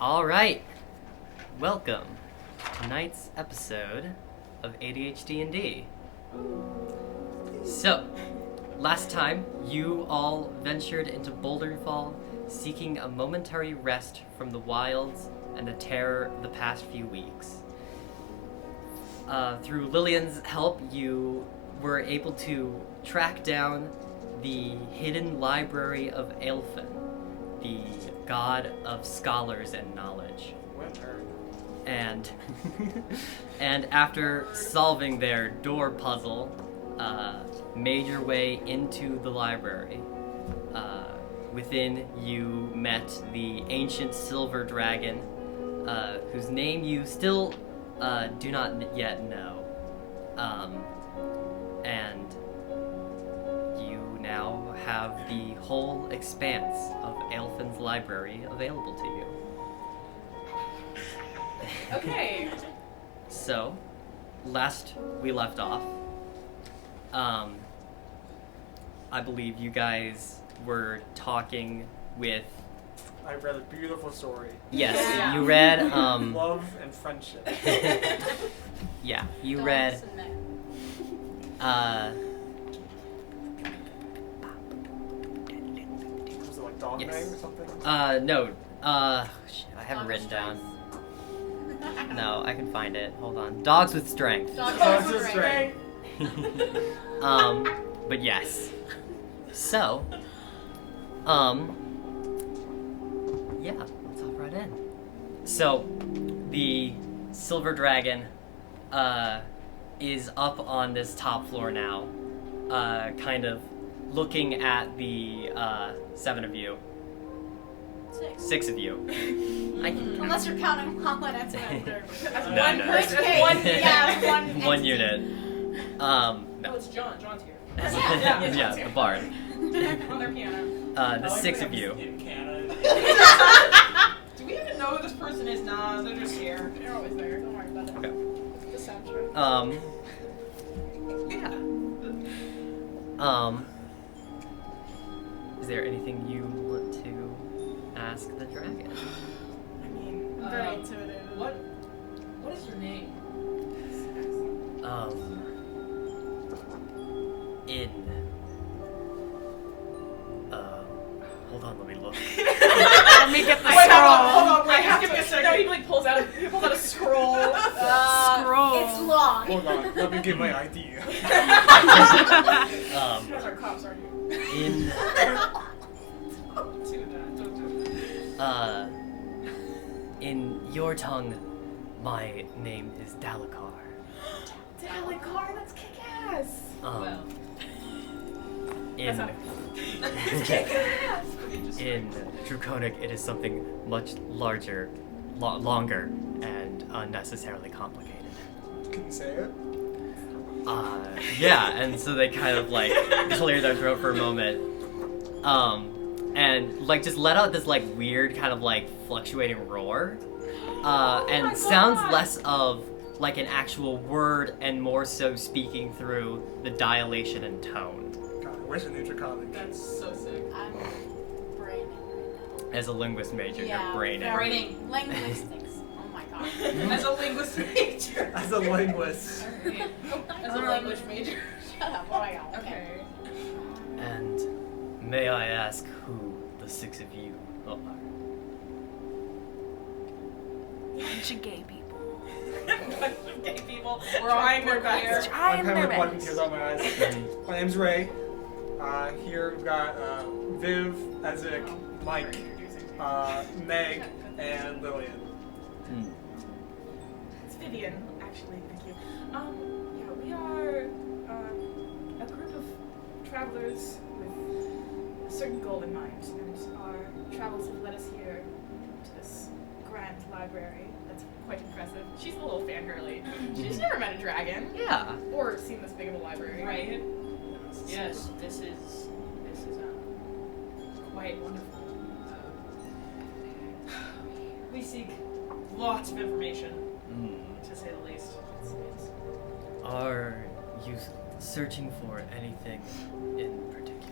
All right, welcome to tonight's episode of AdhD&D. So, last time you all ventured into Bolderfall, seeking a momentary rest from the wilds and the terror of the past few weeks. Through Lillian's help, you were able to track down the hidden Library of Alephan, the god of scholars and knowledge. And and after solving their door puzzle, made your way into the library. Within, you met the ancient silver dragon, whose name you still do not yet know. And you now have the whole expanse of Alephan's library available to you. Okay. So, last we left off, I believe you guys were talking with... I read a beautiful story. Yes, Yeah. you read, Love and friendship. yeah, you Dogs read, and men. Was it like dog Yes. name or something? No, shit, I haven't Dog written with down. strength. No, I can find it. Hold on. Dogs with Strength. Dogs with with strength. But yes. So, yeah, let's hop right in. So, the Silver Dragon, is up on this top floor now, kind of looking at the, 7 of you. 6 of you. Unless you're counting Holland as one No, one no. person. One, yeah, one. One entity. unit. Oh, it's John. John's here. Yeah, the bard. On their piano. The 6 of you. In canon. Do we even know who this person is? Nah, they're just here. They're always there. Don't worry about it. Okay. The soundtrack. Yeah. Is there anything you want to ask the dragon? I mean, Very intuitive. What is your name? In. Hold on, let me look. Let me get the Wait, scroll. hold on, wait, have give me a to- second. No, he like pulls out a scroll. Scroll. It's long. Hold on, let me get my ID. You guys are cops, aren't you? In. Don't do that. Don't do In your tongue, my name is Dalakar. Dalekar, that's kick-ass. Well. In. That's kick-ass. In Draconic, it is something much larger, longer, and unnecessarily complicated. Can you say it? Yeah, and so they kind of like clear their throat for a moment, and like just let out this like weird kind of like fluctuating roar, and sounds less of like an actual word and more so speaking through the dilation and tone. God, where's the new Draconic? That's so sick. I'm braining right As a linguist major, now. you're braining. Braining. Linguistics. Oh my god. As a linguist major. As a linguist. As a language major. Shut up. Oh my god. Okay. And may I ask who the 6 of you are? Bunch of gay people. Bunch of gay people trying their best. I'm kind of wiping tears out my eyes. My name's Ray. Here we've got Viv, Ezek, Mike, Meg, and Lillian. It's Vivian, actually, thank you. Yeah, we are a group of travelers with a certain goal in mind, and our travels have led us here to this grand library that's quite impressive. She's a little fangirly. She's never met a dragon. Yeah. Or seen this big of a library. Right. Yes, this is quite wonderful. We seek lots of information, to say the least. Are you searching for anything in particular?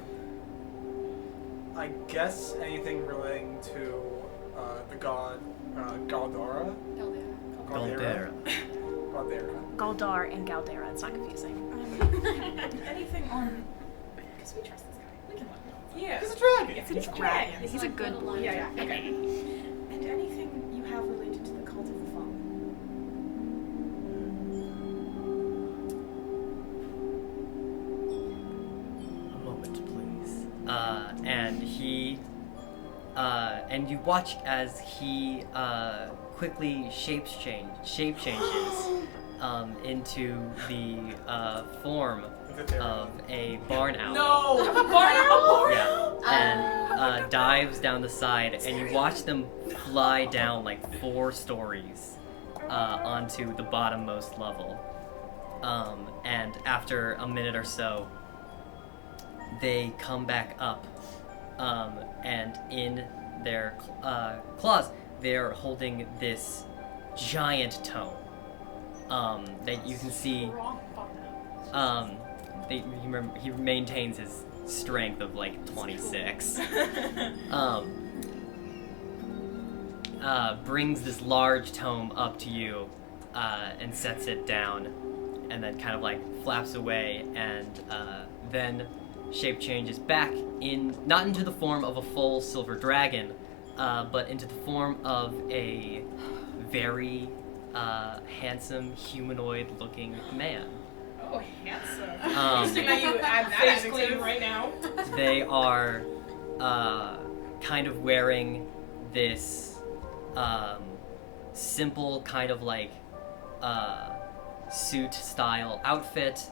I guess anything relating to the god Galdera? Galdera. Galdera. Galdar and Galdera. It's not confusing. Anything on? Because we trust this guy. We can let him know. Yeah. He's a dragon. He's a dragon. He's a good boy. Yeah. Okay. And anything you have related to the cult of the fallen? A moment, please. And you watch as he quickly shape changes into the form of a barn owl. No! A barn owl? Yeah, and dives down the side, and you watch them fly down like 4 stories onto the bottommost level. And after a minute or so, they come back up, and in their claws, they're holding this giant tome that you can see. He maintains his strength of like 26. Brings this large tome up to you and sets it down, and then kind of like flaps away, and then shape changes back not into the form of a full silver dragon, but into the form of a very handsome humanoid-looking man. Oh, handsome. Um, Now you add that claim right now. They are kind of wearing this simple kind of like suit style outfit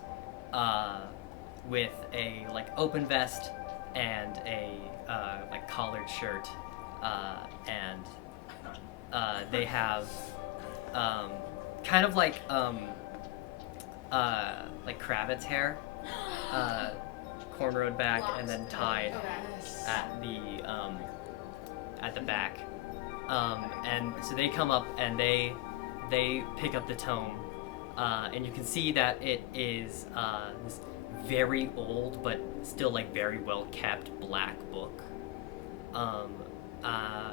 with a like open vest and a like collared shirt, and they have kind of like Kravitz hair, cornrowed back and then tied at the back, and so they come up and they pick up the tome, and you can see that it is this very old but still like very well kept black book,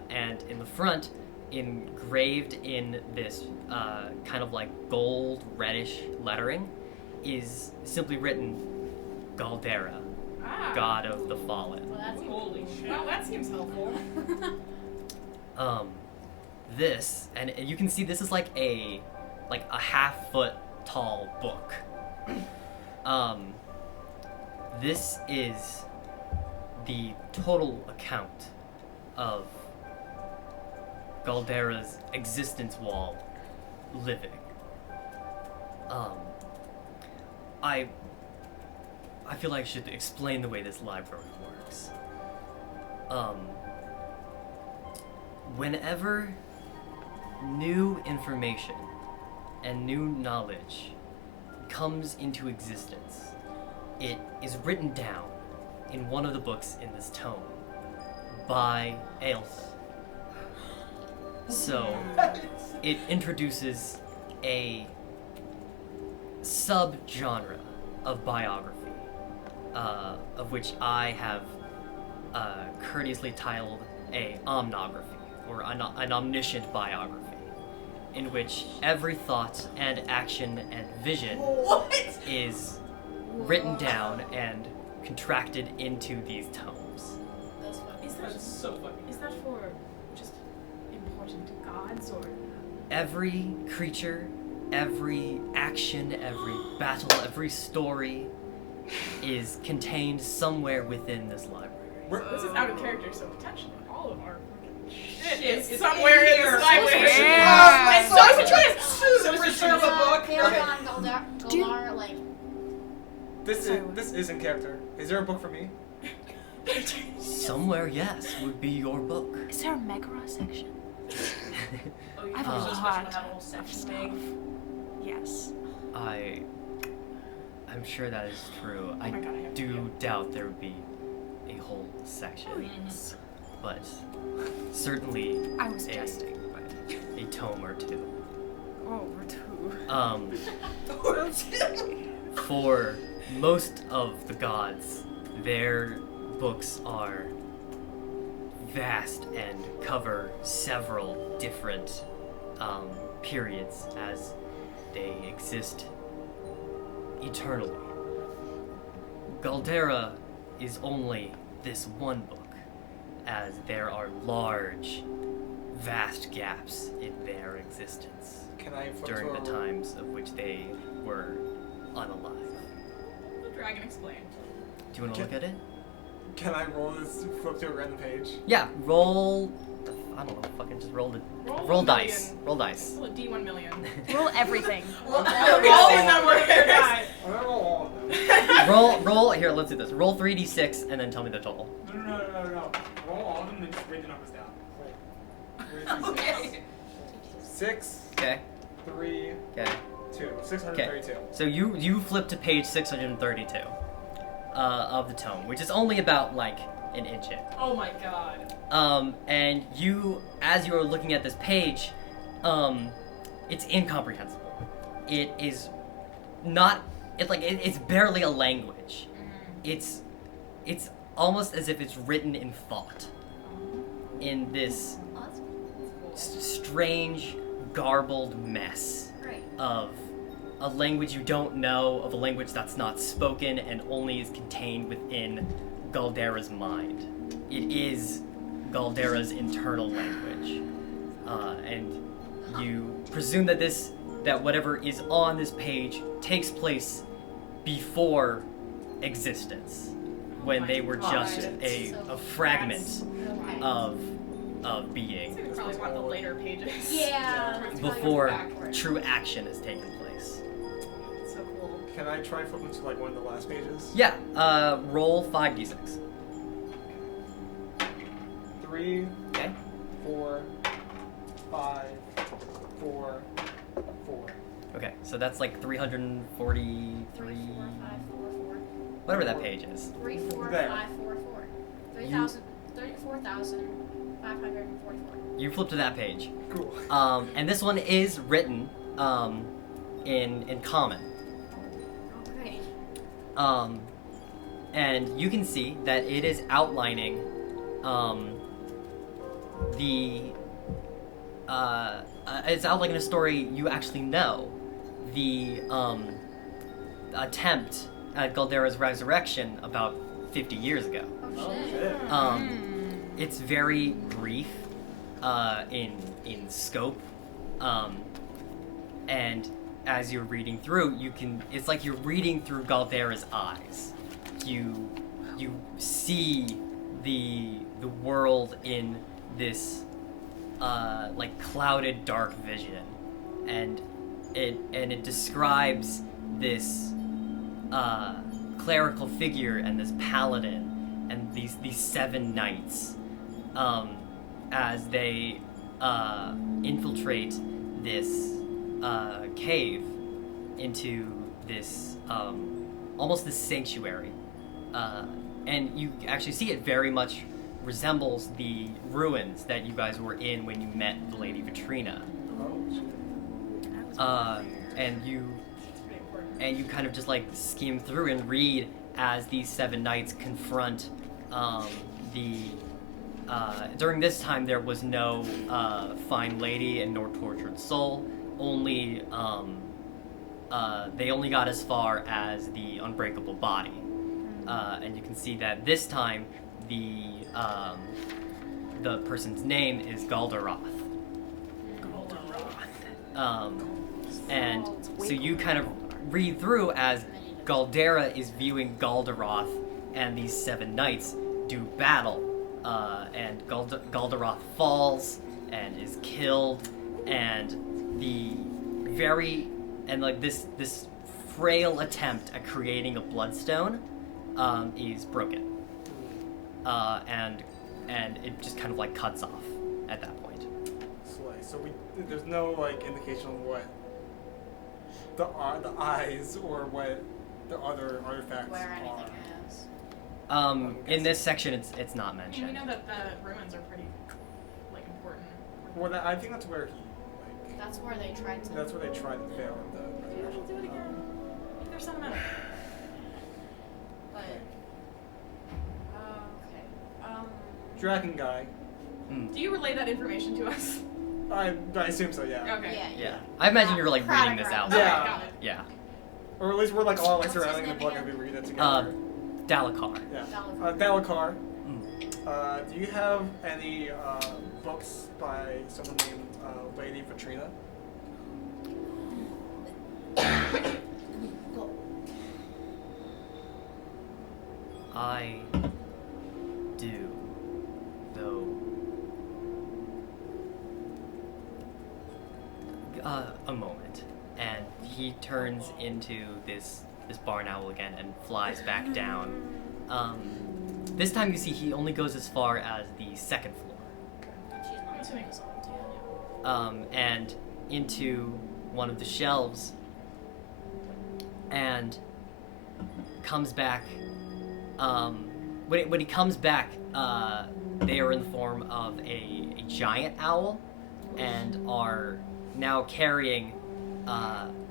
and in the front, engraved in this kind of like gold reddish lettering, is simply written Galdera, God of the Fallen. Well, that's Holy shit. Well, that seems helpful. This, and you can see this is like a half-foot tall book. This is the total account of Galdera's existence while living. I feel like I should explain the way this library works. Whenever new information and new knowledge comes into existence, it is written down in one of the books in this tome by Aelph. So, it introduces a sub-genre of biography, of which I have courteously titled a omnography, or an omniscient biography, in which every thought and action and vision is written down and contracted into these tomes. That's so funny. Is that for just important gods or? Every creature, every action, every battle, every story is contained somewhere within this library. This is out of character, so potentially all of our shit It's is somewhere in here. this library. Yeah. So to preserve a book. Paragon, Galdar, like. This is in character. Is there a book for me? Somewhere, yes, would be your book. Is there a Megaera section? Oh, you I have a know, there's lot a whole of section stuff. thing. Yes. I'm sure that is true. I my God, I have do no doubt there would be a whole section, Yes. but certainly I was a, testing. a tome or two. Oh, we're two. For most of the gods, their books are vast and cover several different periods as they exist eternally. Galdera is only this one book, as there are large, vast gaps in their existence Can I flip during to the times of which they were unalive. The dragon explained. Do you want to look at it? Can I roll this? Flip to a random page. Yeah, roll. I don't know. Fucking just roll the. Roll a dice. million. Roll dice. Roll a D1 million. Roll everything. All these numbers are die. I'm gonna roll all of them. roll. Here, let's do this. Roll 3d6 and then tell me the total. No. Roll all of them and just write the numbers down. Like, Okay. 6, Okay. 3, Okay. 2. 632. So you flip to page 632 of the tome, which is only about like an inch in. Oh my god. And you, as you're looking at this page, it's incomprehensible. It is not. It's barely a language. It's almost as if it's written in thought, in this strange, garbled mess Great. of a language you don't know, of a language that's not spoken and only is contained within Galdera's mind. It is Galdera's internal language, and you presume that whatever is on this page takes place before existence, when they were just a fragment Okay. of being We probably want the later pages. Yeah. that's probably before backwards. true action has taken place. So cool. Can I try flipping to like one of the last pages? Yeah, roll 5d6. 3, Okay. 4, 5, 4, 4. Okay, so that's like 343, 3, 4, 5, 4, 4. whatever that page is. 3, 4, There. 5, 4, 4. 34,544. You flip to that page. Cool. And this one is written in common. Okay. And you can see that it is outlining it's outlining a story you actually know. The attempt at Galdera's resurrection about 50 years ago. Oh, shit. It's very brief in scope, and as you're reading through, it's like you're reading through Galdera's eyes. You see the world in this like clouded dark vision, and it describes this clerical figure and this paladin and these 7 knights as they infiltrate this cave into this almost this sanctuary, and you actually see it very much resembles the ruins that you guys were in when you met the Lady Vatrina. And you kind of just like skim through and read as these 7 knights confront during this time there was no fine lady and nor tortured soul. Only they only got as far as the unbreakable body, and you can see that this time the person's name is Galderoth. And so you kind of read through as Galdera is viewing Galderoth and these 7 knights do battle, and Galderoth falls and is killed, and this frail attempt at creating a bloodstone is broken, and it just kind of like cuts off at that point. So there's no like indication of what the eyes or what the other artifacts Where anything are. is. In this section, it's not And we mentioned. know that the ruins are pretty, like, important. Well, I think that's where he That's where they tried to. that's where they tried to fail in the. Maybe we should do it again. Maybe there's sentimental. But. Okay. Dragon guy. Do you relay that information to us? I assume so, yeah. Okay. Yeah. I imagine you're like Proud reading this of out. her. Okay, Yeah. got it. Yeah. Or at least we're like all like What's his surrounding the name book again? and we read it together. Dalakar. Yeah. Dalakar. Dalakar. Do you have any books by someone named Lady Vatrina? I do, though. A moment, and he turns into this barn owl again and flies back down. This time you see he only goes as far as the second floor. I'm assuming it's all And into one of the shelves, and comes back. When he comes back, they are in the form of a giant owl, and are now carrying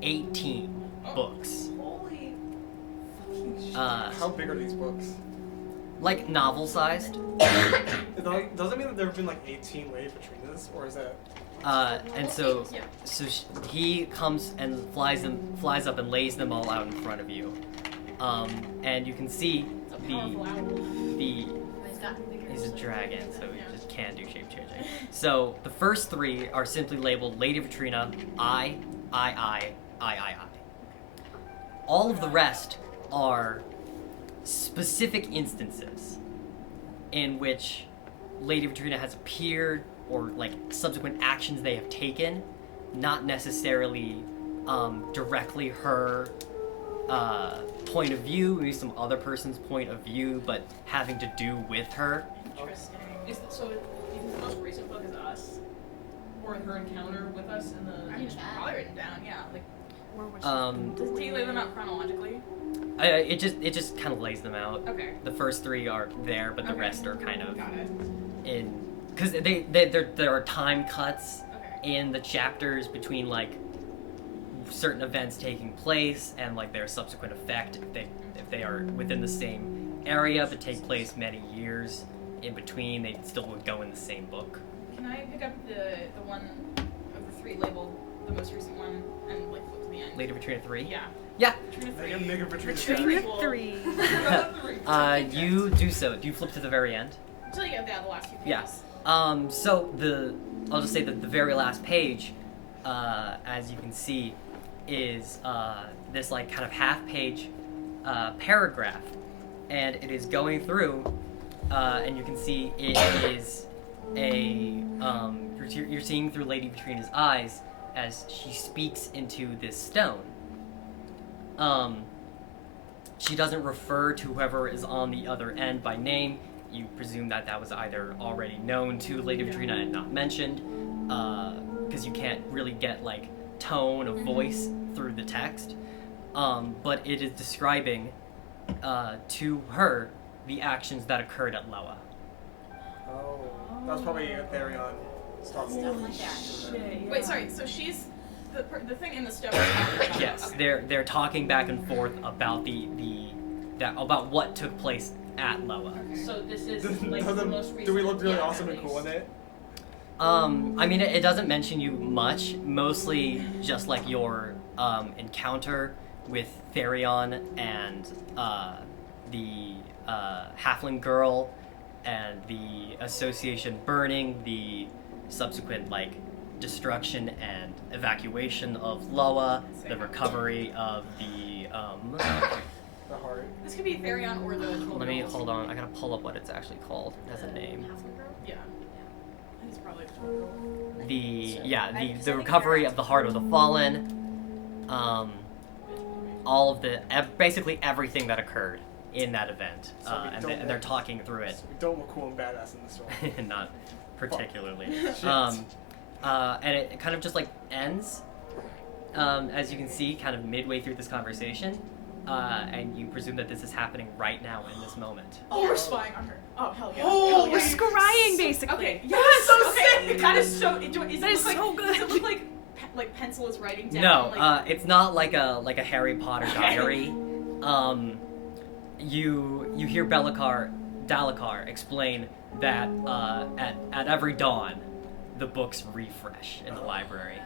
18 books. Holy fucking shit. How big are these books? Like novel-sized. Does it mean that there have been like 18 Lady Vatrinas, or is that? And so, Yeah. he comes and flies up and lays them all out in front of you. And you can see It's a powerful owl. he's a dragon, so he just can't do shape changing. So the first three are simply labeled Lady Vatrina, I. All of the rest are specific instances in which Lady Vatrina has appeared, or like subsequent actions they have taken, not necessarily directly her point of view, maybe some other person's point of view, but having to do with her. Interesting. So you think the most recent book is us? Or her encounter with us in the... I mean, it's that. probably written down, yeah. Like, Where was do you lay them out chronologically? It just kind of lays them out. Okay. The first three are there, but the Okay. rest are kind of Got it. in, because there are time cuts Okay. in the chapters between like certain events taking place and like their subsequent effect if they are within the same area but take place many years in between, they still would go in the same book. Can I pick up the one of the three labeled, the most recent one, and like flip to the end? Later Vatrina 3? Yeah. Yeah. Vatrina 3. Mega Vatrina. Vatrina 3. You do so. Do you flip to the very end? Until you get the last few Yeah. pages. So I'll just say that the very last page, as you can see, is this like kind of half-page paragraph, and it is going through, and you can see it is a you're seeing through Lady Vatrina's eyes as she speaks into this stone. She doesn't refer to whoever is on the other end by name. You presume that was either already known to Lady Vatrina and not mentioned, because you can't really get like tone of voice through the text. But it is describing to her the actions that occurred at Loa. Oh, that's probably Therion. Stuff like that. Wait, sorry. So she's the thing in the stone. Yes, Okay. they're talking back and forth about about what took place at Loa. So this is like the most recent. Do we look really yeah, awesome at and cool in least. it? I mean, it doesn't mention you much. Mostly just like your encounter with Therion and the halfling girl, and the association burning, the subsequent like destruction and evacuation of Loa, the recovery of the The heart. This could be Therion or the. let me hold on. I gotta pull up what it's actually called. It has a name. Yeah. I think it's probably The recovery of the heart of the fallen, all of basically everything that occurred in that event, So we and, don't and they're talking through it. So we don't look cool and badass in this one. Not particularly. Shit. And it kind of just like ends, as you can see, kind of midway through this conversation, and you presume that this is happening right now in this moment. Oh, we're spying on her. Oh, hell yeah. Oh, Hell yeah. We're scrying, basically. Okay. That is so okay. sick. That is so. Is That it is look so like, good. Does it look like pencil is writing down? No, like, it's not like a Harry Potter diary. You hear Dalakar explain that at every dawn the books refresh in the library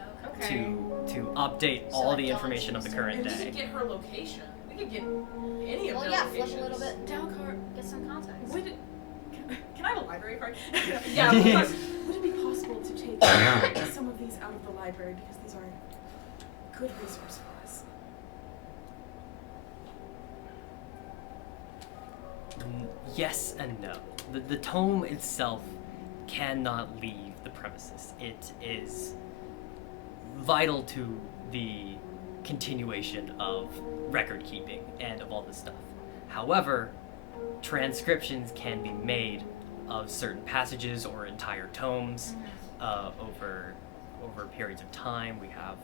Okay. to update So, all like, the Dawn information of the seems current We day. could get her location. We could get any of Well, their yeah, locations. flip a little bit. Dalcar, Get some context. would it, can I have a library card? Yeah, of course. Would it be possible to take some of these out of the library because these are good resource for us? Yes and no. The tome itself cannot leave the premises. It is vital to the continuation of record keeping and of all this stuff. However, transcriptions can be made of certain passages or entire tomes over periods of time. We have,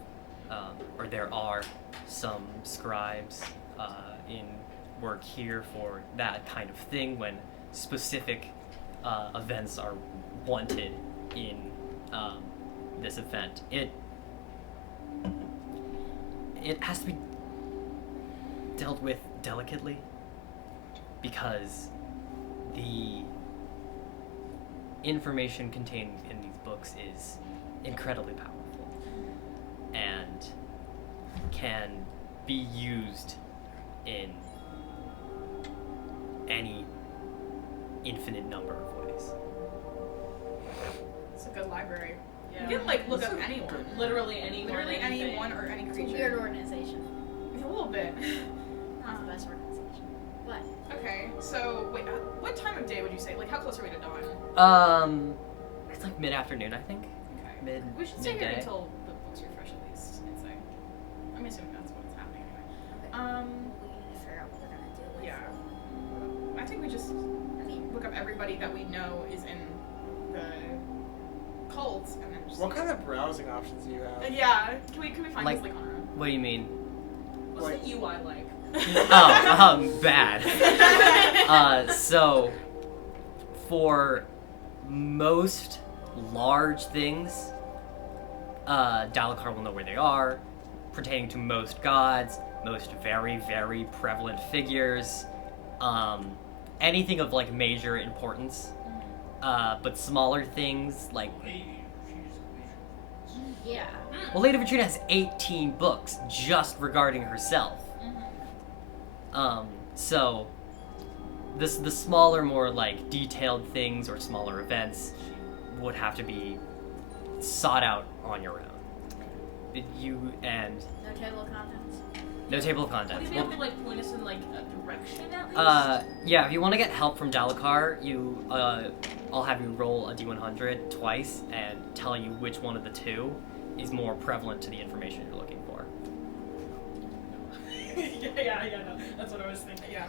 or there are some scribes in work here for that kind of thing when specific events are wanted in this event. It has to be dealt with delicately because the information contained in these books is incredibly powerful and can be used in any infinite number of ways. It's a good library. Yeah. You can like look up anyone. Literally anyone. Literally anything. anyone or any It's a creature. weird organization. A little bit. Not the best organization. But Okay, so wait, what time of day would you say? Like, how close are we to dawn? It's like mid-afternoon, I think. Okay. We should stay here midday. until the books refresh at least. I'd say. I'm assuming that's what's happening anyway. we need to figure out what we're gonna do. Like, Yeah. I think we just I mean, look up everybody that we know is in the cult and then just. What kind of browsing options do you have? Yeah. Can we find Like- this like on our own? What do you mean? What's Like- the UI like? Bad. So for most large things, Dalakar will know where they are, pertaining to most gods, most very, very prevalent figures, anything of like major importance. But smaller things like, yeah. well, Lady Vatrina has 18 books just regarding herself. So the smaller, more like detailed things or smaller events would have to be sought out on your own. You and No table of contents. no table of Would contents. you be Well, able to like point us in like a direction at least? Yeah, if you want to get help from Dalakar, I'll have you roll a d100 twice and tell you which one of the two is more prevalent to the information you're looking for. yeah, no. That's what I was thinking. Yeah.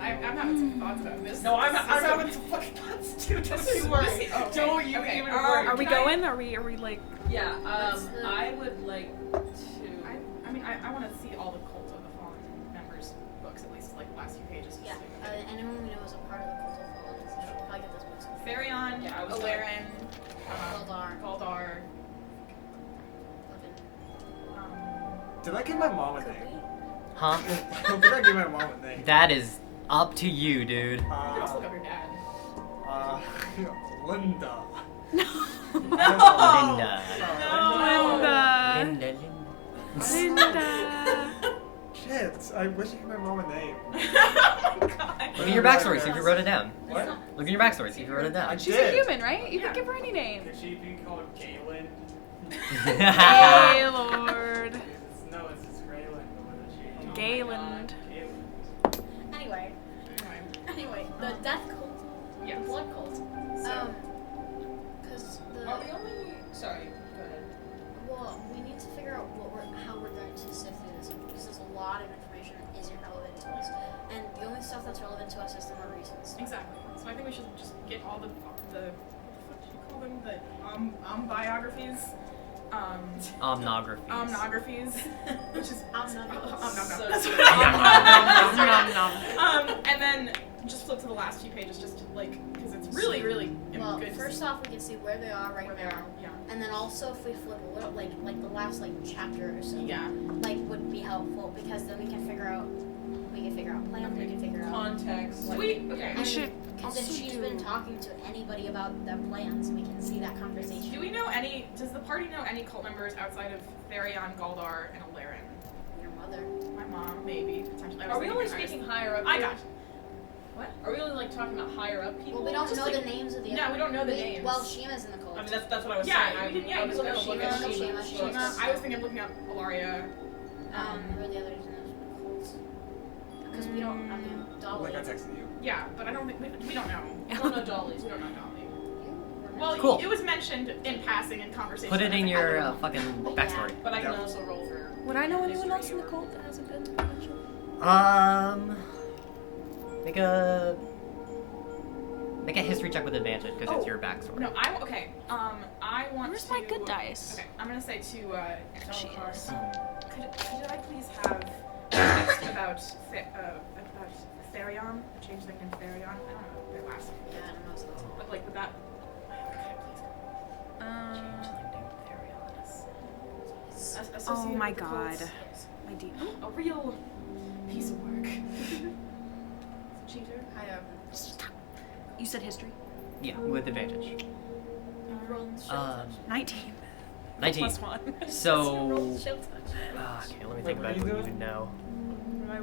I'm having some thoughts about this. No, I'm This is having some fucking thoughts too. Don't you worry. Oh, okay. Don't you Okay, even are worry. Are we Can I- going? Are we like? Yeah. What's the- I would like to. I mean, I want to see all the Cult of the Fallen members' books, at least like the last few pages. Yeah. Anyone we know is a part of the cult of Fallen is gonna probably get those books. Therion, Yeah, I was Alaren, Galdar. Galdar. Did I give my mom a name? Huh? Did I give my mom a name? That is up to you, dude. You can also look up your dad. Linda. Linda. Linda. Sorry. Linda. Shit, I wish I gave my mom a name. Oh my god. Look at your backstory, see if you wrote it down. What? Look at your backstory, see if you wrote it down. She's a did. human, right? You Yeah. can give her any name. Could she be called Galen? Hey, Lord. No, it's just Raylan. Oh Gayland. Anyway, Anyway, the death cult. yes. The blood cult. So, Because Are we only? Sorry. Go ahead. well, we need to figure out how we're going to sift through this because there's a lot of information that isn't relevant to us, and the only stuff that's relevant to us is the more recent stuff. exactly. So I think we should just get all the what the fuck do you call them? The biographies. Omnographies. Omnographies, which is Nom. Nom. So- That's what and then just flip to the last few pages, just to, like, because it's really, really Well, good. first off, we can see where they are right where they now, are. Yeah. and then also if we flip a little, like the last chapter or so, Yeah. would be helpful because then we can figure out plans, we can figure out. Context. Sweet. Okay. We should Because if also she's do- been talking to anybody about their plans, we can see that conversation. Do we know Does the party know any cult members outside of Therion, Galdar, and Alarin? Your mother. My mom, maybe potentially. Are we only speaking higher up? I here? got. What? Are we only like talking about higher up people? Well, we don't Just, know like, the names of the No, other we don't know the names. Well, Shima's in the cult. I mean, that's what I was Yeah, saying. we can. Yeah, I you was can gonna look look at at Shima. Shima. I was thinking of looking up Ilaria. Who are the others in those cults? Because we don't. I mean, Dolly. Like I texted you. Yeah, but I don't think we don't know. We don't know Dolly's. We don't know Dolly. You Well, Cool. it was mentioned in passing in conversation. Put it in I your don't know. fucking backstory. But I can Yep. also roll for. Would I know anyone history else in the or- cult that hasn't been mentioned? Make a history check with advantage because it's your backstory. No, okay. I want Where's to. my good dice? Okay, I'm gonna say to Dalakar, Jeez. could I please have text about Therion? Change their name to Therion. I don't know their last name. Yeah, I don't know. So that's But like with that. Oh my Associated with the god. cults. My D. A real piece of work. Cheater. higher up. You said history? Yeah, with advantage. Um, 19. 19. Plus 1. So, Roll shield touch. okay, let me Wait, think what about are you who you doing? would know.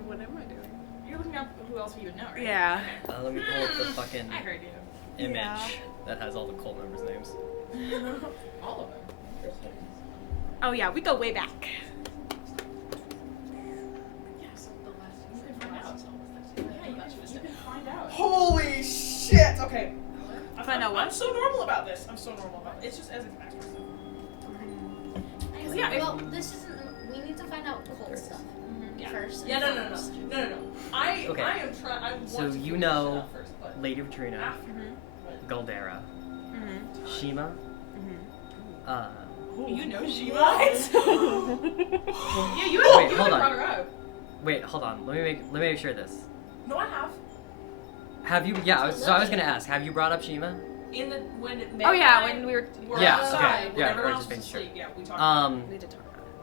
What am I doing? You're looking up who else you would know, right? Yeah. Let me pull up the fucking I heard you. image Yeah. that has all the cult members' names. All of them. Oh yeah, we go way back. You can find out. Yeah, you can find out. Holy shit! Okay. Find out what? I'm so normal about this. I'm so normal about it. It's just as it's back. Yeah, Well, this isn't. We need to find out cult stuff Yeah. first. Yeah, and no. foremost. I Okay. I am trying. I want So to you figure know this shit out first, but Lady Vatrina, after. Galdera, Mm-hmm. Shima, You know she Yeah, you Wait, you hold on. brought her up. wait, hold on. Let me make sure of this. No, I have. Have you? Yeah, I was gonna ask. Have you brought up Shima? In the when. Oh yeah, when we were. We're Yeah, outside, okay, when yeah, everyone we're else just was making sure. asleep, yeah, we talked. We did talk about it.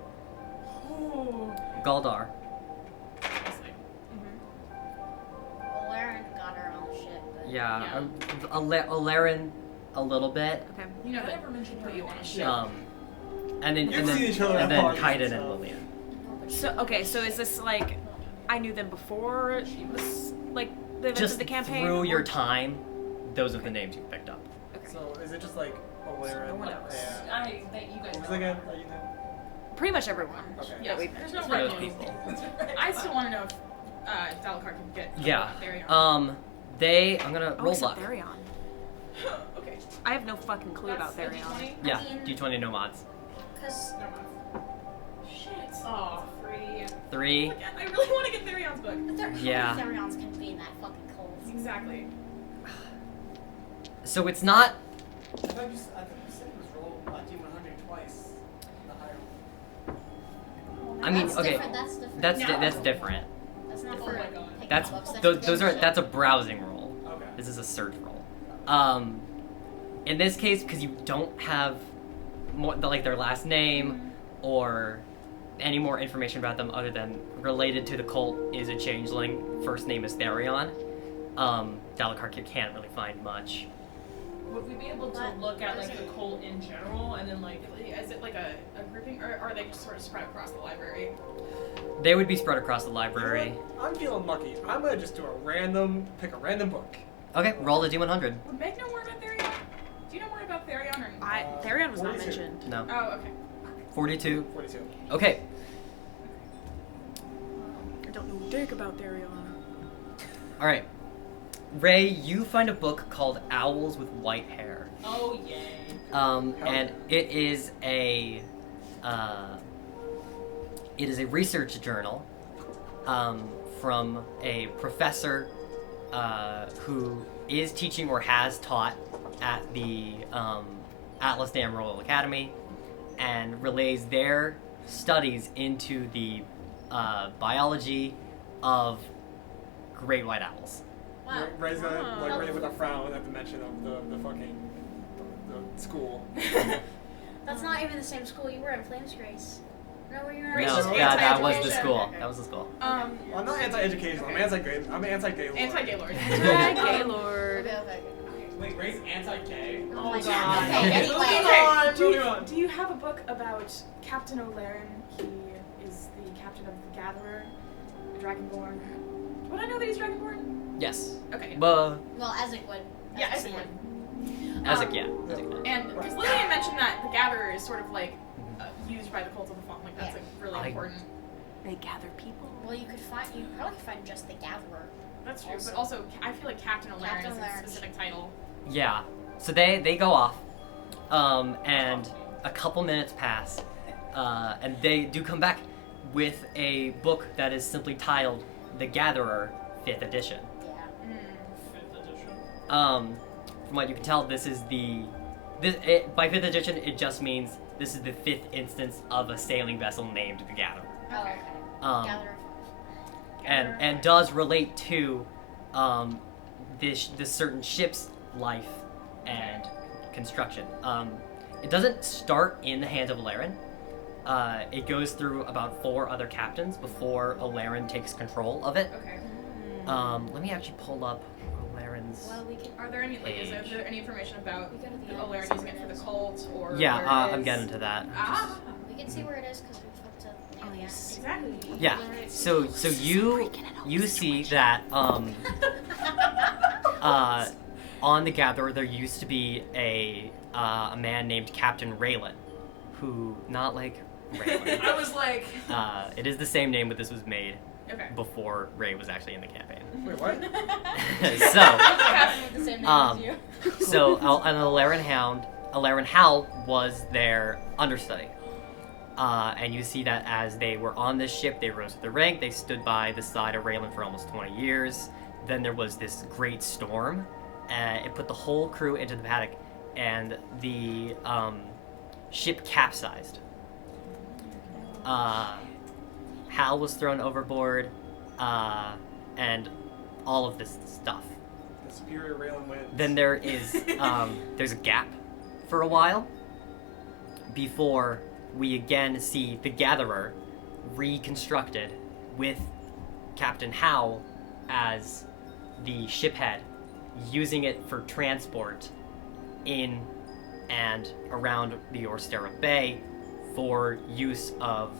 Oh. Galdar, Well, Lauren got her own shit, but. yeah, Yeah. Alarin, a little bit, Okay. You know I that never mentioned put her you on a name. ship. and then You've and then seen each other and at then parties, Kaiden so- and Lillian. So okay, so is this like I knew them before this, like the events Just of the campaign? through your or- time, those are the names you picked up. Okay. So is it just like Alarin? No one else. Yeah. I that you guys What was know. it again? Are you know? Pretty much everyone. Okay. Yes, we- there's no Those right name. people. I still want to know if Dalakar can get. Yeah. Therion. I'm gonna Oh, roll except luck. Therion. Okay. I have no fucking clue That's about the Therion. D20? Yeah, I mean- D20 no mods. Because. Shit. Oh. 3. 3. Again, I really want to get Therion's book. But there, Yeah. how many Therions can be in that fucking cult? Exactly. So it's not. I thought you said it was roll D100 twice. The higher. I mean, That's okay, different, That's different. that's No. that's different. That's not Oh for my God. picking That's books, that's those are game that's a shit. browsing roll. Okay. This is a search roll. In this case, because you don't have more like their last name or any more information about them other than related to the cult is a changeling. First name is Therion. Dalakar can't really find much. Would we be able to What? look at like the cult in general and then like Is it like a grouping, or are they just sort of spread across the library? They would be spread across the You know library. what? I'm feeling lucky. I'm gonna just pick a random book. Okay, roll the D100. Would Meg know more about Therion? Do you know more about Therion or? Therion was not 42. mentioned. No. Oh, okay. 42. 42. Okay. I don't know dick about Therion. All right. Ray, you find a book called Owls with White Hair. oh yay. And it is a research journal from a professor who is teaching or has taught at the Atlas Dam Royal Academy and relays their studies into the biology of great white owls. Wow. Ray's gonna Wow. like Ray with a frown at the mention of the fucking the school. That's not even the same school you were in, Flames Grace. No, were you in Ray's No, just that was the anti-education. school. Okay. That was the school. I'm not anti-educational. I'm anti-gay. I'm anti-gay. Anti-Gaylord. Hi, Gaylord. Okay. Wait, Wait, Ray's anti-gay? Oh my God. god. Okay, anyway. Moving on. Do you have a book about Captain O'Laren? He is the captain of the Gatherer, Dragonborn. Would I know that he's Dragonborn? Yes. Okay. But Well, Ezek would. Yeah, Ezek's Ezek man. would. Ezek, yeah. Ezek does. And because Lillian mentioned that the Gatherer is sort of like used by the Cult of the Fawn, like that's Yeah. like really I- important. They gather people. Well, you probably could find just the Gatherer. That's true, Also- but also I feel like Captain O'Laren Captain is a O'Laren. specific title. Yeah. So they go off, and a couple minutes pass, and they do come back with a book that is simply titled "The Gatherer, 5th edition." Yeah. Fifth edition. From what you can tell, this is by 5th edition, it just means this is the 5th instance of a sailing vessel named the Gatherer. Oh, okay. Um, Gatherer. and does relate to this certain ship's life and construction. It doesn't start in the hands of Alaren. It goes through about 4 other captains before Alaren takes control of it. Okay. Let me actually pull up Alaren's. Well, we can. Are there any Page. is there any information about We go to the end O'Laren and see using it where for it the is. cult or Yeah, where it I'm is? getting to that. Ah, We can see where it is because we flipped to Oh, the yes. exactly. Yeah. So you see that on the Gatherer there used to be a man named Captain Raylan, who not like Raylan. I was like, It is the same name, but this was made okay. before Ray was actually in the campaign. Wait, what? So, Captain with the same name Um, as you. so an Alaren Howl was their understudy. And you see that as they were on this ship, they rose to the rank. They stood by the side of Raylan for almost 20 years. Then there was this great storm. It put the whole crew into the paddock, and the ship capsized. Hal was thrown overboard, and all of this stuff. The superior Raylan wins. Then there is there's a gap for a while before we again see the Gatherer reconstructed with Captain Howe as the ship head, using it for transport in and around the Orsterra Bay for use of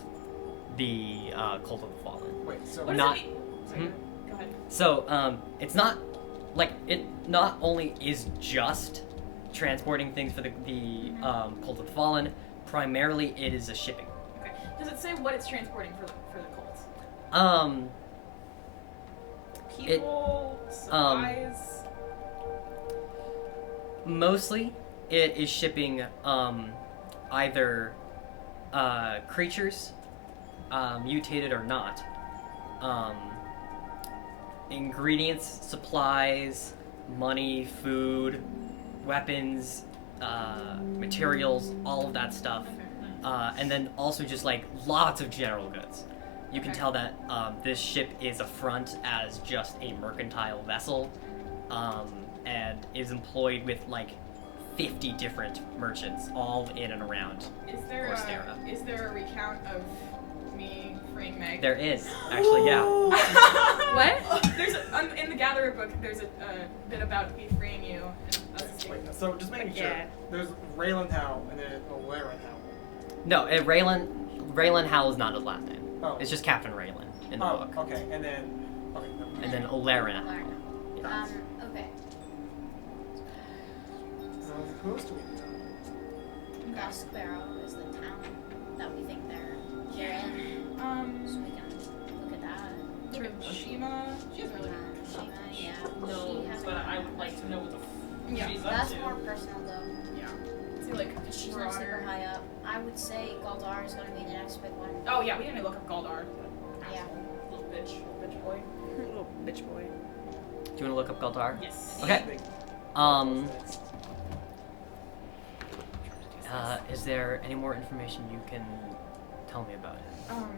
the Cult of the Fallen. Wait, so What does Not- it mean? Sorry, Hmm? go ahead. So, it's not like it not only is just transporting things for the Cult of the Fallen. Primarily, it is a shipping. Okay. Does it say what it's transporting for the cult? People, supplies. Mostly, it is shipping either creatures, mutated or not, ingredients, supplies, money, food, weapons, materials, all of that stuff. And then also just like lots of general goods. You can Okay. tell that this ship is a front as just a mercantile vessel, and is employed with like 50 different merchants, all in and around. Is there a recount of me freeing Meg? There is actually, yeah. What? In the Gatherer book, there's a bit about me freeing you. And us Wait, so just making sure. Yeah. There's Raylan Howe and then Alaren Howe. No, Raylan Howell is not his last name. Oh. It's just Captain Raylan in the book, Okay, and then okay. never mind. and then Olaren. Learn. Okay. Who else do we know? Gasquero is the town that we think they're in. So we can look at that. Shima. She doesn't really. Shima, yeah. No, She has but I would like to know what the Yeah, she's up That's to. more personal though. See, like, She's not super high up. I would say Galdar is gonna be the next big one. Oh yeah, we didn't look up Galdar. Yeah. Little bitch. Bitch boy. Little bitch boy. Do you want to look up Galdar? Yes. Okay. Is there any more information you can tell me about it? Well,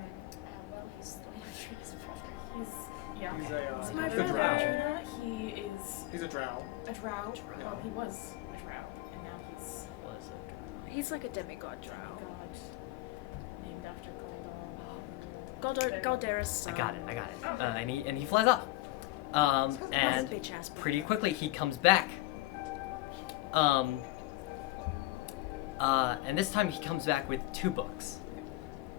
he's the leader of his brother. He's yeah. He's So a my he's a brother, drow. he is He's a drow. a drow. Drow. Well, he was a drow, and now he's Was it? He's like a demigod drow. god named after Galdar. Galdera's son. I got it. Okay. And he flies off. And Bitch ass pretty quickly he comes back And this time he comes back with 2 books.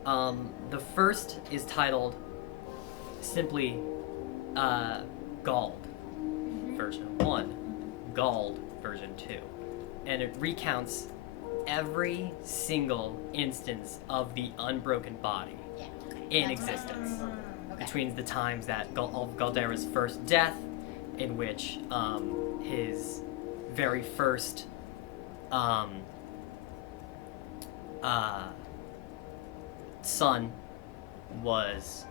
The first is titled simply Gald version 1, Gald version 2. And it recounts every single instance of the unbroken body Yeah. Okay. in That's what I existence. thought. Okay. Between the times that of Galdera's first death, in which his very first son was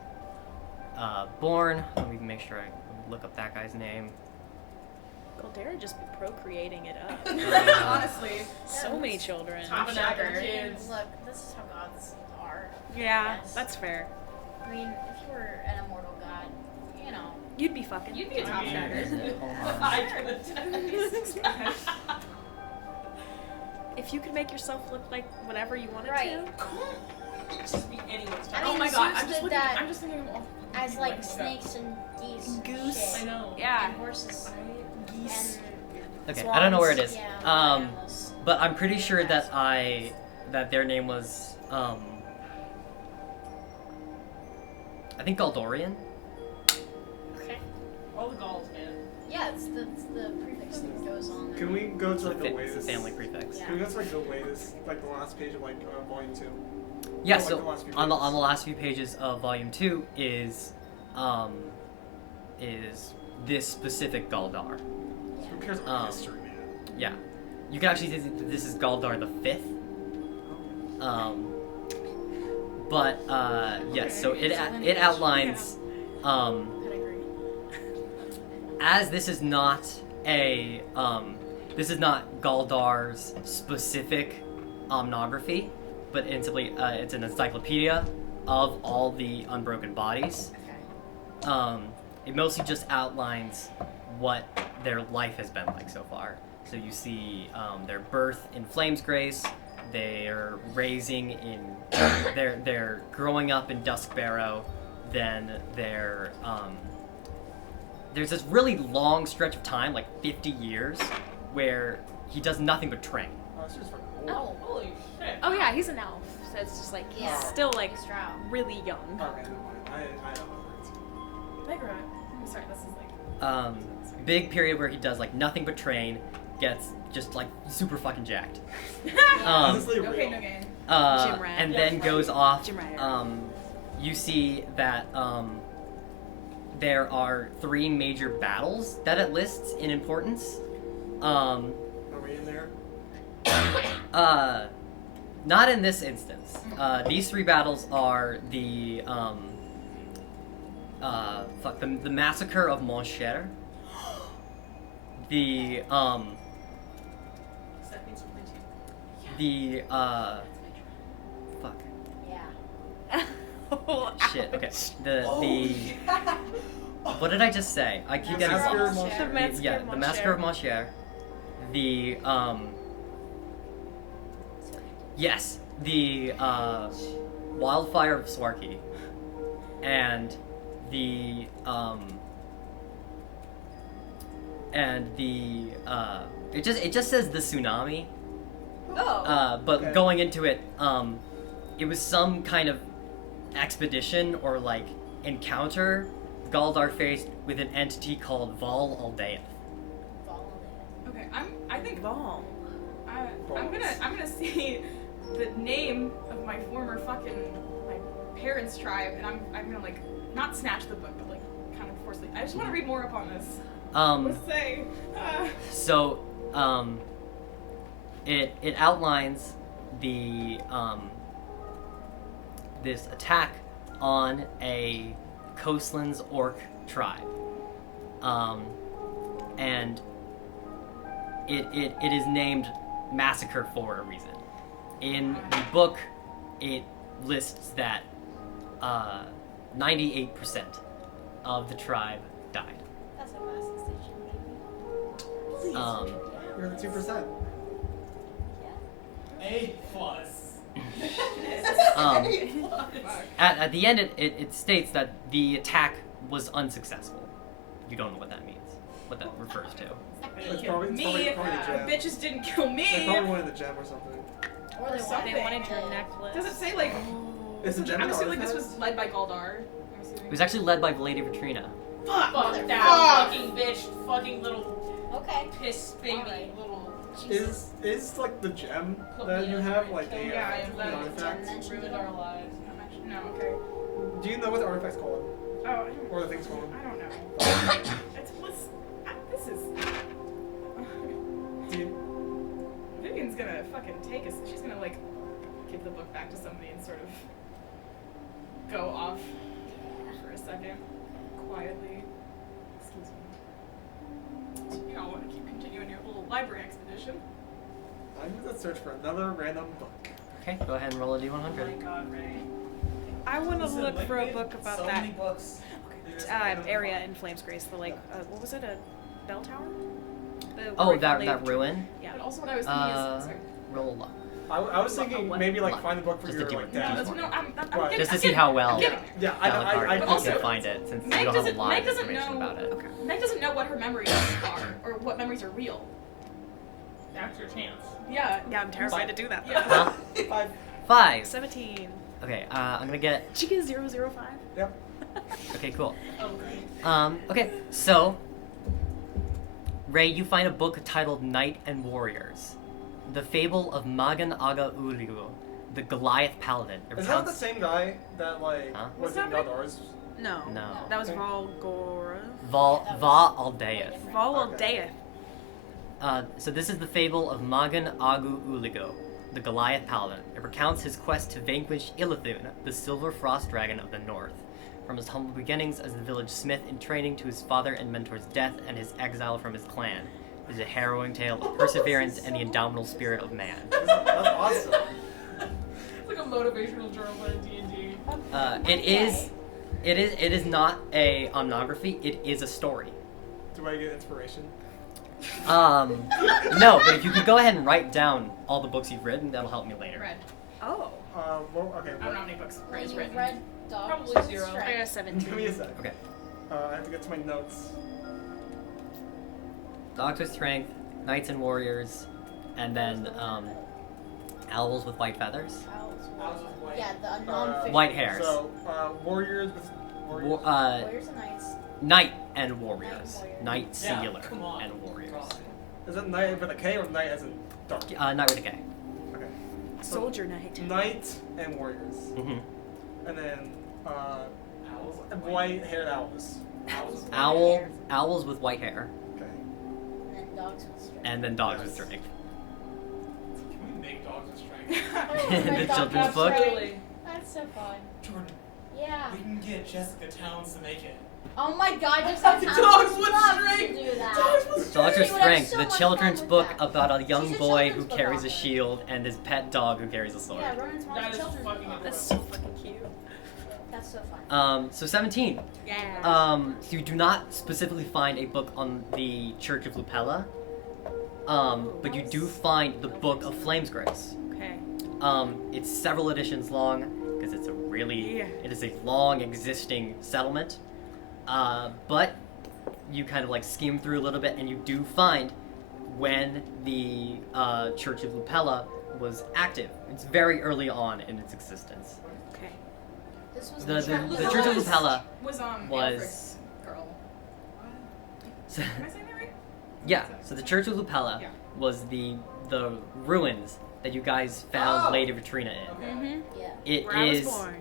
born. Let me make sure I look up that guy's name. Galdera just be procreating it up. Honestly. So many children. Tabernacle kids. Look, this is how gods are. Yeah, Yes. that's fair. I mean, if you were an immortal god, you know. You'd be fucking. You'd be a top shagger. Hold I on. couldn't. If you could make yourself look like whatever you wanted Right. to. Just be anyone's I top. mean, Oh my god, Zeus I'm just did looking. that I'm just thinking of all the As people like I know. snakes and geese. and Goose. shit. I know. Yeah. And horses. Geese. Okay, I don't know where it Swans. is. Yeah. animals. But I'm pretty sure that their name was I think Galdorian. Okay. All the Gauls, man. Yeah, it's the prefix that goes on there. Can we go to like the It's a latest family prefix. Yeah. Can we go to like the latest, like the last page of like volume 2? Yeah, Or, like, so the last few on the pages. last few pages of volume 2 is this specific Galdar. Who cares about Um, history, man? Yeah. You can actually see that this is Galdar the 5th. But yes, so it outlines Pedigree. as this is not Galdar's specific omnography, but it's simply it's an encyclopedia of all the unbroken bodies. Okay. It mostly just outlines what their life has been like so far. So you see their birth in Flamesgrace, their raising in, their growing up in Duskbarrow, then their there's this really long stretch of time, like 50 years, where he does nothing but train. Oh, that's just fucking cool. Oh. Holy shit. Oh yeah, he's an elf, so it's just like he's Yeah. still like He's drow. really young. Okay, never mind. I don't know words. Megaera. I'm sorry, this is like. Big period where he does like nothing but train, gets just like super fucking jacked. Honestly, No real. pain, no gain. Gym rat. And Yeah, then goes off. Gym rat. You see that there are 3 major battles that it lists in importance. Are we in there? Not in this instance. These 3 battles are the the massacre of Montcher, the Does that mean something to you? fuck Yeah. Oh, shit. Okay. ouch. The what did I just say? I keep getting Massacre of Montcher. The massacre yeah, of the massacre of Montcher. Montcher. The yes, the wildfire of Swarky, and the it just says the tsunami. Oh. But Okay. going into it, it was some kind of expedition or like encounter Galdar faced with an entity called Val Aldeath. Okay, I think Vol. I'm gonna see the name of my former fucking my parents' tribe, and I'm gonna like not snatch the book, but like kind of forcefully. I just want to read more up on this. Let's say. So, it outlines the this attack on a Coastlands orc tribe, and it is named Massacre for a reason. In the book, it lists that 98% of the tribe died. That's a classic station, Um, You're the 2%. A plus. At the end, it states that the attack was unsuccessful. You don't know what that means, what that refers to. gonna It's kill probably- it's me. probably the The gem. bitches didn't kill They me. probably wanted the gem or something. Or they something. They wanted wanted your to- necklace. Does it say like? Is the gem I'm an assuming this artifact? was led by Galdar. I'm assuming. It was actually led by Lady Vatrina. Fuck. Fuck Motherfucker. that fucking bitch, fucking little Okay. piss baby, Alright. little. Is like the gem Put that me you in have and like kill a me. Yeah, an that artifact? Mentioned Ruined it. our lives. No, okay. Do you know what the artifact's called? Oh, I don't, Or the thing's called? I don't know. It's what's. This is. Do you, Vivian's gonna fucking take us. She's gonna like give the book back to somebody and sort of go off for a second, quietly. Excuse me. So, you know, I want to keep continuing your little library expedition. I'm gonna search for another random book. Okay, go ahead and roll a d100. Oh my god, Ray. I want to Listen, look for a Liquid, book about so that many books. There's random area in Flames Grace. The like, what was it? A bell tower? The Oh, where we that finally- that ruin. Yeah. But also, what I was thinking is. Sorry. Roll a luck. I was thinking what? maybe like Luck. find a book for Just your to do like it. No, dad. that's, no, I'm But- getting, Just to I'm see getting- how well I'm getting there. Yeah, I Alucard But can also- find it, since Meg you don't have a doesn't- lot Meg of doesn't information know- about it. Okay. Meg doesn't know what her memories are or what memories are real. That's your chance. Yeah. Yeah, I'm terrified to do that. Yeah. Huh? 5. 5. 17. Okay, I'm gonna get. Chica 005. Yep. Okay, cool. Oh, great. Okay, so Ray, you find a book titled Knight and Warriors, the fable of Magan Aga Uligu, the Goliath Paladin. It Is that the recounts- same guy that like Huh? was What's in happening? Galdar's? No. No. That was Okay. Volgora. Va Aldeath. Voldeath. So this is the fable of Magan Agu Uligo, the Goliath Paladin. It recounts his quest to vanquish Illithun, the silver frost dragon of the north. From his humble beginnings as the village smith in training to his father and mentor's death and his exile from his clan. It is a harrowing tale of perseverance and the indomitable spirit of man. That's awesome. It's like a motivational journal by D&D. It is not a omnography. It is a story. Do I get inspiration? No, but if you could go ahead and write down all the books you've written, that'll help me later. Read. Oh. Well, okay. I don't know how many books When Ray's you written. read Dog Probably Tooth 0. Strength. I got a Give 17. me a sec. Okay. I have to get to my notes. Dogs with strength, knights and warriors, and then owls with white feathers. Owls with white. Yeah, the non-fiction. White hairs. So, warriors with warriors. Warriors and Knights. Knight and warriors. warriors. Knight Yeah, singular come on. and warriors. Come on. Is that knight with a K or knight as in dark? Knight with a K. Okay. Soldier Knight. Knight and warriors, Mm-hmm. and then Owls with white-haired owls. Owls with Owls with white hair, Okay. And then Dogs with Strength. and then dogs with strength. Can we make dogs with strength? In the Dog children's with book? Strength. Really? That's so fun. Jordan, Yeah. we can get Jessica Towns to make it. Oh my god, just have time. Dogs with love Strength. to do that. Dogs with She would have strength, so the much fun children's with book that. about a young She's a boy who children's book carries a author. shield and his pet dog who carries a sword. Yeah, Ronan's mom's That is children's fucking book author. That's so fucking cute. That's so fun. So 17. Yeah. So you do not specifically find a book on the Church of Lupella, but you do find the Book of Flames Grace. Okay. It's several editions long because it's a really, Yeah. it is a long existing settlement. But you kind of like skim through a little bit, and you do find when the Church of Lupella was active. It's very early on in its existence. Okay. This was The Church Church of was- Lupella Was was- Alfred's girl. So, Am I saying that right? yeah, so the Church of Lupella Yeah. was the ruins that you guys found Oh. Lady Vatrina in. Okay. Mm-hmm. Yeah. It Where I was is born.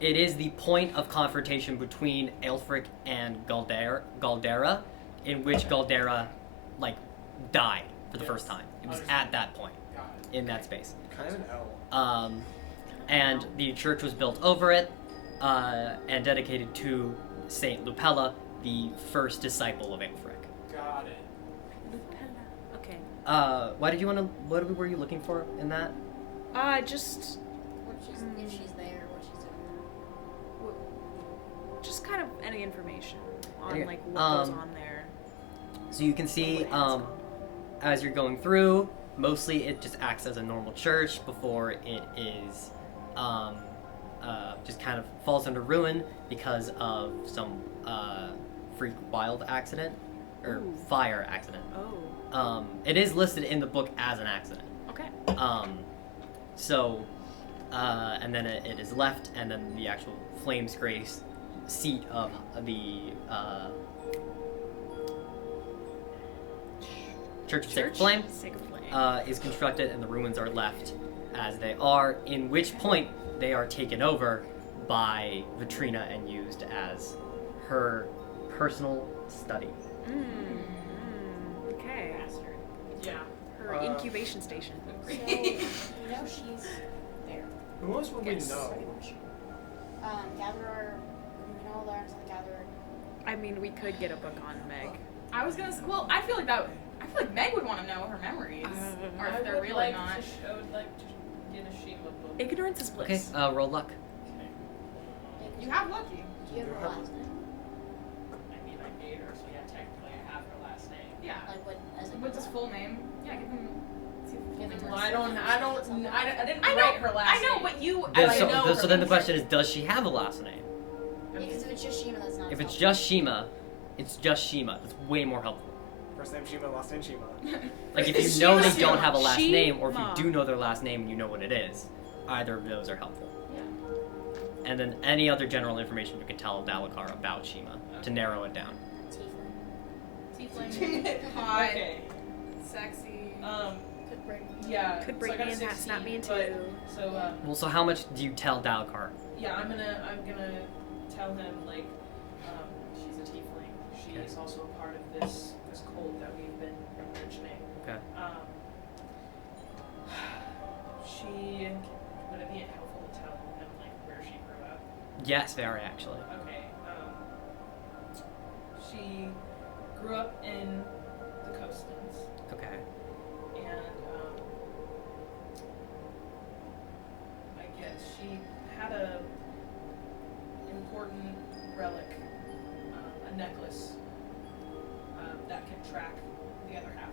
it is the point of confrontation between Aelfric and Galdera, in which Galdera like died for the first time. It was at that point Got it. in that space. Kind of an L. And the church was built over it and dedicated to Saint Lupella, the first disciple of Aelfric. Got it. Okay. Why did you want to? What were you looking for in that? Just If she's there, what she's doing. just kind of any information on Okay, like what goes on there. So you can see, What has gone as you're going through, mostly it just acts as a normal church before it is, just kind of falls under ruin because of some freak wild accident. or Ooh. fire accident. Oh. It is listed in the book as an accident. Okay. And then it is left, and then the actual Flames Grace seat of the Church of Sacred Flame Sacred Flame. is constructed, and the ruins are left as they are, in which point they are taken over by Vatrina and used as her personal study. Okay. Yeah. Her incubation station. So, you know she's there. Who else would Yes. we know? Pretty much. Gatherer, we know learns on the Gatherer. I mean, we could get a book on Meg. I was gonna say, well, I feel like Meg would want to know her memories. Or if they're really not. I would like to get a Shima book. Ignorance is Okay, bliss. roll luck. You have lucky. Do you have her last name? I mean, I made her, so yeah, technically I have her last name. Yeah. Like what? As a What's his full name? Yeah, give him. See if Give him Well, I didn't I know, write her last I know, name. but you. Then- I so, know so her then the name. question is, does she have a last name? Yeah, because if it's just Shima, that's not. If it's helpful. just Shima, it's just Shima. That's way more helpful. First name Shima, last name Shima. Like, if you know they Shima. don't have a last name, or if Shima. you do know their last name and you know what it is, either of those are helpful. Yeah. And then any other general information we can tell Dalakar about Shima to narrow it down. Tiefling. Tiefling. Hot. Okay. Sexy. Could break. Yeah. Could so break I got me a in half, snap me in 16, two. but- So Well, so how much do you tell Dalakar? yeah, I'm gonna tell him like, she's a tiefling. She Okay. is also a part of this cult that we've been mentioning. Okay. She would it be helpful to tell him like where she grew up? Yes, very actually. Okay. She grew up in the coastlands, Okay. and I guess she had a important relic, a necklace that can track the other half.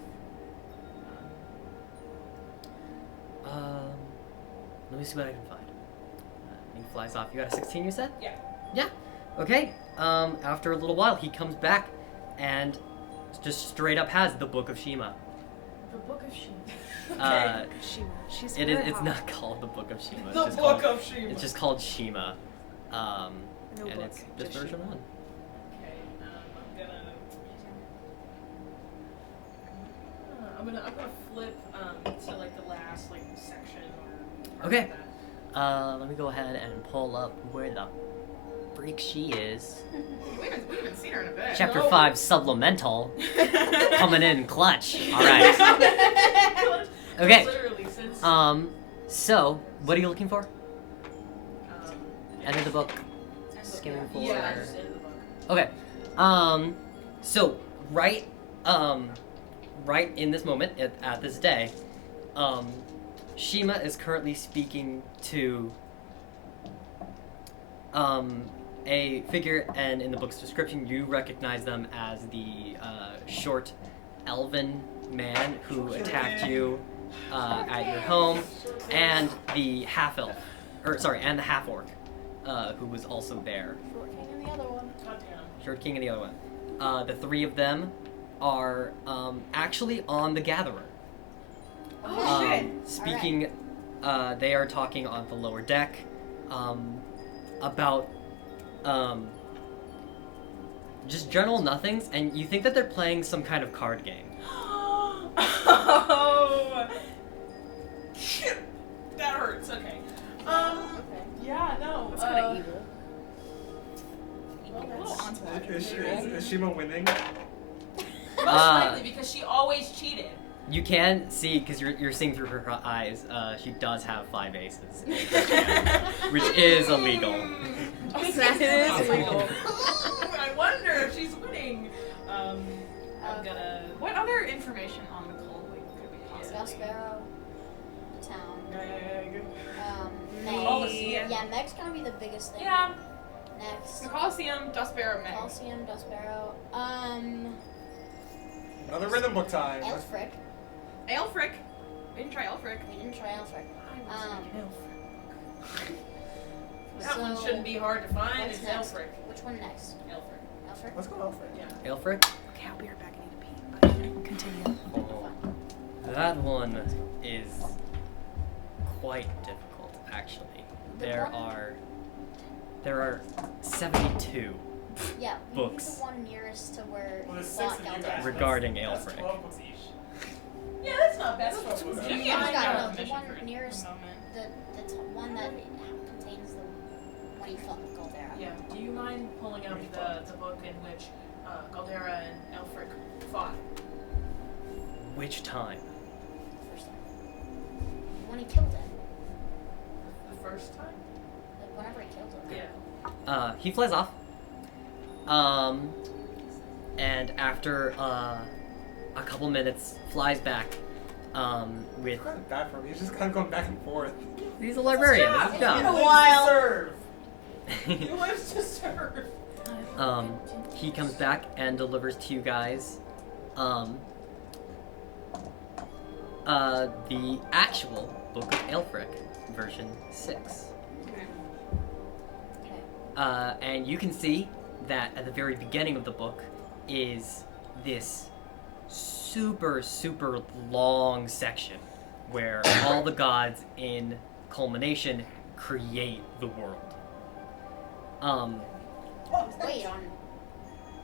Let me see what I can find. He flies off. You got a 16, you said? Yeah. Yeah. Okay. After a little while, he comes back and just straight up has the Book of Shima. The Book of Shima. Shima. She's It is. very It's hot. not called the Book of Shima. The It's just Book called, of Shima. It's just called Shima. No And book, it's just just version Shima. 1. I'm gonna flip to like the last like section or part Okay. of that. Let me go ahead and pull up where the freak she is. We haven't seen her in a bit. Chapter No. 5 Supplemental coming in clutch. All right. Okay. Literally since So what are you looking for? um, End of the book. Skimming for. yeah, just end of the book. Okay. So right in this moment at this day, Shima is currently speaking to a figure, and in the book's description, you recognize them as the short elven man who attacked you at your home, and the half-elf, and the half-orc, who was also there. Short King and the other one. Goddamn. Short King and the other one. The three of them are actually on the Gatherer. Oh shit. Speaking, they are talking on the lower deck about just general nothings, and you think that they're playing some kind of card game. Oh. Shit. That hurts. Okay. Yeah. No. That's kind of evil. Well, little entourage. Is Shima winning? Most likely because she always cheated. You can see, because you're seeing through her eyes, she does have 5 aces, which is illegal. That is illegal. I wonder if she's winning. I'm gonna. What other information on the cult could we Scott possibly? Sparrow. The town. Meg. Meg. Coliseum. Yeah, Meg's gonna be the biggest thing. Yeah. Next. The Coliseum, Dust Bear, Meg. Coliseum, Dust Sparrow. Another rhythm book time. Elfric. Aelfric. We didn't try Aelfric. We didn't try Elfric. That one So, shouldn't be hard to find. what's It's next? Elfric. Which one next? Elfric. Elfric? Let's go Alfred. Yeah. Aelfric? Okay, I'll be right back. I need to pee. But continue. Oh, that one is quite difficult, actually. There are 72 Yeah, we books need the one nearest to where Well, there's we 6 bought of you Galdera. guys. regarding That's Aelfric. 12 books each. Yeah, that's not bad. That's That's what what Jimmy we and I I got got no, the permission one for it. nearest, moment. the one that contains the when you fought Galdera. Yeah. Do you mind pulling up the book in which Galdera and Aelfric fought? Which time? First time. When he killed him. The first time? Like whenever he killed him. Yeah. He flies off. And after a couple minutes, flies back. With It's kind of bad for me. He's just kind of going back and forth. he's a librarian. This is It's dumb. been a while. Serve. He lives to serve. He comes back and delivers to you guys, the actual Book of Aelfric, version 6. Okay. And you can see that at the very beginning of the book is this super, super long section where all the gods in culmination create the world. Wait,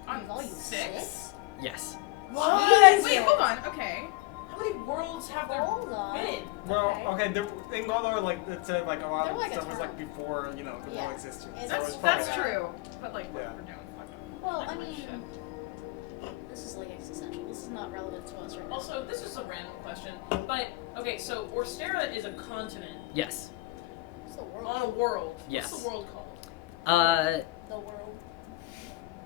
on volume 6? 6? Yes. What? Wait, hold on. Okay. How many worlds have there Hold on. been? Well, okay, in Galdera, like, it said, like, a lot They're of like a stuff was, like, term. before, you know, the Yeah. world existed. It's- So it was That's probably that. true. But like, what Yeah. we're doing. Well, I Holy mean, shit. this is like existential. This is not relevant to us right now. Also, this is a random question, but okay, so Orsterra is a continent Yes. It's the world. on a world. Yes. What's the world called? The world.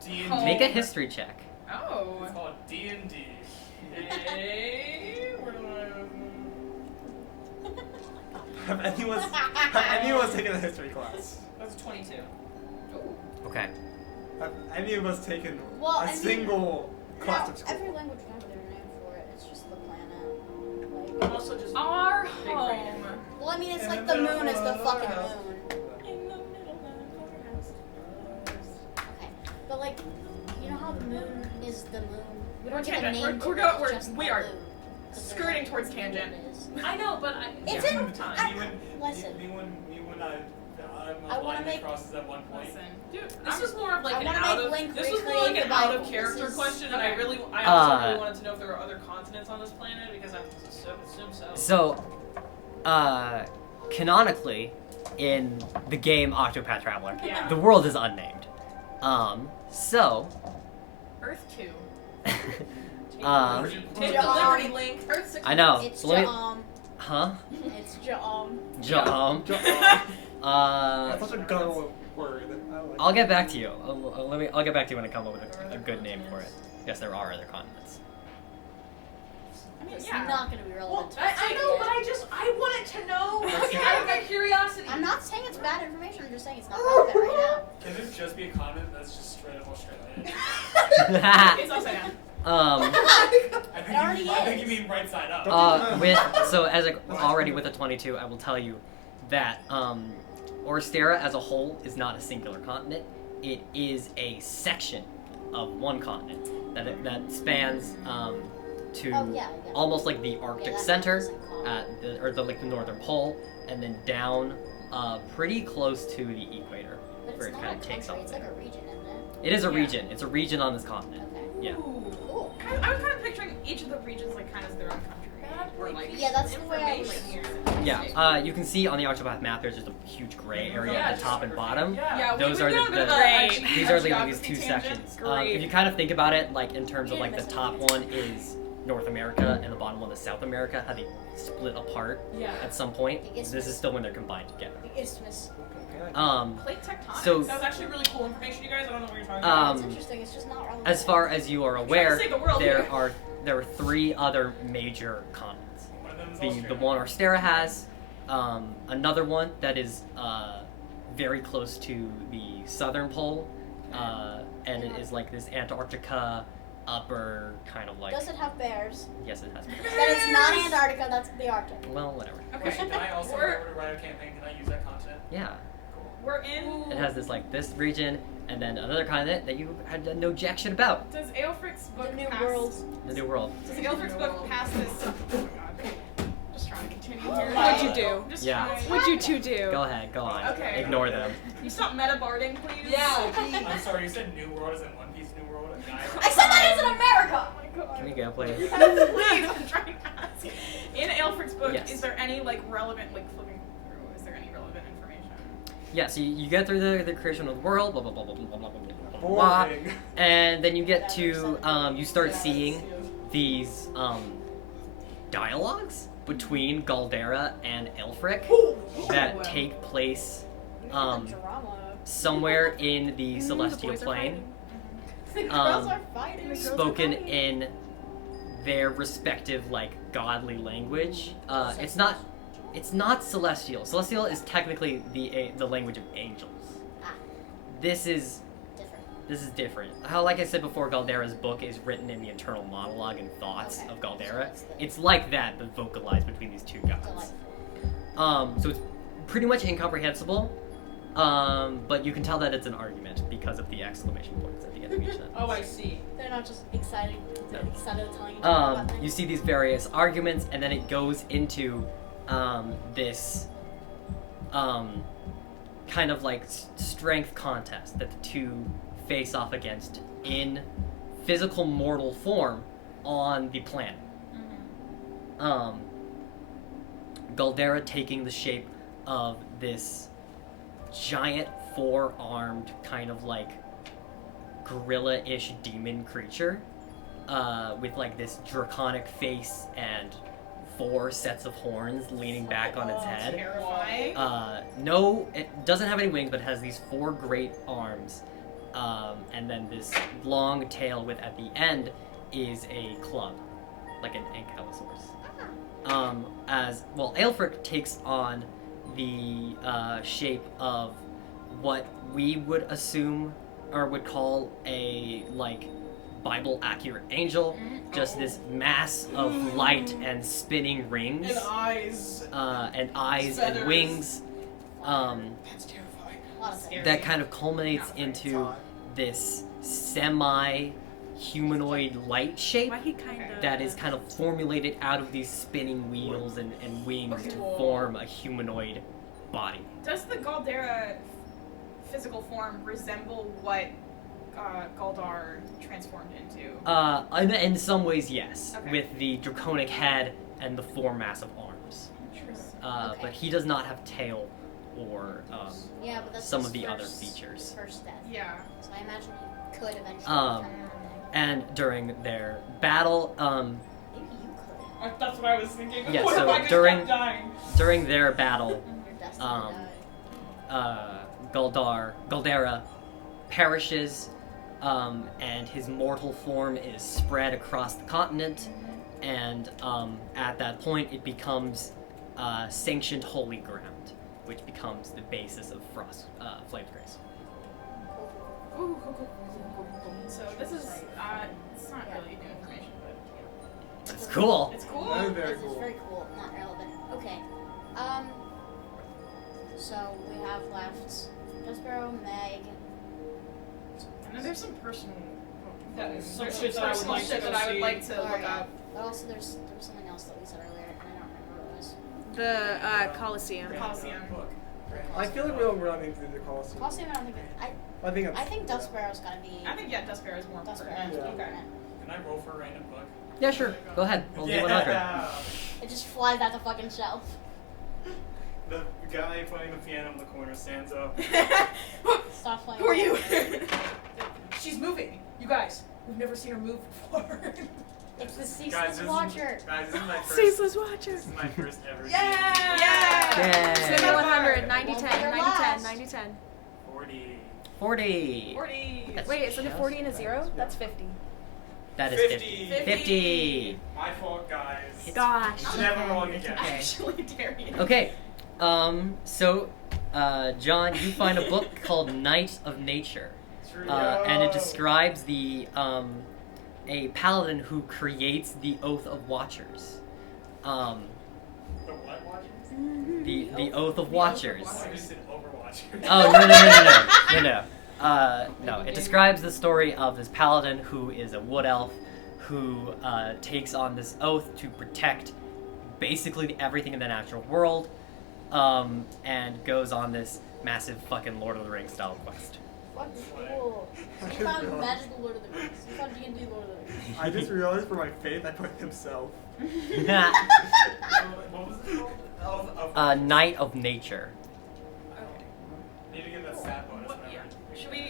D&D. Make a history check. Oh. It's called D&D. Hey, where do Have anyone taken a history class? That's 22. Okay. Have any of us taken Well, a I mean, single class Now, of school? every language knows their name for it. It's just the planet. I'm Like, also just Our big home. brain. well, I mean, it's In like the the middle moon is the of fucking our house. moon. In the middle of our house. Okay, but like, you know how the moon is the moon. We We're don't give a tangent. name. We're to go- it, we're- it's just we the are moon. 'Cause they're skirting like, towards the moon tangent. is. I know, but I. It's yeah, in- time. Listen. I wanna make- crosses at one point. Listen, dude. This was more of like I an wanna out make of. Link This was more like recreate an the out Bible. of character This is- question, and I okay. really, I also Uh, really wanted to know if there were other continents on this planet because I assume so. So, canonically, in the game Octopath Traveler, Yeah. the world is unnamed. So, Earth 2. Take the John. Liberty Link. Earth 6. I know. It's So let me- Ja'am. Huh? It's Ja'am. Ja'am. That's such a guttural word. I like I'll get back to you. I'll get back to you when I come up with a good name for it. Yes, there are other continents. I mean, It's yeah. not gonna be relevant. Well, to I us know, yet. but I wanted to know Okay. out of my curiosity. I'm not saying it's bad information. I'm just saying it's not relevant right Can it just be a continent that's just straight up Australia? It's upside down. I think you mean right side up. With a 22, I will tell you that Orsterra as a whole is not a singular continent. It is a section of one continent that spans to Oh, yeah. almost like the Arctic that center doesn't count. at the Northern Pole, and then down pretty close to the equator, But where it's it not kind a of takes country. off It's like there. a region, isn't it? It is a Yeah. region. It's a region on this continent. Okay. Yeah. Cool. I was kind of picturing each of the regions like kind of as their own country. Or like Yeah, that's the way I was. information. Yeah. You can see on the Octopath map there's just a huge gray area Yeah, at the top and bottom. Yeah. Those we are go the- on a bit of the- a These are like these geography two tangent. sections. Great. If you kind of think about it, like in terms of Yeah, like the that's top what one is North America and the bottom one is South America, how they split apart Yeah. at some point. The isthmus. This is still when they're combined together. The isthmus. Plate tectonics. So- That was actually really cool information, you guys. I don't know what you're talking It's about. interesting. It's just not relevant. As far as you are aware, save the world there here. are 3 other major continents. One of them is The Australia. one Orsterra has, another one that is very close to the southern pole, and it is like this Antarctica upper kind of like. Does it have bears? Yes, it has. That is not Antarctica. That's the Arctic. Well, whatever. Okay. Can I also We're- order to write a campaign? Can I use that continent? Yeah. Cool. We're in. It has this region, and then another continent that you had no jack shit about. Does Aelfric's book The new pass? world. The New World. Does Aelfric's book pass this? Oh God. Just trying to continue here. What'd you do? Just Yeah. trying- What'd you two do? Go ahead, go on. Okay. Ignore them. You stop meta-barding, please? Yeah, geez. I'm sorry, you said New World as in One Piece New World? I said that it's in America! Oh my God. Can you go, please? Please, I'm trying to ask. In Aelfric's book, Yes. is there any relevant, flipping through, is there any relevant information? Yeah, so you get through the creation of the world, blah blah blah blah blah blah blah blah blah, blah, Boring. and then you get to you start seeing these dialogues between Galdera and Aelfric that take place Drama. somewhere in the celestial boys are plane, The girls um, are fighting. spoken in their respective godly language. It's not celestial. Celestial is technically the language of angels. Ah. This is Different. different. How, like I said before, Galdera's book is written in the internal monologue and thoughts Okay. of Galdera. So it's the- It's like that, but vocalized between these two gods. So it's pretty much incomprehensible. But you can tell that it's an argument because of the exclamation points at the end of each sentence. Oh, I see. They're not just excited telling each other about things. You see these various arguments, and then it goes into this kind of strength contest that the two face off against in physical mortal form on the planet. Galdera taking the shape of this giant four-armed kind of gorilla-ish demon creature with this draconic face and 4 sets of horns leaning back on its head. Terrifying. No, it doesn't have any wings, but it has these 4 great arms, and then this long tail with at the end is a club, like an ankylosaurus. As well, Aelfric takes on the shape of what we would assume or would call a Bible accurate angel, just this mass of light and spinning rings, And eyes. and eyes Feathers. and wings, That's terrifying. A lot of things. that kind of culminates into this semi-humanoid light shape Why he kind of that is kind of formulated out of these spinning wheels and wings to form a humanoid body. Does the Galdera physical form resemble what Galdar transformed into? In some ways, yes, Okay. with the draconic head and the 4 massive arms. Okay. But he does not have tail or Yeah, but that's some his of the other first- features. First death. Yeah. So I imagine he could eventually Um, become one And during their battle, day. Maybe you could. That's what I was thinking. Yeah, What so if I just during- kept dying? during their battle, You're destined to die. Galdera perishes, and his mortal form is spread across the continent, and at that point it becomes sanctioned holy ground, which becomes the basis of Flame's Grace. Ooh, cool. So this is it's not really new information, but That's cool. it's cool. Very, very This is cool. very cool. Not relevant. Okay. So we have left Dustbarrow, Meg. And then there's some personal. That is some there's shit that I would personal like to shit go that I would see. like to Oh, look yeah. up. But also there was something else that we said earlier, and I don't remember what it was. the Coliseum. Coliseum. I feel like we don't really need to do the Colosseum. Coliseum, I don't think. I think it's Dustbarrow's gotta be. I think Dustbear is more Dustbarrow. important. Yeah. Okay. Can I roll for a random book? Yeah, sure. Go ahead. We'll do 100. It just flies out the fucking shelf. The guy playing the piano in the corner stands up. Stop playing. Who are you? She's moving. You guys, we've never seen her move before. It's the Guys, ceaseless this watcher. Guys, this is my first. Ceaseless Watcher. This is my first ever. Yeah! It's gonna be Yay. 100, 90, Won't 10, be your 90, 10, last. 90, 10. 40. 40. 40. Wait, is it a 40 and a 0? That's 50. That is 50. 50. 50. My fault, guys. Gosh. Never wrong again. Actually, Darian. Okay. So, John, you find a book called Night of Nature. And it describes a paladin who creates the Oath of Watchers. The what watchers? The Oath of Watchers. I just did Overwatch. watch. Oh, no. No. It describes the story of this paladin who is a wood elf who takes on this oath to protect basically everything in the natural world, and goes on this massive fucking Lord of the Rings style quest. Fuck, cool. I You just found realized- magical Lord of the Rings. You found D&D Lord of the Rings. I just realized for my faith I put himself. What was it called? Knight of Nature. Okay. Need to get that stat bonus. What, whenever. yeah.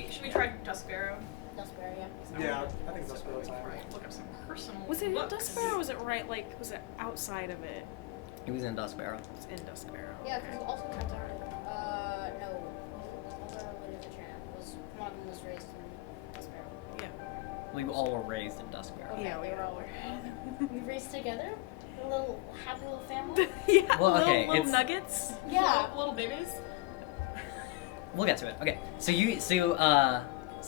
Should we try Duskbarrow? Duskberry, yeah. Yeah, I think that's really time. Right. Look up some personal. Was it in books. Duskbarrow or was it right, like, was it outside of it? He was in Duskbarrow. It was in Duskbarrow. Yeah, because also Galdera, no, Galdera and Lady Vatrina one of them was raised in Orsterra. Yeah. We all were raised in Duskbarrow. Okay, Yeah, we they were were. all we raised together, a little happy little family. Yeah, Well, okay, little it's- nuggets. Yeah. Little babies. We'll get to it. Okay, so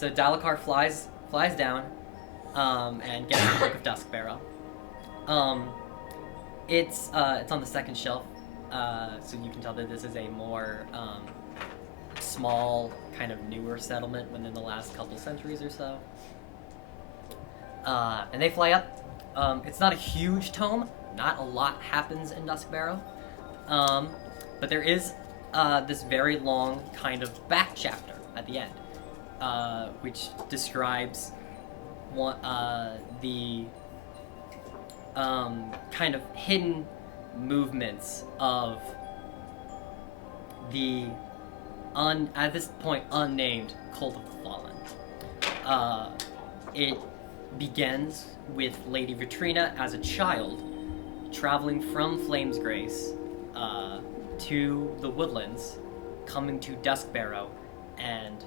Dalakar flies down, and gets the Book of Duskbarrow. It's on the second shelf, so you can tell that this is a more small, kind of newer settlement within the last couple centuries or so. And they fly up. It's not a huge tome. Not a lot happens in Duskbarrow, but there is this very long kind of back chapter at the end, which describes the kind of hidden movements of the at this point unnamed Cult of the Fallen. It begins with Lady Vatrina as a child traveling from Flame's Grace to the woodlands, coming to Duskbarrow and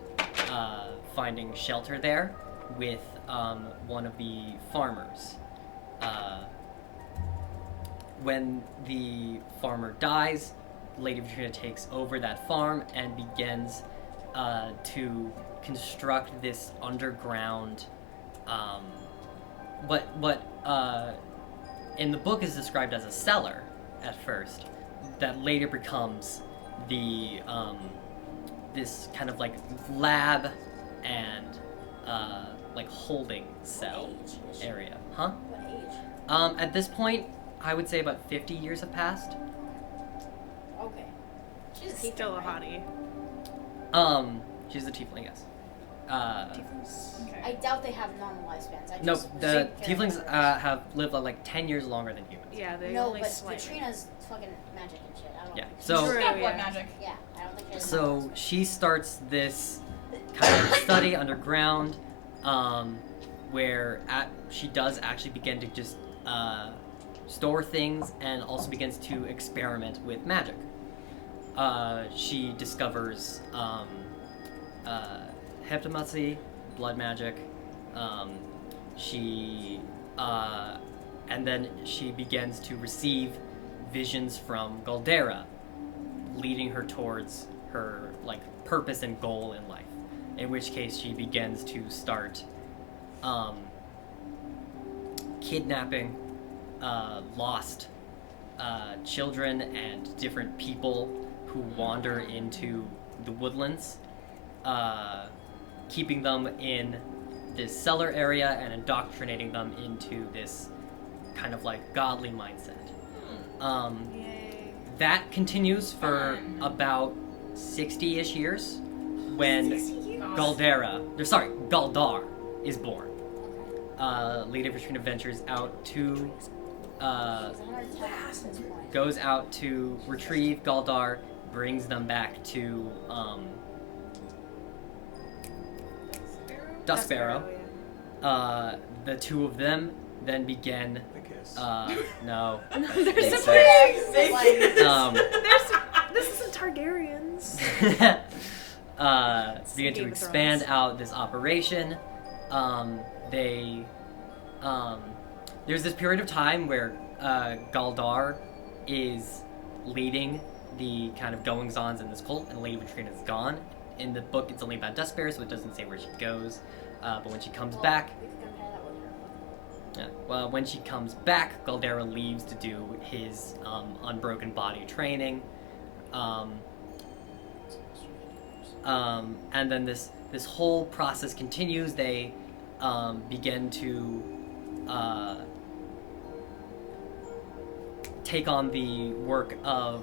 finding shelter there with one of the farmers. When the farmer dies, Lady Vatrina takes over that farm and begins to construct this underground, what in the book is described as a cellar at first, that later becomes the this kind of like lab and like holding cell area, huh? What age? At this point, I would say about 50 years have passed. Okay. She's a tiefling, Still a right? hottie. She's a tiefling, yes. I doubt they have normal lifespans. I No, just the assume they're tieflings like- have lived like 10 years longer than humans. Yeah, they No, only but slightly. Katrina's fucking magic and shit. I don't Yeah, think so- She's got True, blood yeah. magic. Yeah, I don't think she has normal So lifespans. she starts this kind of study underground, where she does actually begin to just store things and also begins to experiment with magic. She discovers heptomancy, blood magic. And then she begins to receive visions from Galdera, leading her towards her like purpose and goal in life. In which case, she begins to start kidnapping lost children and different people who wander into the woodlands, keeping them in this cellar area and indoctrinating them into this kind of like godly mindset. Yay. That continues for about 60-ish years when Galdar is born. Lady Vatrina ventures out to goes out to retrieve Galdar, brings them back to Duskbarrow. The two of them then begin. The kiss. No. There's It's, some this isn't Targaryens. begin to Game of expand Thrones. out this operation. There's this period of time where Galdar is leading the kind of goings-ons in this cult, and Lady Vatrina is gone. In the book, it's only about Duskbarrow, so it doesn't say where she goes. But when she comes back, when she comes back, Galdera leaves to do his unbroken body training. And then this whole process continues. They begin to take on the work of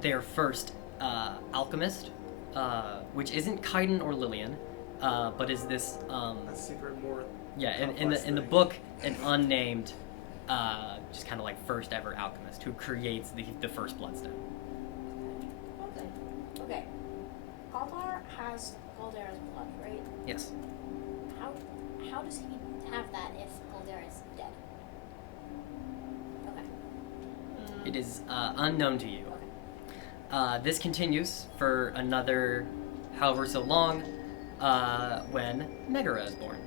their first alchemist, which isn't Kaiden or Lillian, but is this A secret more. yeah, in complex the thing. book, an unnamed, just kind of like first ever alchemist who creates the first bloodstone. Okay. Galdar has Galdera's blood, right? Yes. How does he have that if Galdera is dead? Okay. It is unknown to you. This continues for another however so long when Megaera is born.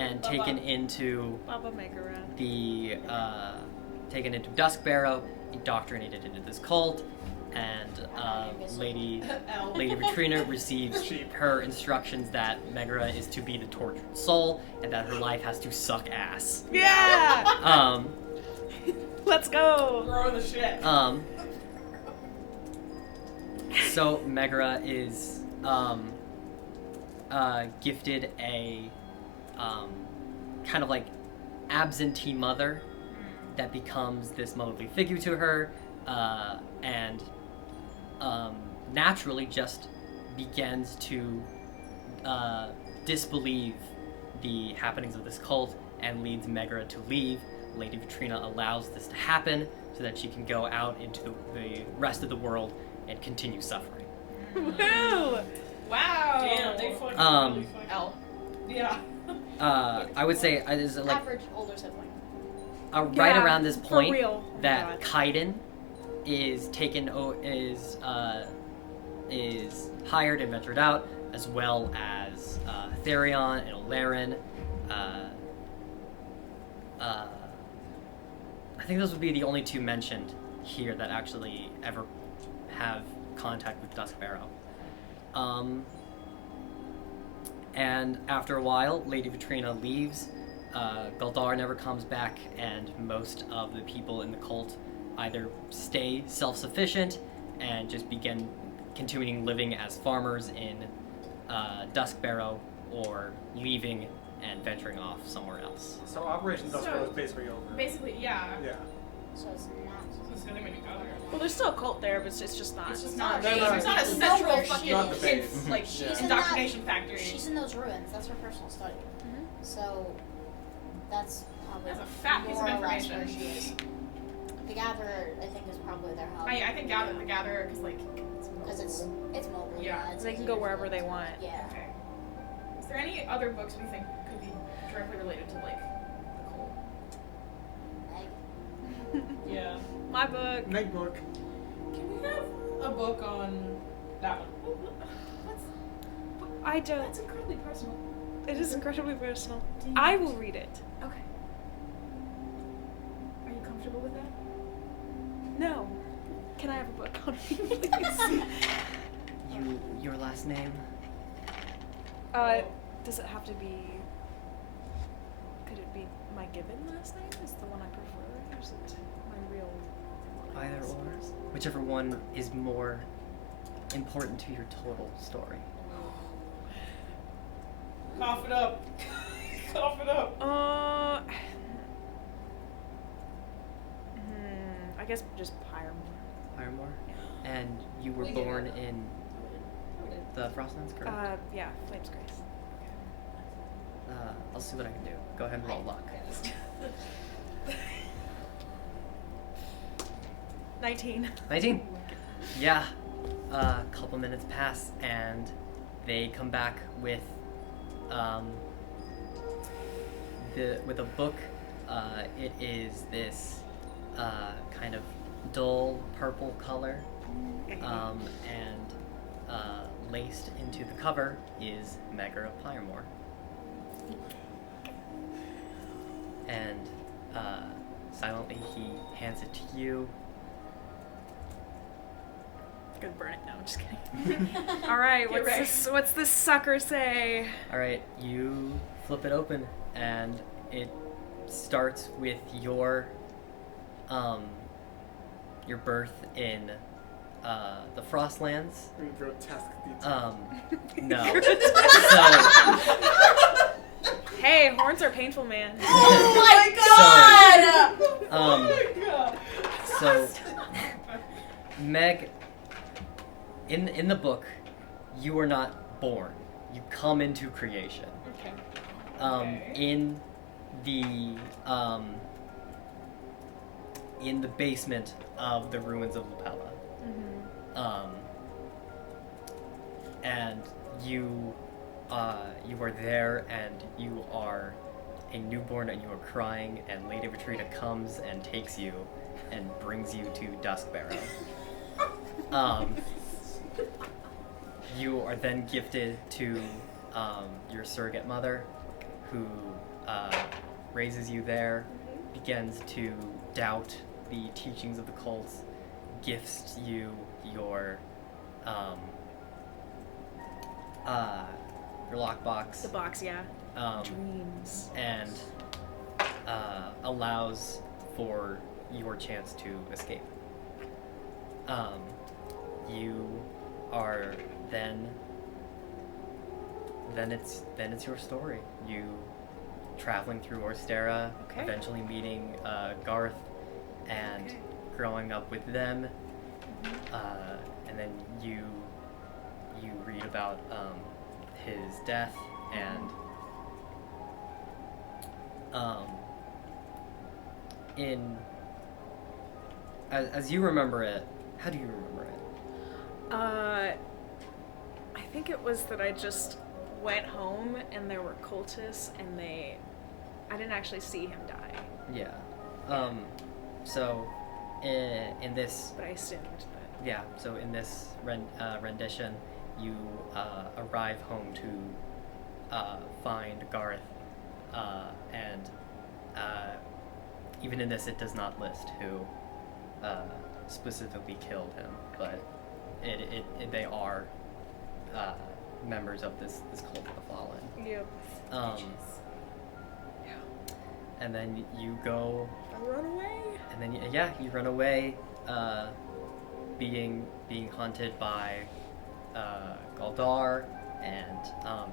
And taken into Baba Megaera. the taken into Duskbarrow, indoctrinated into this cult, and Lady Vatrina receives her instructions that Megaera is to be the tortured soul and that her life has to suck ass. Yeah! Let's go! Throw the shit. So Megaera is gifted a kind of like absentee mother that becomes this motherly figure to her, and naturally just begins to disbelieve the happenings of this cult and leads Megaera to leave. Lady Vatrina allows this to happen so that she can go out into the rest of the world and continue suffering. Woo! Wow. Damn, they fucking really fucking L. Yeah. I would say it is like Average older sibling. right Yeah, around this for point real. Oh my that God. Kaiden is is hired and ventured out, as well as Therion and Olarin. I think those would be the only two mentioned here that actually ever have contact with Duskbarrow. And after a while, Lady Vatrina leaves. Galdar never comes back, and most of the people in the cult either stay self-sufficient and just begin continuing living as farmers in Duskbarrow, or leaving and venturing off somewhere else. So Operation So- Duskbarrow is basically over. Basically, yeah. Yeah. So it's not. It's gonna make it go there. Well, there's still a cult there, but it's just not. It's just No, not. no, It's no, not a it's not central where she fucking Not the kids base. like She's in indoctrination factory. She's in those ruins. That's her personal study. So that's probably That's a fat piece of more or less information. where she is. The Gatherer, I think, is probably their hub. I think the gatherer, because like Because it's mobile. Yeah. It's They can easier go for wherever them they to- want. Yeah. Okay. Is there any other books we think could be directly related to like the cult? Meg. Yeah. My book. Meg book. Can we have a book on that one? I don't. That's incredibly personal. It is incredibly personal. Do you- I will read it. Okay. Are you comfortable with that? No. Can I have a book on me, please? Your last name? Does it have to be? Could it be my given last name? Is the one I prefer, or is it my real? one I Either guess? or. Whichever one is more important to your total story. Cough it up. Cough it up. I guess just Pyramore. Firemore? And you were We did born that. in the Frostlands, correct? Yeah, Flame's Grace. I'll see what I can do. Go ahead and roll luck. 19. 19. Yeah. A couple minutes pass, and they come back with with a book. It is this kind of dull purple color, and laced into the cover is Megaera Pyramore. And silently he hands it to you. Gonna burn it now. I'm just kidding. All right. Get ready. What's this sucker say? All right, you flip it open, and it starts with your birth in the Frostlands. I mean, grotesque detail. No. So, Hey, horns are painful, man. Oh my god! um, God. so Meg, in the book, you are not born. You come into creation. Okay. Okay. In the basement of the ruins of Lapella. And you are there, and you are a newborn, and you are crying, and Lady Vatrina comes and takes you, and brings you to Duskbarrow. You are then gifted to your surrogate mother, who raises you there, begins to doubt the teachings of the cults, gifts you your lockbox. The box, yeah. Dreams. And allows for your chance to escape. You are then it's your story. You traveling through Orsterra, Okay. eventually meeting Garth, and Okay. growing up with them, and then you read about his death, and as you remember it, how do you remember it? I think it was that I just went home and there were cultists and I didn't actually see him die, Yeah. So in this, but I assumed that. yeah. So in this rendition, you arrive home to find Garth, and even in this, it does not list who specifically killed him, but they are members of this cult of the Fallen. Yep. And then you go, I run away. and then you run away, being hunted by Galdar, and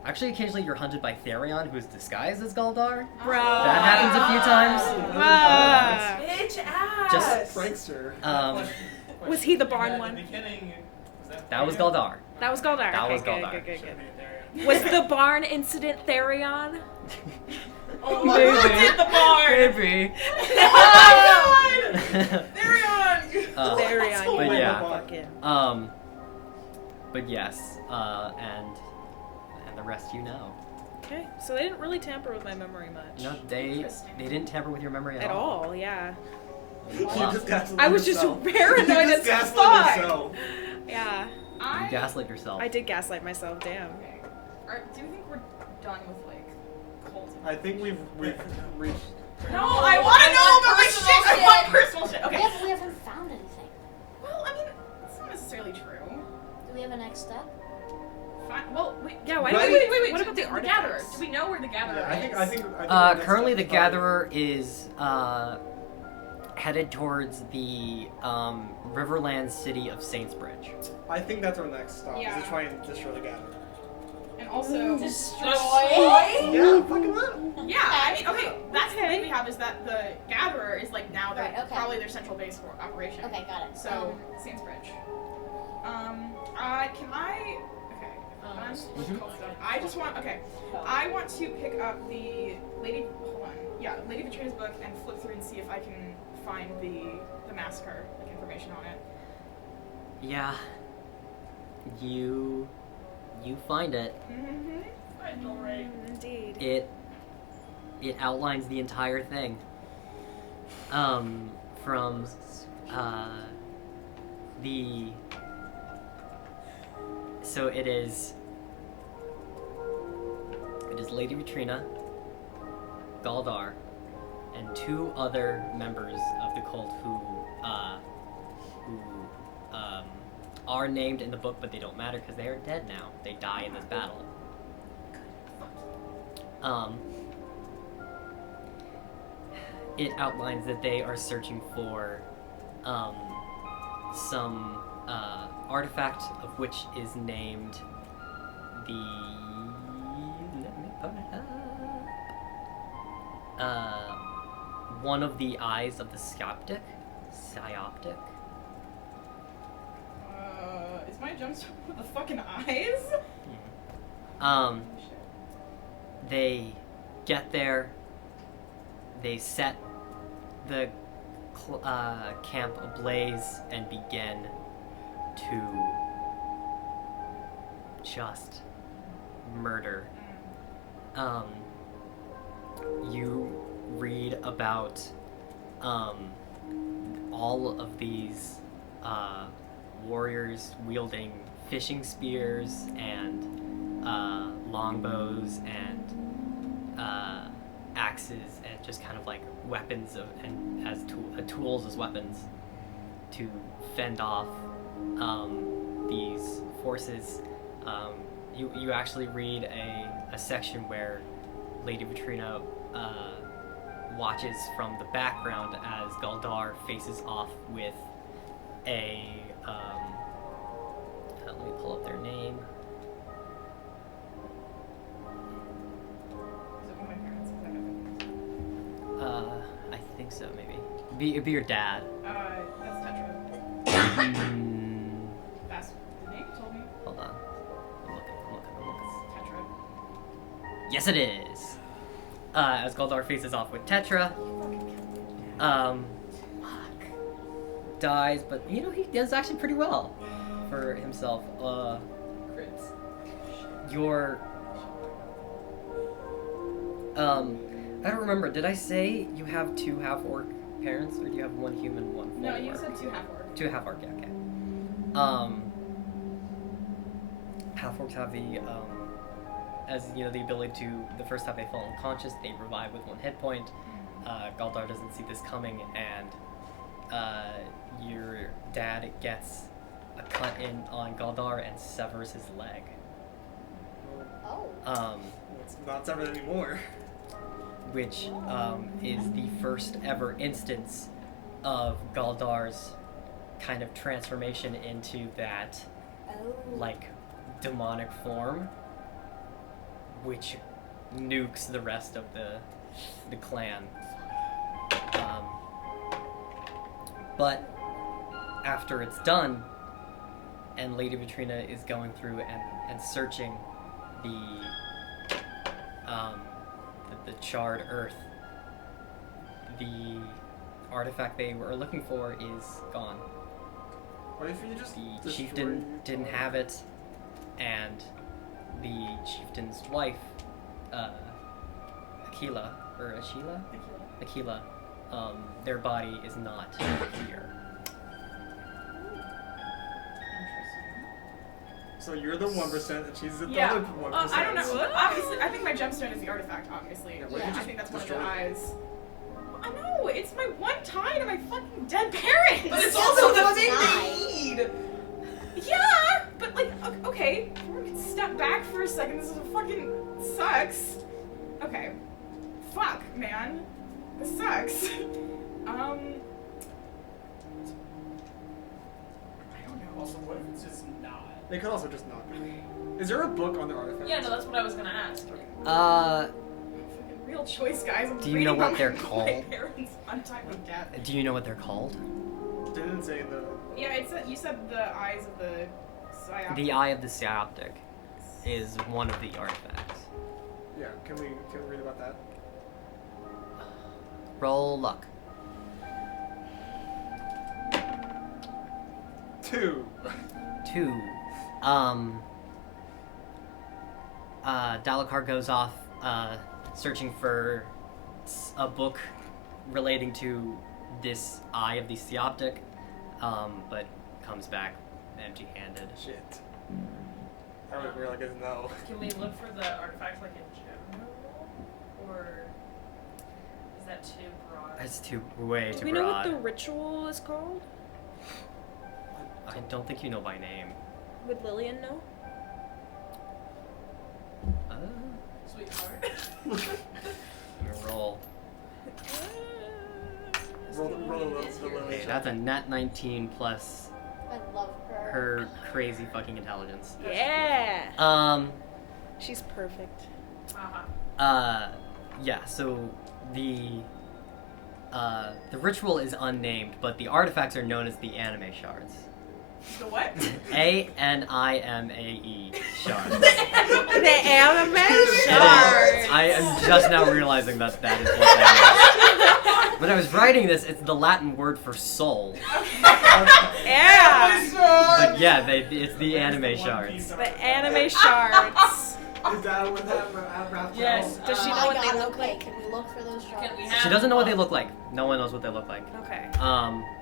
actually occasionally you're hunted by Therion, who is disguised as Galdar. Bro. That happens a few times. Ah. Bitch ass. Just- Prankster. Was he the At barn the one? beginning, That was Therion? Galdar. That was Galdar. That Okay, was good, Galdar. good, good, Should've good. been Therion. Was the barn incident Therion? Oh my god. Who did the barn? Maybe. Oh my god. Therion. Therion. but you yeah. motherfucking- But yes, and the rest you know. Okay, so they didn't really tamper with my memory much. No, they didn't tamper with your memory At all, yeah. You just gaslit I was just yourself. paranoid You as just gaslit fuck. yourself. Yeah. You gaslight yourself. I did gaslight myself, damn. Okay. Do you think we're done with like cult? I think we've reached. No, I want to know about my personal shit. I shit. want personal shit. Okay. Yeah, but we haven't found anything. Well, I mean, it's not necessarily true. Do we have a next step? Well, wait. Yeah, why Right? don't we, Wait. what about the Gatherer? artifacts? Do we know where the Gatherer Yeah, is? I think. our next Currently, step the is probably- Gatherer is headed towards the Riverland city of Saintsbridge. I think that's our next stop. Yeah. Is to try and destroy the gatherer. And also Destroy? Yeah, fuck him up. Yeah, I mean, okay. That's the thing we have is that the Gatherer is like now their Right, okay. probably their central base for operation. Okay, got it. So Saintsbridge. Can I? Okay. I'm Mhm. cult stuff. I just want. Okay. I want to pick up the Lady. Hold on. Yeah, Lady Vatrina's book and flip through and see if I can find the massacre, like information on it. Yeah. You find it. Mm-hmm. I know, right? Indeed. It outlines the entire thing. From the so it is Lady Vatrina, Galdar, and two other members of the cult who are named in the book, but they don't matter because they are dead now. They die in this battle. It outlines that they are searching for some artifact of which is named the. Let me put it up. One of the eyes of the Scioptic. Is my gemstone with the fucking eyes? They get there. They set the camp ablaze and begin to just murder. You read about all of these warriors wielding fishing spears and longbows and axes and just kind of like weapons and as tools as weapons to fend off these forces. You actually read a section where Lady Vatrina watches from the background as Galdar faces off with a let me pull up their name. Is it one of my parents? 'Cause I know them. I think so, maybe. It'd be your dad. That's Tetra. That's the name you told me. Hold on. I'm looking. Tetra. Yes, it is. As Galdar faces off with Tetra. Dies, but you know, he does actually pretty well for himself. Crits. Your I don't remember. Did I say you have two half-orc parents, or do you have one human, one full No, you orc? said 2 half-orc. 2 half-orc, yeah, okay. Half-orcs have the as you know, the ability to, the first time they fall unconscious, they revive with 1 hit point. Galdar doesn't see this coming, and your dad gets a cut in on Galdar and severs his leg. Oh. It's not severed anymore. Which is the first ever instance of Galdar's kind of transformation into that like demonic form, which nukes the rest of the clan. But after it's done, and Lady Vatrina is going through and searching the charred earth, the artifact they were looking for is gone. What if you just The destroy chieftain didn't have it, and the chieftain's wife, Aquila, their body is not here. So you're the 1% and she's the Yeah. other 1%. I don't know. Obviously, I think my gemstone is the artifact, obviously. Yeah, what if you I just think that's one of destroy the it? eyes. I know, it's my one tie to my fucking dead parents! But it's Yeah, also but the it's thing not. they need. Yeah, but like, okay, we can step back for a second. This is fucking sucks. Okay, fuck, man, this sucks. I don't know. Also, what if it's just not? They could also just not be. Is there a book on the artifact? Yeah, no, that's what I was gonna ask. Fucking real choice, guys. I'm Do you know reading what about they're my called? parents' untimely death. Do you know what they're called? Didn't say the. Yeah, it said, you said the eyes of the Scioptic. The Eye of the Scioptic is one of the artifacts. Yeah, can we read about that? Roll luck. 2. 2. Dalakar goes off searching for a book relating to this Eye of the Scioptic, but comes back empty-handed. Shit. I would really guess no. Can we look for the artifact like in general, or is that too broad? That's way Do too we know what broad. the ritual is called? I don't think you know by name. Would Lillian know? Sweetheart. Roll. Roll the Is little. Okay, that's a nat 19 plus I love her. crazy fucking intelligence. Yeah. She's perfect. Yeah, so the ritual is unnamed, but the artifacts are known as the anime shards. The what? ANIMAE shards. The anime shards. I am just now realizing that is what that is. When I was writing this, it's the Latin word for soul. Yeah. But yeah, it's the anime shards. The anime shards. Is that what that Yes. Does she Oh know my what they God, look okay, like? can we look for those Can shards? we have- She doesn't know what they look like. No one knows what they look like. Okay.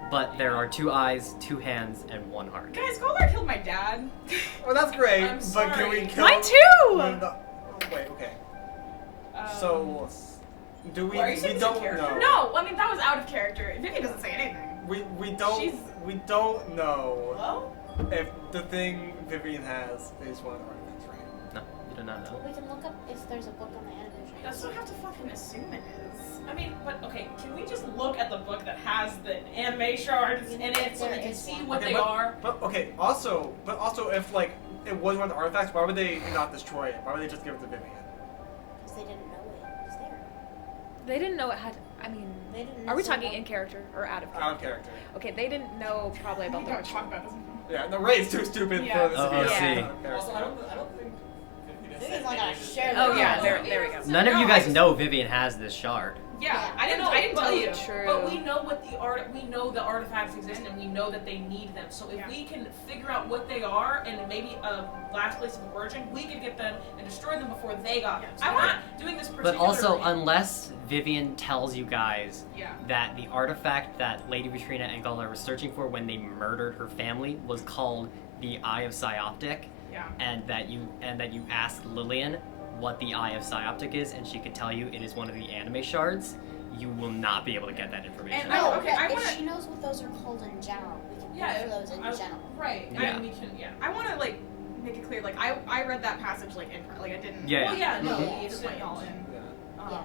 But there are 2 eyes, 2 hands, and 1 heart. Guys, Galdera killed my dad. Well, that's great, I'm but can we sorry. kill... Mine too! Oh, wait, okay. So, do we... Why are you We saying this in don't character? know. No, I mean that was out of character. Vivian doesn't say anything. We don't... She's- We don't know Well, if the thing Vivian has is one of the artifacts, right? No, you do not know. We can look up if there's a book on the anime shards. That's what you have to fucking assume it is. I mean, but okay, can we just look at the book that has the anime shards in it so we There can is see one. what Okay, they are? But okay, also if like it was one of the artifacts, why would they not destroy it? Why would they just give it to Vivian? Because they didn't know it was there. They didn't know it had. I mean, They didn't are we know talking in character or out of character? Out of character. Okay, they didn't know probably I about don't the talk about this. Yeah, no, Ray's too stupid Yeah. for this to be Oh, out see. of character. Also, I don't think. Vivian's not gonna share Oh the yeah, book. there we go. None of No, you I guys just- know Vivian has this shard. Yeah, Yeah. I didn't tell you. True. But we know what we know the artifacts exist and we know that they need them. So if Yeah. we can figure out what they are and maybe a last place of origin, we could get them and destroy them before they got them. So I we're want- not doing this But particularly. also, unless Vivian tells you guys Yeah. that the artifact that Lady Vatrina and Galdera were searching for when they murdered her family was called the Eye of Psyoptic, Yeah. and that you asked Lillian what the Eye of Psyoptic is, and she could tell you it is one of the anime shards, you will not be able to get that information. And No, okay, I but wanna- if she knows what those are called in general, we can Yeah, look for those in I- general. Right. Yeah. And we can. Yeah. I want to like make it clear. Like I read that passage like in I didn't. Yeah. Well, yeah. No. Mhm. we Just let y'all in. Yeah. Yeah.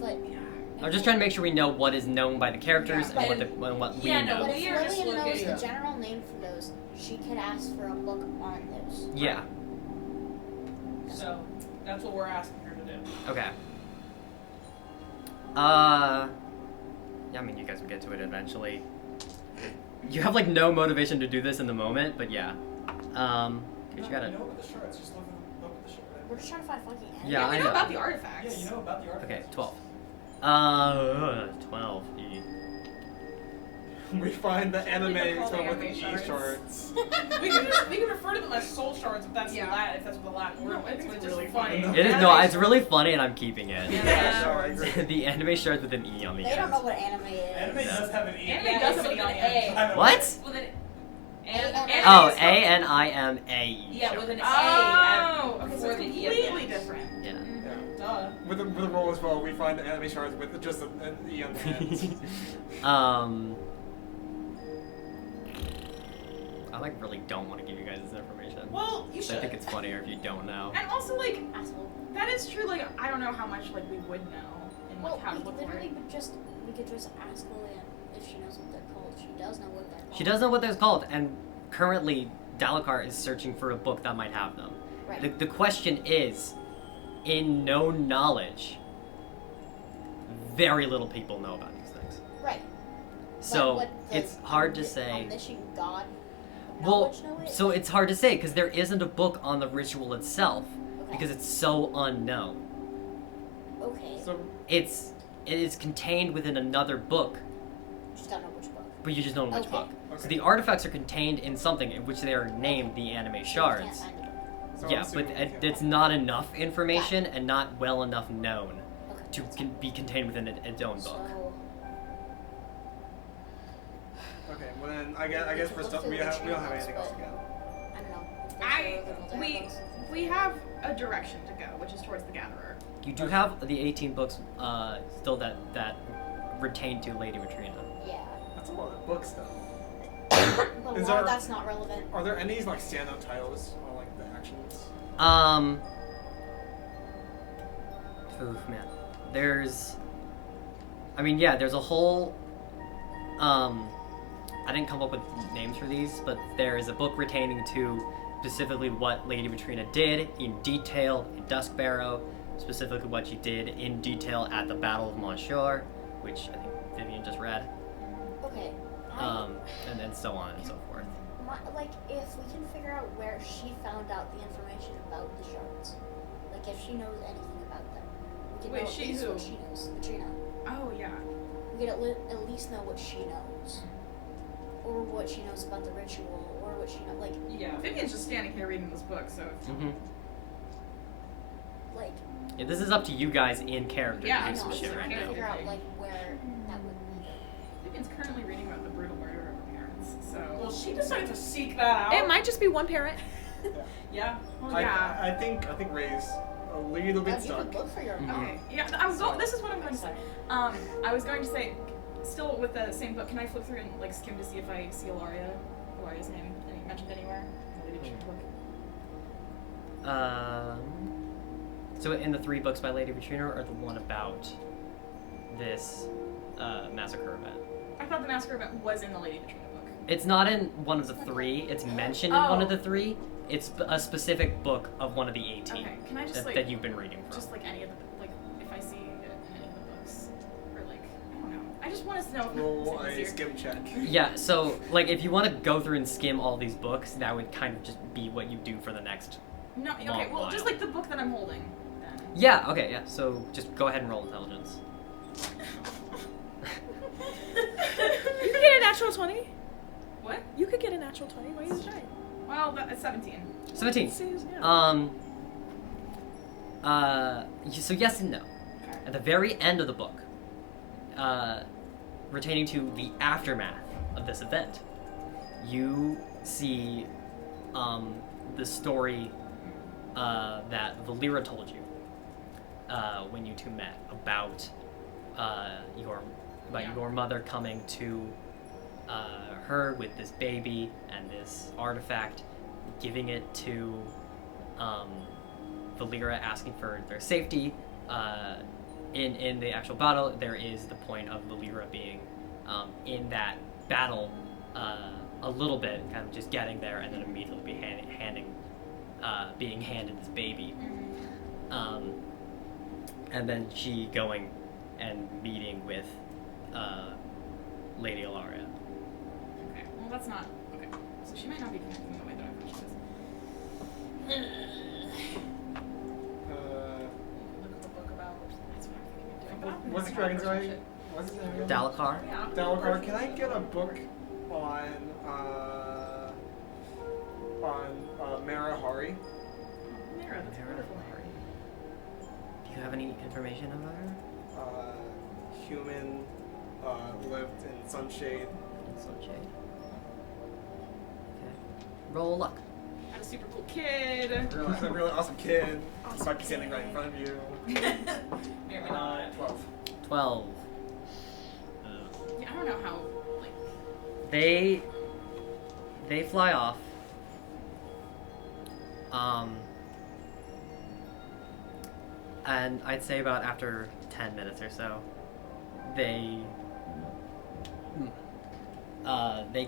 But I'm just trying to make sure we know what is known by the characters Yeah, and what we yeah, no, know. But if we are just Lillian knows looking- the general name for those, she could ask for a book on those. Yeah. So that's what we're asking her to do. Okay. Yeah, I mean, you guys will get to it eventually. You have like no motivation to do this in the moment, but yeah. You gotta. You know about the shards. Just look at the shards. We're just trying to find fucking anime. Yeah, I we know know. about the artifacts. Yeah, you know about the artifacts. Okay, 12. 12. We find the anime They're called from with the anime E shards. shards. we can refer to them as soul shards if that's Yeah. the Latin, if that's what the Latin word No, I is. think But it's it's really just funny. funny. It is no, it's really funny, and I'm keeping it. Yeah. No, I agree. The anime shards with an E on the They end. don't know what anime is. Anime does have an E. Anime Yeah, does it's have with an an E. A. I know. What? With an Oh, is- ANIMAE. Yeah, with an A Oh, at, okay, so before it's the E at the completely end. different. Yeah. Duh. With the roll as well, we find the anime shards with just an E on the end. I like really don't want to give you guys this information. Well, you So should. I think it's funnier if you don't know. And also like Asshole. that is true. Like I don't know how much like we would know and like Well, how to we look for literally it. we could just ask Lillian if she knows what they're called. She does know what they're called. She does know what they're called, and currently Dalakar is searching for a book that might have them. Right. The question is, in known knowledge, very little people know about these things. Right. So But would the it's hard to say. Omniscient God of Well, knowledge know it? so it's hard to say because there isn't a book on the ritual itself Okay. because it's so unknown. Okay. So It is contained within another book, Just don't know which book. but you just don't know which Okay. book. So Okay. the artifacts are contained in something in which they are named the anime So we can't shards. find a book. So Yeah, I'm but assuming we can't- it's not enough information and not well enough known Okay. to that's be contained within its own fine. book. So, Okay, well then I guess We we're could still look we through don't have the anything else to channels, get. I don't know. if there's a little difference. we have a direction to go, which is towards the Gatherer. You do have the 18 books still that retain to Lady Vatrina. Yeah. That's a lot of books though. But Is a lot of there- that's not relevant. Are there any like standout titles or like the actions? Oof, man. There's a whole I didn't come up with names for these, but there is a book retaining to specifically what Lady Vatrina did in detail in Duskbarrow, specifically what she did in detail at the Battle of Monsieur, which I think Vivian just read, Okay. and then so on and so forth. Like, if we can figure out where she found out the information about the shards, like if she knows anything about them, we can Wait, know at she least who? what she knows. Vatrina. Oh yeah. We could at least know what she knows, or what she knows about the ritual, or what she knows. Like, Yeah. Vivian's just standing here reading this book, so like. Yeah, this is up to you guys in character Yeah, to I do know, some so shit we right can now. figure out like where that would be. Vivian's currently reading about the brutal murder of her parents. So Well, she decided to seek that out. It might just be one parent. Yeah. well, yeah. I think Ray's a little bit That'd be a stuck. good book for your. Mhm. Okay. Yeah. This is what I'm going to say. I was going to say, still with the same book. Can I flip through and like skim to see if I see Ilaria's name mentioned anywhere in the Lady Vatrina book? So in the 3 books by Lady Vatrina, or the one about this massacre event? I thought the massacre event was in the Lady Vatrina book. It's not in one of the 3. It's mentioned in one of Oh. the 3. It's a specific book of one of the 18 Okay. Can I just that, like that you've been reading from. just like any of the like if I see it in any of the books or like I don't know. I just want us to know if Roll it's a easier. skim check. Yeah, so like if you want to go through and skim all these books, that would kind of just be what you do for the next. No. Okay. Long Well, just while. like the book that I'm holding. Then. Yeah. Okay. Yeah. So just go ahead and roll intelligence. You could get a natural 20. What? You could get a natural 20. Why are you trying? Well, that's 17. 17. Yeah. So yes and no. At the very end of the book, pertaining to the aftermath of this event, you see the story that Valera told you when you two met about your mother coming to her with this baby and this artifact, giving it to Valera, asking for their safety. In the actual battle, there is the point of Valera being in that battle a little bit, kind of just getting there, and then immediately being handed this baby. And then she going and meeting with Lady Ilaria. Okay. Well, that's not okay. So she might not be connecting the way that I thought she was. Look at the book about. That's what I'm thinking of doing. But I'm What's the gonna dragon's see how eye? shit. What's his name again? Dalakar? Yeah. Dalakar, can I get a book on Mara Hari? Mara, that's Mara wonderful. Hari. Do you have any information about her? Human, lived in Sunshade. Sunshade. Okay. Roll luck. I'm a super cool kid. A really awesome kid. He might be standing right in front of you. Maybe not. 12. 12. Yeah, I don't know how. Like, They fly off. And I'd say about after 10 minutes or so, they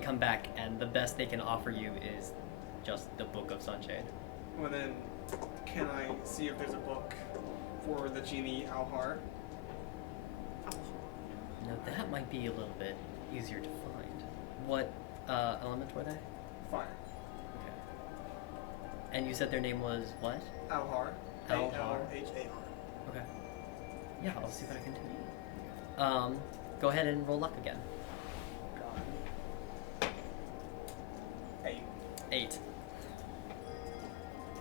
come back, and the best they can offer you is just the Book of Sunshade. Well then, can I see if there's a book for the genie Alhar? Now that might be a little bit easier to find. What element were they? Fire. Okay. And you said their name was what? Alhar. Alhar. A-L-H-A-R. Okay. Yeah, I'll see what I can do. Go ahead and roll luck again. God. 8. 8.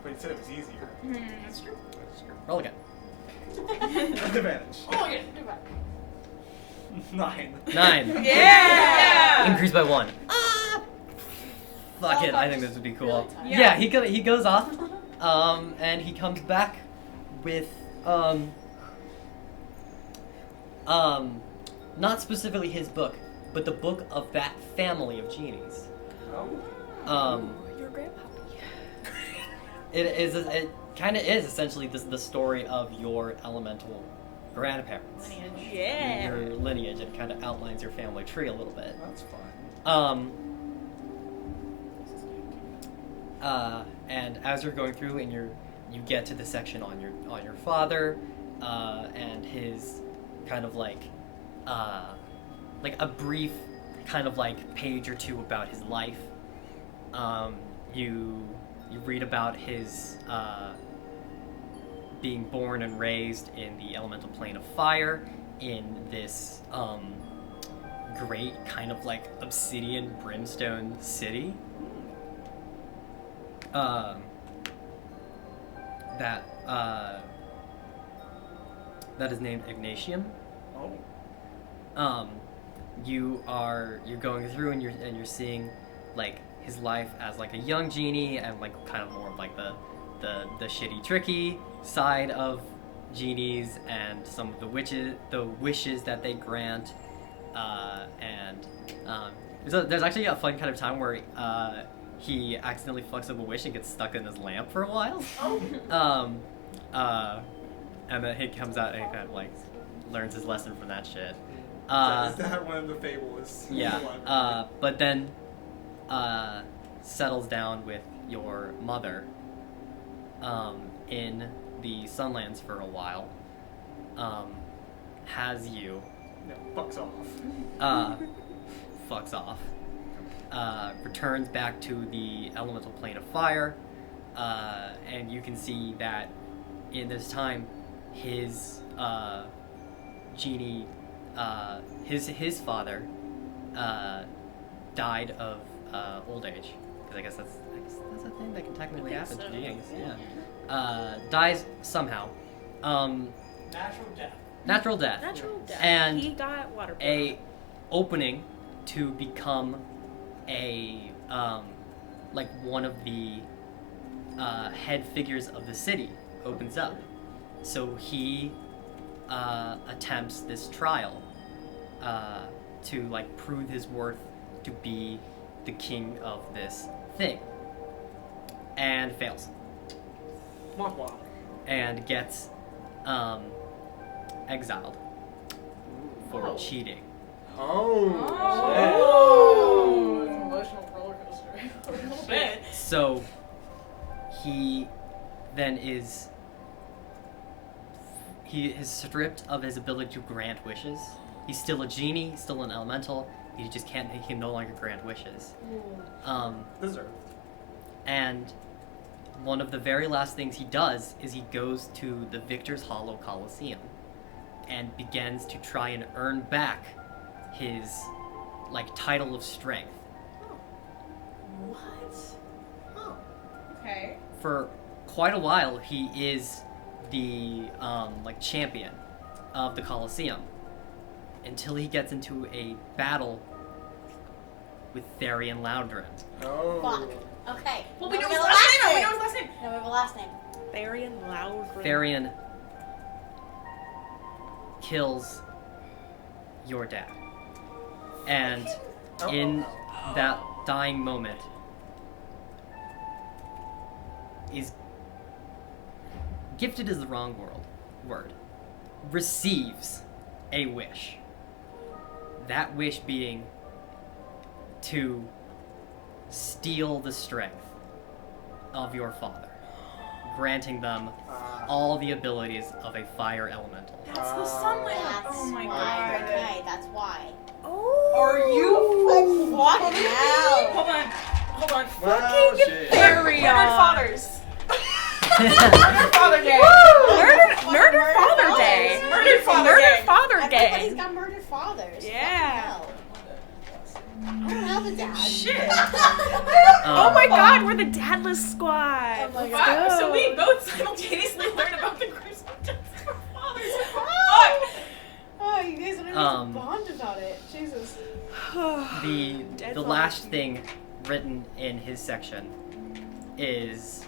But you said it was easier. that's true. Roll again. Advantage. Oh yeah. Do that. 9. 9. Yeah! Increase by 1. Fuck it, I think this would be cool. Really tight. Yeah, he goes off, and he comes back with not specifically his book, but the book of that family of genies. Oh. Your grandpappy. It kind of is essentially the story of your elemental grandparents. Lineage. Yeah. Your lineage. It kind of outlines your family tree a little bit. That's fun. And as you're going through, and you get to the section on your father, and his kind of like a brief kind of like page or two about his life. You read about his being born and raised in the elemental plane of fire in this great kind of like obsidian brimstone city. That is named Ignatium. Oh. You're going through and you're seeing like his life as like a young genie and like kind of more of like the shitty tricky side of genies and some of the wishes that they grant, there's actually a fun kind of time where he accidentally fucks up a wish and gets stuck in his lamp for a while. And then he comes out and he kind of like learns his lesson from that shit. Is that one of the fables? Yeah. But then settles down with your mother in the Sunlands for a while. Has you. No, fucks off. Fucks off. Returns back to the elemental plane of fire, and you can see that in this time, his genie, his father, died of old age. Because I guess that's a thing that can technically happen to genies. Yeah. Dies somehow. Natural death. Natural death. And he got water a opening to become a like one of the head figures of the city opens up. So he attempts this trial to like prove his worth to be the king of this thing, and fails. Wah. And gets exiled for cheating. Oh. Oh, it's an emotional roller coaster. A little bit. So he then is stripped of his ability to grant wishes. He's still a genie, still an elemental. He can no longer grant wishes. Deserved. And one of the very last things he does is he goes to the Victor's Hollow Coliseum and begins to try and earn back his like title of strength. Okay. For quite a while, he is the like champion of the Coliseum until he gets into a battle with Therian Loudrin. Oh. Fuck. Okay. Well, we know Now his the last name. We name. know his last name. No, we have a last name. Therian Loudrin. Therian kills your dad. And in that dying moment is gifted is the wrong word. Receives a wish. That wish being to steal the strength of your father, granting them all the abilities of a fire elemental. That's the sunlight. That's Oh my why. god. Okay, that's why. Oh. Are you What fucking now? Hold on. Well, shit. Carry Murdered on. fathers. Murdered father gang. Murder Father Day. Murdered father Murder gang. Father Everybody's Gang. got murdered fathers. Yeah. What the hell? I don't have a dad. Shit. Oh my god, we're the dadless squad. Oh my Fuck. god. So we both simultaneously learned about the gruesome deaths of our fathers. Fuck. Oh, you guys don't even Um, bond about it. Jesus. The Dead last fathers. thing written in his section is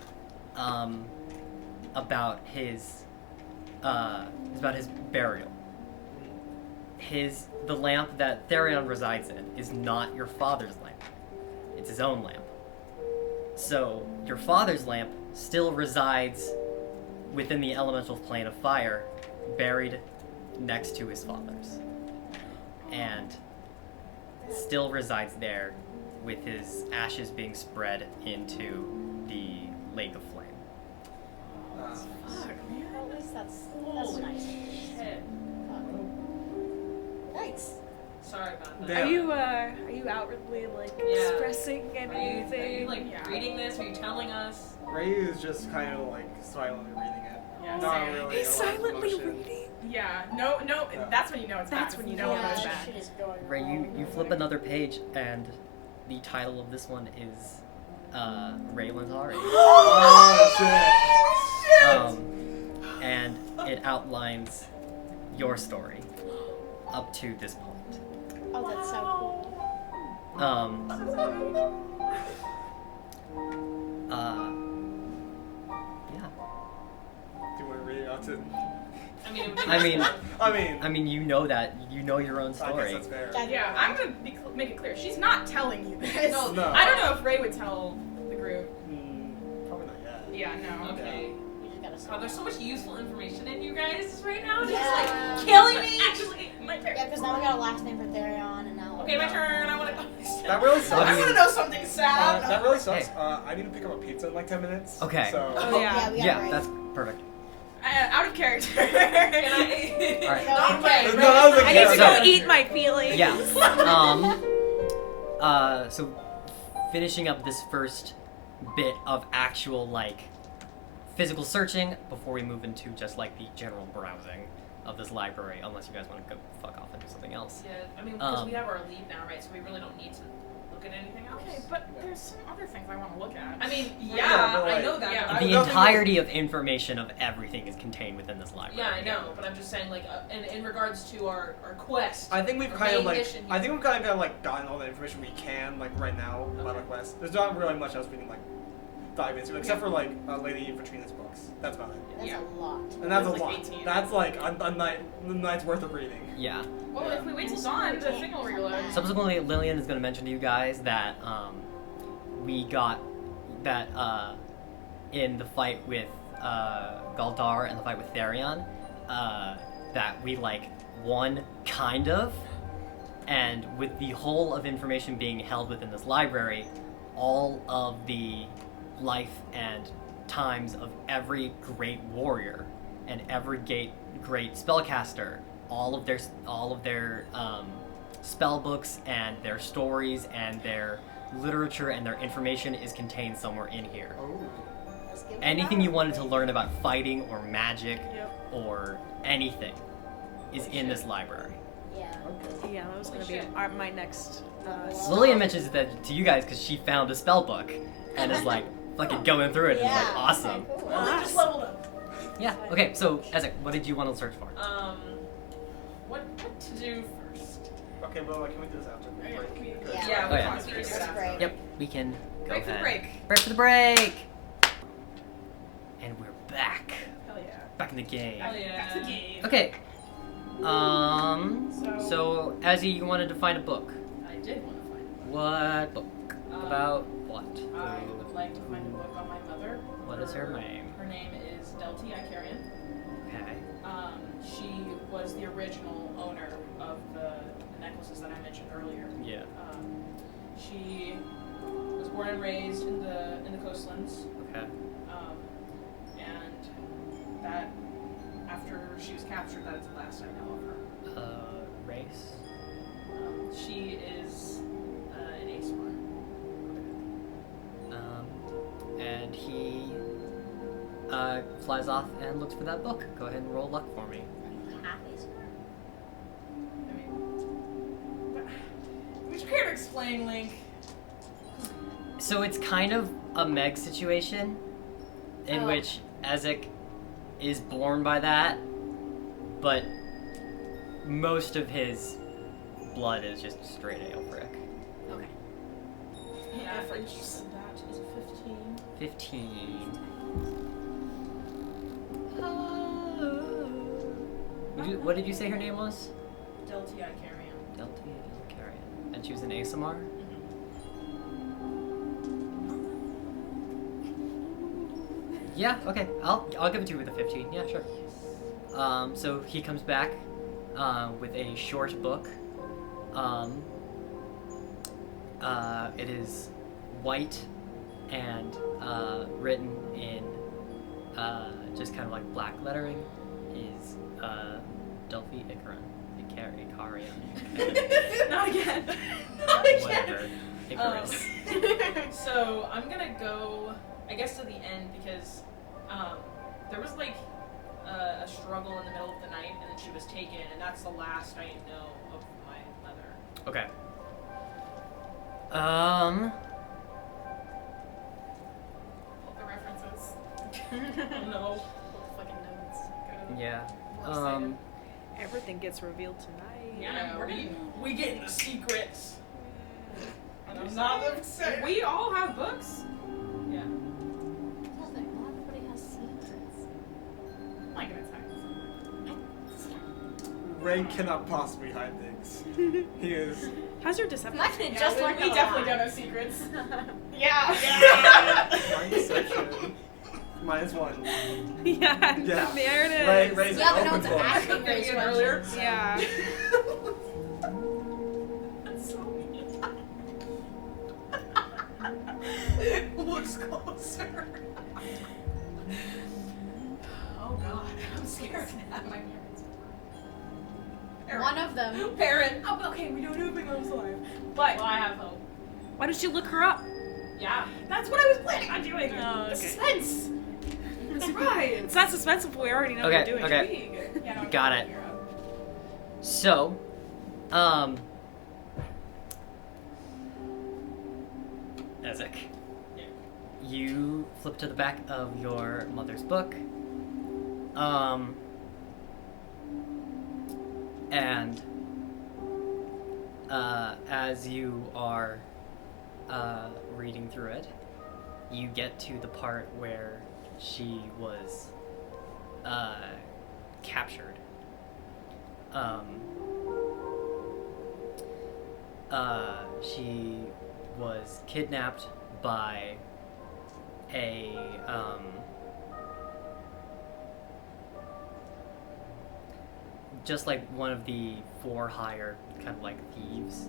about his burial. The lamp that Therion resides in is not your father's lamp. It's his own lamp. So your father's lamp still resides within the elemental plane of fire, buried next to his father's. And still resides there, with his ashes being spread into the lake of flame. Fuck, man. Well, at least that's Holy nice. shit. Thanks. Sorry about that. Damn. Are you outwardly like Yeah. expressing Are you anything? like Yeah. reading this? Are you telling us? Ray is just kind of like silently reading it. Yeah, Not same. really. He's a lot of silently emotion. reading. Yeah, no, Yeah. that's when you know it's That's bad. when you know know when it's it's bad. Shit is going Ray, you wrong. flip another page, and the title of this one is Ray Lantari. Oh shit! And it outlines your story up to this point. Oh, that's so cool. Yeah. Do you want to read it out to? I mean, it would be I mean, I mean, you know that you know your own I guess story. that's fair. Yeah, I'm gonna make it clear. She's not telling you this. No. No. I don't know if Ray would tell the group. Probably not yet. Yeah, no. Okay. You just gotta say. Oh, there's so much useful information in you guys right now. It's Yeah. just like killing me. Actually, my turn. Yeah, because now we got a last name for Therion, and now. Okay, my turn. I want to. That really sucks. I want to know something sad. That really sucks. I need to pick up a pizza in like 10 minutes. Okay. So. Oh, Yeah, we got Yeah, Ray. that's perfect. Out of character. Can I? Alright. No, Okay. No, that was a I need to go character. eat my feelings. Yeah. So finishing up this first bit of actual like physical searching before we move into just like the general browsing of this library, unless you guys want to go fuck off and do something else. Yeah, I mean, because Um, we have our lead now, right? So we really don't need to look at anything else. Okay, but there's some other things I want to look at. I mean, Yeah, yeah, but, I like, know that. yeah, but I The don't think entirety of information of everything is contained within this library. yeah, I know, but I'm just saying, like, in regards to our quest. I think we've our kind of main like. mission I here. think we've kind of like gotten all the information we can like right now about our quest. There's not really much else we can like dive into except for like Lady Vatrina's books. That's about it. That's Yeah. a lot. And that's a Like lot. 18. That's like a night's worth of reading. Yeah. Well, if we wait till dawn, the thing will reload. Subsequently, Lillian is going to mention to you guys that we got that in the fight with Galdera and the fight with Therion, that we like won kind of, and with the whole of information being held within this library, all of the life and times of every great warrior and every great spellcaster, all of their spell books and their stories and their literature and their information is contained somewhere in here. Oh. Let's give it Anything a you wanted to learn about fighting or magic or anything is in this library. Yeah. Okay. Yeah, that was gonna Holy be shit. my next. Lillian mentions that to you guys because she found a spell book and is like fucking going through it and is like Yeah, awesome. okay, cool. Well, they just leveled up. Yeah. Okay. So Ezek, what did you want to search for? What to do first? Okay, well, like, can we do this after the break? Yeah. Yeah, Oh, yeah. we can Let's do that. break. Yep. We can go Break for the ahead. break. Break for the break. And we're back. Hell yeah. Back in the game. Hell yeah. Back to the game. Okay. So Ezzy, you wanted to find a book. I did want to find a book. What book? About what? I would like to find a book on my mother. What is her name? Her name is Delty Icarian. Okay. She was the original owner of the necklaces that I mentioned earlier. Yeah. She was born and raised in the coastlands, Okay. and that after she was captured, that is the last I know of her. Race. She is an ASMR. And he flies off and looks for that book. Go ahead and roll luck for me. I mean, would you care to explain, Link? So it's kind of a Meg situation, in Oh. which Ezek is born by that, but most of his blood is just straight Aelfric. Okay. The average of that is a 15. 15. What did you say her name was? Delty Icarian. Delty Icarian. And she was an ASMR? Yeah, okay. I'll give it to you with a 15. Yeah, sure. So he comes back with a short book It is white and written in just kind of like black lettering. Is Delphi Icaron. Icarian. Not again. Whatever. Icarus. So I'm gonna go, I guess, to the end because there was like a struggle in the middle of the night, and then she was taken, and that's the last I know of my mother. Okay. All the references. Oh no. Fucking notes. Yeah. Everything gets revealed tonight. Yeah, we getting the secrets. And I'm not upset. We all have books. Yeah. Nothing. Not everybody has secrets. I'm not gonna tell Ray cannot possibly hide things. He is. How's your deception? I can you. just Yeah, learn we how to definitely lie. don't know secrets. Yeah. My deception. -1. Yeah, Yeah. there it is. Ray's Yeah, an but no open one's book. asking those Again earlier. questions. Yeah. That's so mean. Looks closer. Oh god, I'm scared now. My parents. One of them. Parent. Oh, okay, we don't know if Migos alive. But Well, I have hope. Why don't you look her up? Yeah. that's what I was planning on doing. Oh, The okay. suspense. The surprise. It's not suspenseful. We already know Okay, what you're doing. okay. Yeah, no, Got it. So, Ezek, Yeah. you flip to the back of your mother's book, and as you are reading through it, you get to the part where she was captured. She was kidnapped by a just like one of the for hire kind of like thieves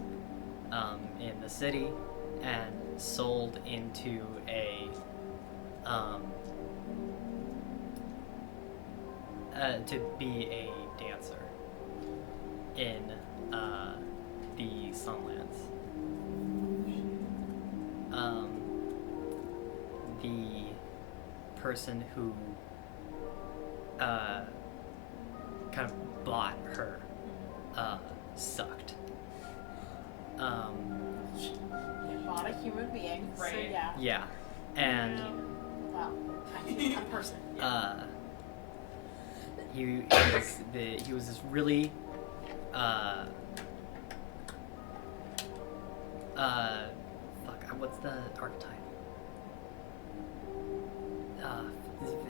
in the city, and sold into a to be a dancer in the Sunlands. The person who kind of bought her sucked. Not a human being. So Right. yeah. Yeah, and Well, I mean, a person. he was this really what's the archetype?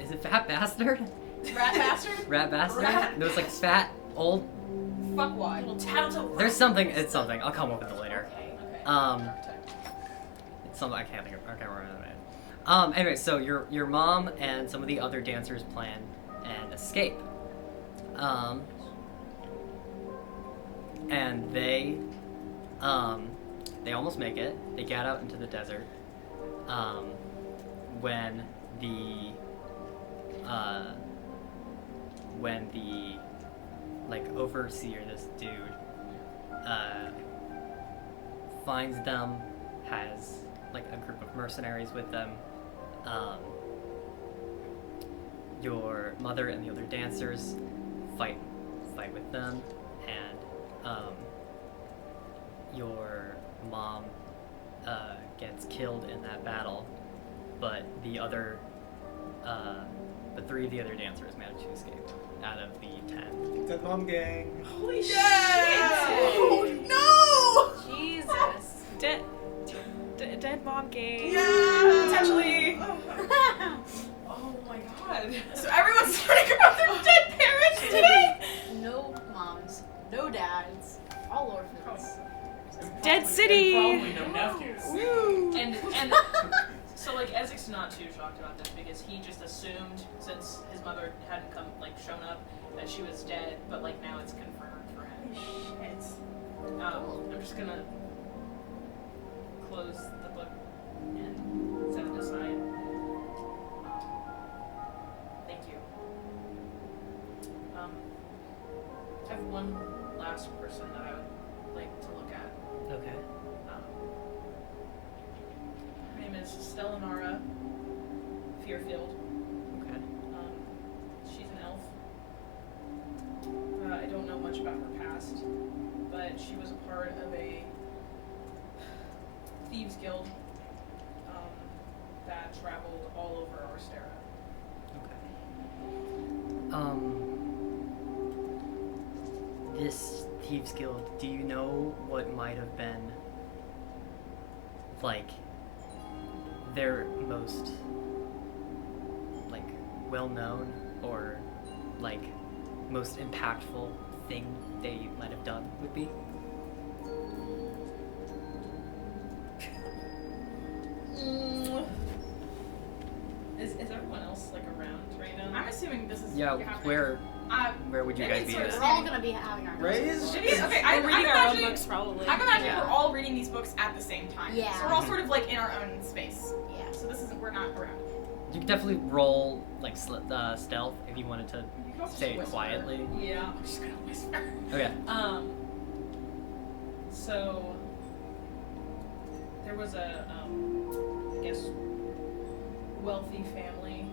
Is it fat bastard? Rat bastard? Rat bastard? Rat. There was like fat old. Fuck why? Little tattletale. There's something. It's something. I'll come up with it later. Okay. It's something I can't think of. I can't remember the name. Anyway, so your mom and some of the other dancers plan an escape. And they almost make it. They get out into the desert. When the like overseer, this dude, finds them, has like a group of mercenaries with them. Your mother and the other dancers fight with them, and your mom gets killed in that battle, but three of the other dancers manage to escape out of the 10. Dead Mom Gang. Holy shit! Oh, no! Jesus. Dead mom game. Yeah! Potentially. Oh my god. So everyone's learning about their dead parents today? No moms, no dads, all orphans. Dead City. Probably no nephews. Woo. And so like Ezek's not too shocked about this because he just assumed, since his mother hadn't shown up, that she was dead, but like now it's confirmed for him. Shit. I'm just gonna close the book and set it aside. Thank you. I have one last person that I would like to look at. Okay. Her name is Stellanara Fearfield. Okay. She's an elf. I don't know much about her past, but she was a part of a thieves guild that traveled all over Orsterra. This Thieves Guild, do you know what might have been, like, their most, like, well-known or, like, most impactful thing they might have done would be? Is everyone else like around right now? I'm assuming this is Yeah, you're happening. where would you guys be? sort of We're all gonna be having our Raise? Should we- okay, We're reading our own imagining- books, probably. I'm imagining Yeah. we're all reading these books at the same time. Yeah. So we're all sort of like in our own space. Yeah. So this isn't, we're not around. You could definitely roll, like, stealth if you wanted to You can also say it whisper. quietly. Yeah. I'm just gonna whisper. Okay. So there was a, I guess, wealthy family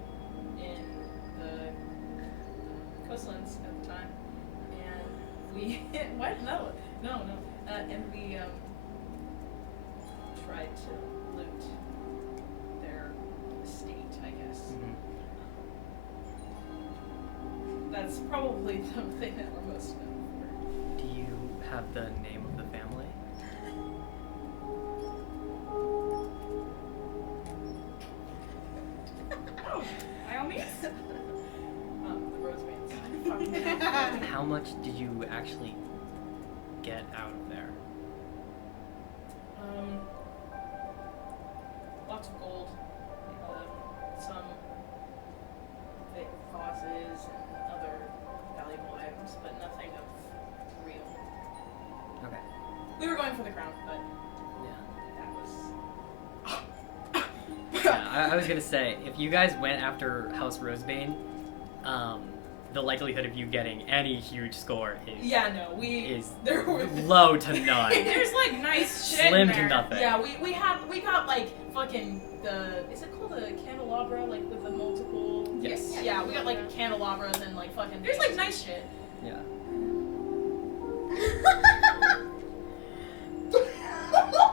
in the coastlands at the time, and we what? No. And we tried to loot their estate, I guess. That's probably the thing that we're most known for. Do you have the name of the family? Oh, by all means. The Rosebands. How much did you actually get out of there? Lots of gold, some vases and other valuable items, but nothing of real. Okay. We were going for the crown, but Yeah. That was Yeah, I was gonna say, if you guys went after House Rosebane, the likelihood of you getting any huge score is there were low to none. there's like nice shit Slim in to there. nothing. Yeah, we got like fucking is it called a candelabra, like with the multiple? Yes. Yeah, we got like candelabras and like fucking. There's like nice shit. Yeah.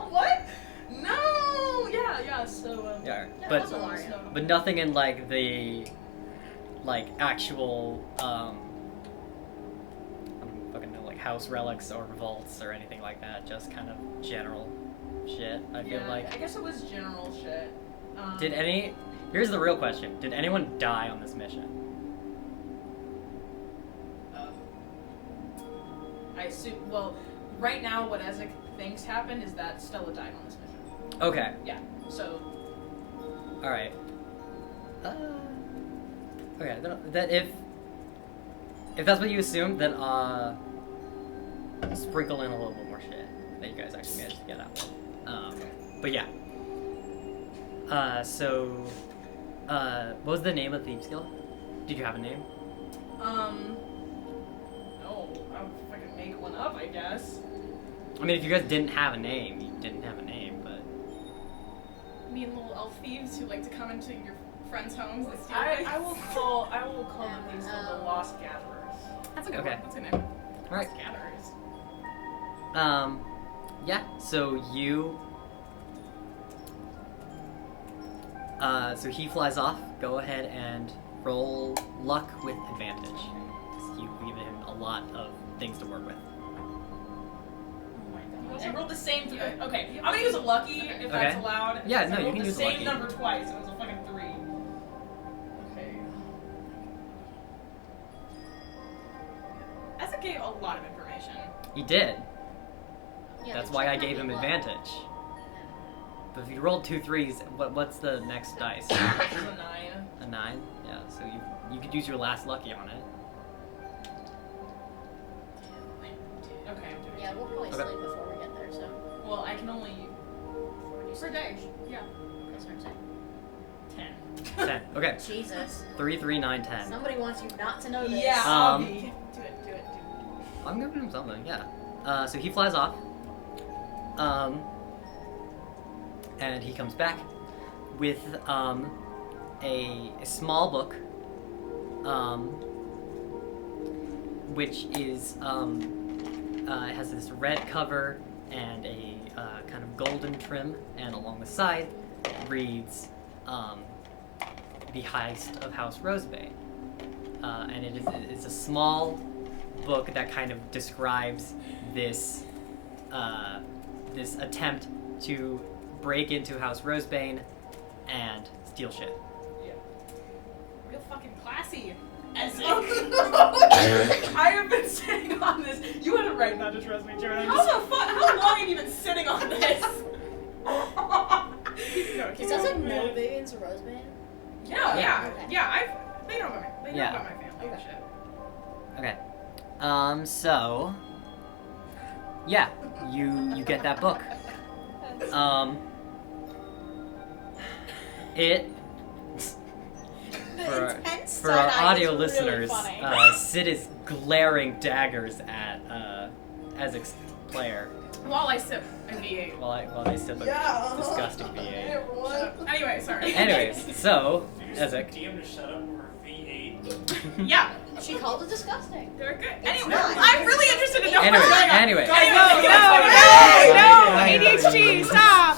What? No. Yeah. So Yeah. Yeah, But that's a lot. but nothing in like the actual I don't fucking know, like house relics or vaults or anything like that. Just kind of general shit. I feel like. I guess it was general shit. Here's the real question: did anyone die on this mission? I assume. Well, right now, what Ezek thinks happened is that Stella died on this mission. Okay. Yeah. So. All right. Okay. That if that's what you assume, then sprinkle in a little bit more shit that you guys actually managed to get out. But yeah. What was the name of the Thieves Guild? Did you have a name? No, I'll fucking make one up, I guess. I mean, if you guys didn't have a name, you didn't have a name, but Mean little elf thieves who like to come into your friends' homes and steal things. I will call the Thieves Guild the Lost Gatherers. That's a good Okay. one. That's a good name. all right. Gatherers. Yeah. So you. So he flies off. Go ahead and roll luck with advantage. 'Cause you've given him a lot of things to work with. Oh my god. I rolled the same. Okay, I'm gonna use a lucky if that's Okay. allowed. Yeah, because no, I you rolled can the use a same lucky. number twice. It was a fucking 3. Okay. Ezek gave a lot of information. He did. Yeah, That's they why I check gave him pretty well. advantage. But if you rolled 2 3s, what's the next dice? This is a 9. A 9? Yeah. So you could use your last lucky on it. Okay, I'm doing Yeah, it. we'll probably Okay. sleep before we get there, so. Well, I can only. Per day. Yeah. That's what I'm saying. 10. 10. Okay. Jesus. 3, 3, 9, 10. Somebody wants you not to know this. Yeah, I'll Um, be. Do it. I'm giving him something, yeah. So he flies off. And he comes back with a small book, which is it has this red cover and a kind of golden trim, and along the side reads The Heist of House Rosebay. And it's a small book that kind of describes this this attempt to break into House Rosebane and steal shit. Real fucking classy. I have been sitting on this. You had it right not to trust me, Jared. How long have you been sitting on this? Is that like no big into Rosebane? Yeah. Okay. They know about my Yeah. family and shit. Okay. So yeah, you get that book. It for our audio listeners, Sid is glaring daggers at Ezek's player While I sip a V8. while they sip a disgusting V8. Anyway, sorry. Anyways, so You just Ezek. DM to shut up over V8. Yeah, She called it disgusting. they're good. It's Anyway, not. I'm really interested to know Anyway, what's going on. anyway. Guys, ADHD, stop!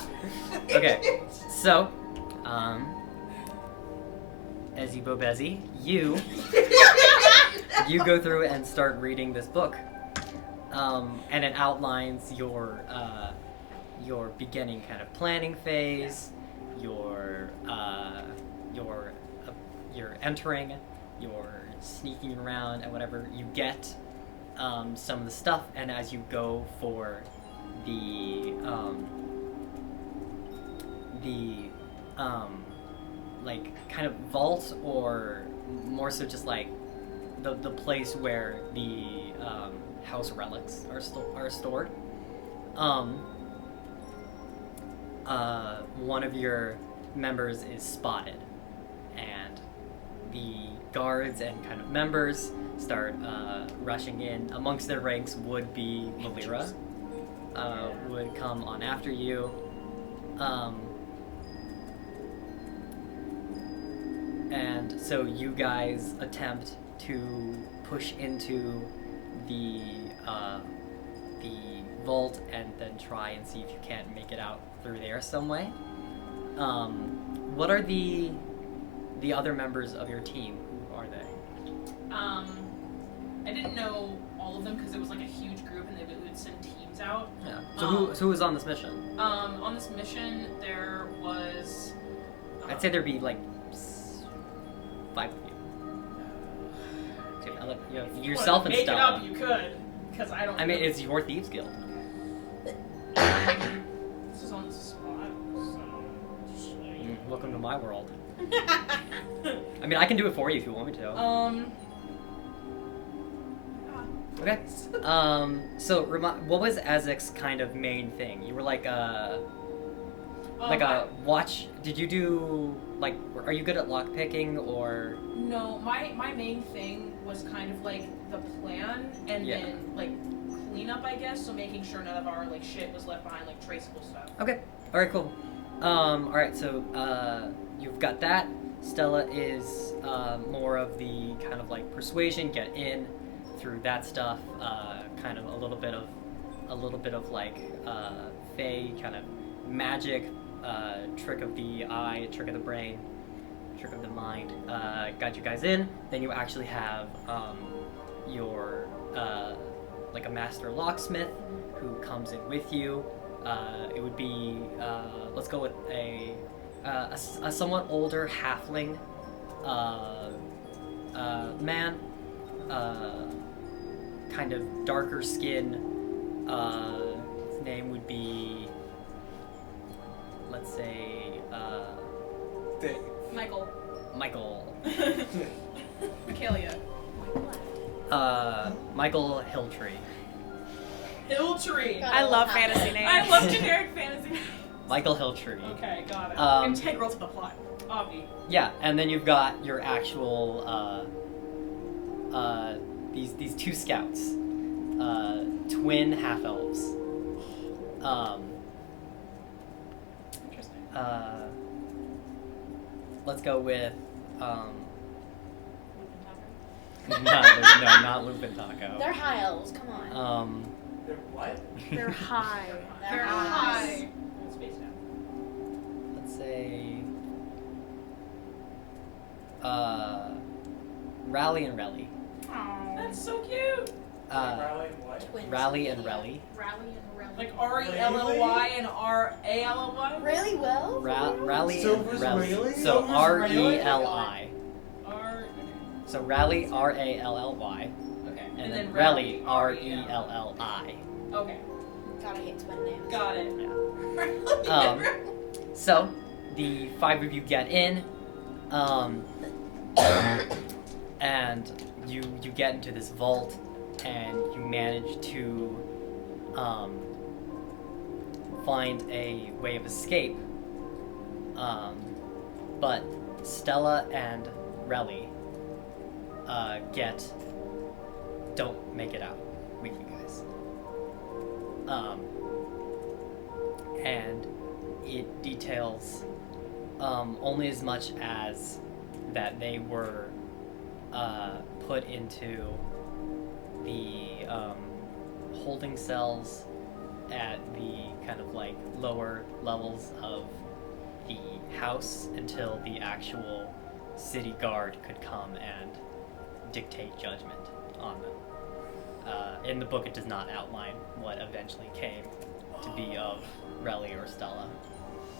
Okay, so Ezzy Bobezzy, you go through and start reading this book, and it outlines your beginning kind of planning phase, your entering, your sneaking around, and whatever you get, some of the stuff, and as you go for the like kind of vault, or more so just like the place where the house relics are stored. One of your members is spotted, and the guards and kind of members start rushing in. Amongst their ranks would be Valera, would come on after you. And so you guys attempt to push into the vault and then try and see if you can't make it out through there some way. What are the other members of your team? Who are they? I didn't know all of them because it was like a huge group and they would send teams out. Yeah. So who was on this mission? On this mission there was. I'd say there'd be like 5 of you. You have yourself and Make Stella. it up, you could, because I don't. I mean, it's your thieves guild. This is on the spot. So. Welcome to my world. I mean, I can do it for you if you want me to. Okay. So what was Ezek's kind of main thing? You were like a watch. Did you do like? Are you good at lock picking or? No, my main thing was kind of like the plan and Yeah. then like cleanup, I guess. So making sure none of our like shit was left behind, like traceable stuff. Okay. All right. Cool. All right. So you've got that. Stella is more of the kind of like persuasion, get in through that stuff. Kind of a little bit of like fae kind of magic, trick of the eye, trick of the brain, trick of the mind. Got you guys in. Then you actually have your like a master locksmith who comes in with you. It would be let's go with a somewhat older halfling man, kind of darker skin. His name would be, let's say, Dave. Michael. Michael. Michaelia. Michael Hilltree. Hilltree. I love fantasy names. I love generic fantasy. Michael Hilltree. Okay, got it. Integral to the plot. Obvi. Yeah, and then you've got your actual these two scouts, twin half elves. Interesting. Let's go with Lupin no, not Lupin Taco. They're high elves. Come on. They're what? Taco. They're high. They're high. Space now. Let's say Rally and Relly. Aww. That's so cute. Rally and what? Twins. Rally and Relly. Rally and Relly. Like RELLY and RALLY. Really well? Rally Silver's and Relly. Rally? So Silver's RELI. R. So Rally RALLY, Okay. and then Relly RELLI. Okay. Gotta hate twin names. Got it. So the five of you get in, and you get into this vault, and you manage to find a way of escape. But Stella and Relly don't make it out with you guys. And it details only as much as that they were put into the holding cells at the kind of like lower levels of the house until the actual city guard could come and dictate judgment on them. In the book, it does not outline what eventually came to be of Relly or Stella.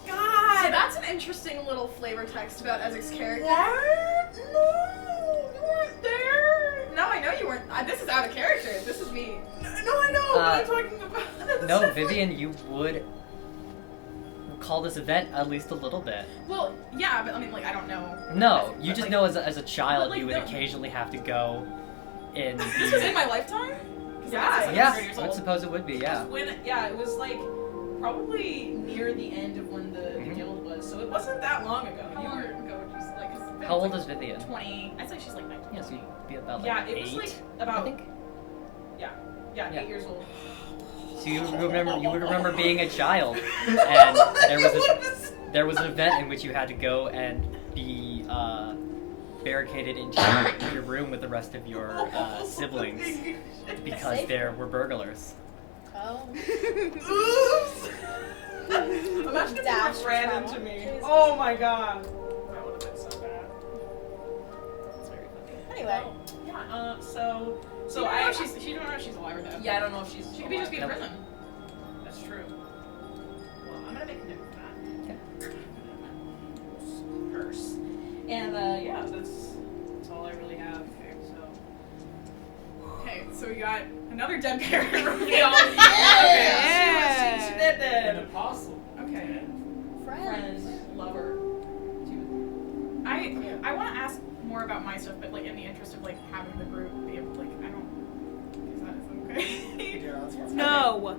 God, that's an interesting little flavor text about Ezek's character. What? No, you weren't there. No, I know you weren't. This is out of character. This is me. No, I know. But I'm talking about. No, Vivian, you would call this event at least a little bit. Well, yeah, but I mean, like, I don't know. No, you But, just like, know as a child but, like, you would no. occasionally have to go in This was in my lifetime. 'Cause Yeah, that's, like, yeah, 100 years I old. suppose it would be, yeah. It was like probably near the end of when the Mhm. guild was, so it wasn't that long ago. How You long were, ago? Just like. 'Cause it's How old like is Vivian? 20. I'd say she's like 19. Yes, you'd be about like yeah, it 8. was like I about think. yeah, Yeah. 8 years old. So you would remember being a child, and there was an event in which you had to go and be barricaded into your room with the rest of your siblings because there were burglars. Oh. Oops. Imagine if Dash you ran trauma. into me. Jesus. Oh my god. That would have been so bad. That's very funny. Anyway. Yeah. So So I know she's. She don't know if she's alive or dead. Yeah, I don't know if she's. She could be just be in Nope. prison. That's true. Well, I'm gonna make a note of that. Purse. And yeah, that's all I really have. So. Okay, so we got another dead parent reveal. Yeah. Okay. An apostle. Okay. Friends. Lover. I want to ask more about my stuff, but like in the interest of like having the group be able to, like, I don't. Is that okay? Yeah, that's fine. No.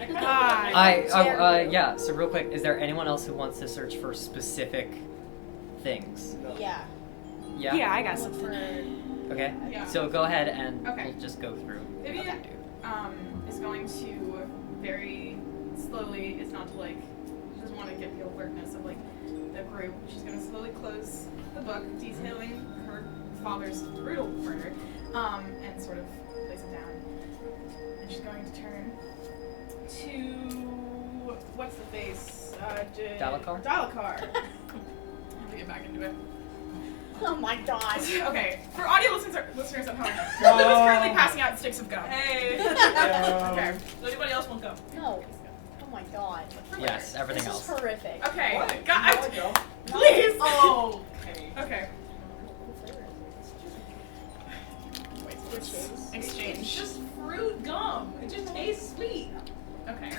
Okay. God. Yeah, so real quick, is there anyone else who wants to search for specific things? No. Yeah. Yeah? Yeah, I got Look something. for- Okay. Yeah. So go ahead and Okay. we'll just go through. Vivian, what they do. is going to very slowly, it's not to like, she doesn't want to get the alertness of like the group. She's going to slowly close the book detailing her father's brutal murder, and sort of place it down. And she's going to turn to, what's the face? Dalakar? Dalakar. I have to get back into it. Oh my god. Okay, for audio listeners at home, Lou is currently passing out sticks of gum. Hey. Okay. Does anybody else want to go? No. Oh my god. Yes, everything This else. is horrific. Okay. What? God, No, no. please. Oh. Okay. Okay. Wait, which is? It's Exchange. just fruit gum. It just tastes sweet. Okay.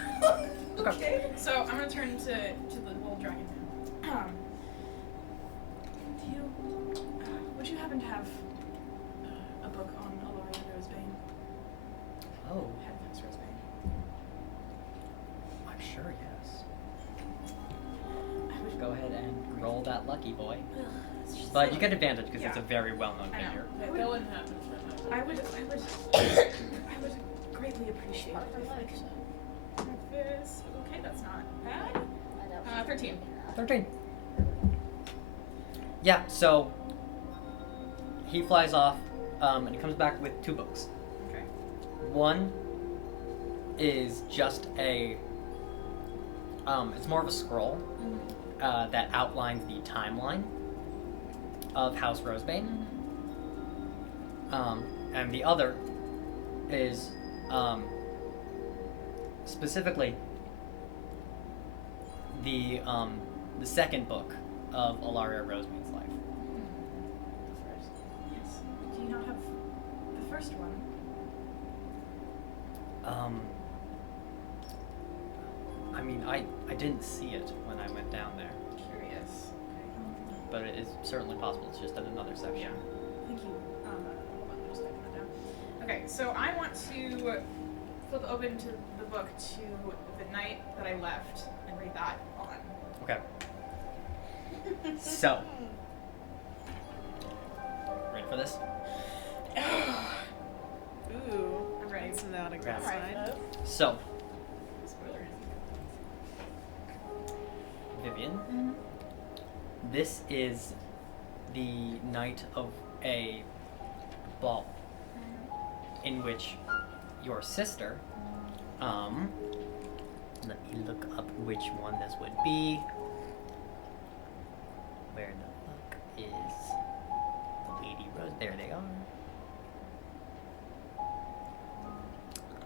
Okay. So I'm gonna turn to the little dragon now. Do you would you happen to have a book on Alaria Rosebane? Oh, Headfast Rosebane. I'm sure, yes. lucky boy. But you get advantage because it's a very well-known I know. figure. That wouldn't happen. I would greatly appreciate it if I could have this. Okay, that's not bad. 13. 13. Yeah, so he flies off, and he comes back with 2 books. Okay. One is just a, it's more of a scroll that outlines the timeline of House Rosebane. And the other is specifically the second book of Ilaria Rosebane's life. Yes. Do you not have the first one? I mean, I didn't see it when I went down there, Curious. Okay. but it is certainly possible. It's just in another section. Thank you. Hold on, just typing that down. Okay, so I want to flip open to the book to the night that I left and read that on. Okay. So, ready for this? Ooh. I'm ready. That's not a good Grab it. sign. So, Vivian, this is the night of a ball in which your sister, let me look up which one this would be. Where the fuck is the Lady Rose? There they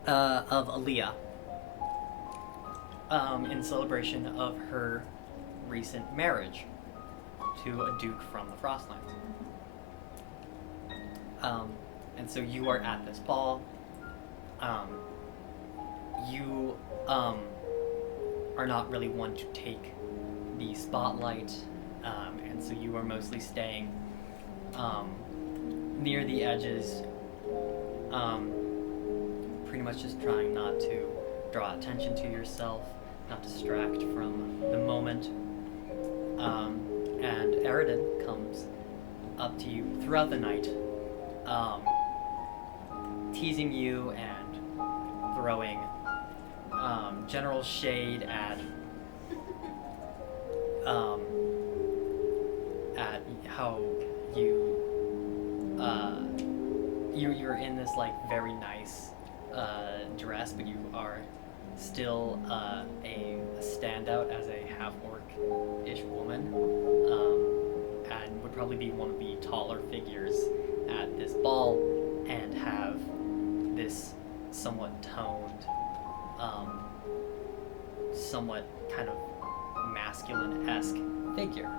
are. Of Aaliyah. In celebration of her recent marriage to a duke from the Frostlands. And so you are at this ball. You are not really one to take the spotlight, and so you are mostly staying near the edges, pretty much just trying not to draw attention to yourself, not distract from the moment. And Eridan comes up to you throughout the night, teasing you and throwing general shade at how you're in this like very nice dress, but you are still a standout as a half-orc-ish woman, and would probably be one of the taller figures at this ball, and have this somewhat toned, somewhat kind of masculine-esque figure.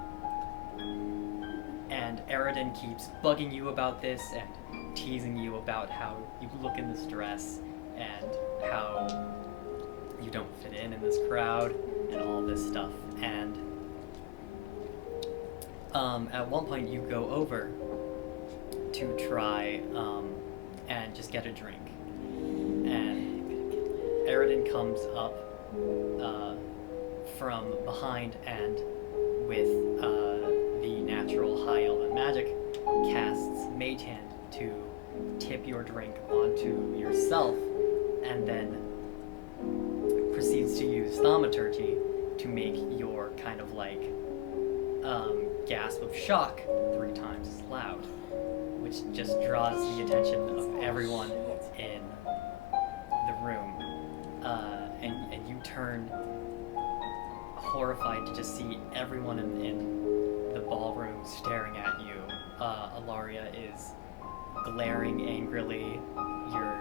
And Eridan keeps bugging you about this and teasing you about how you look in this dress and how you don't fit in this crowd and all this stuff. And at one point you go over to try and just get a drink. And Eridan comes up from behind and with the natural high elven magic casts Mage Hand to tip your drink onto yourself, and then proceeds to use thaumaturgy to make your kind of like gasp of shock 3 times as loud, which just draws the attention of everyone in the room, and you turn horrified to just see everyone in the ballroom staring at you. Ilaria is glaring angrily. Your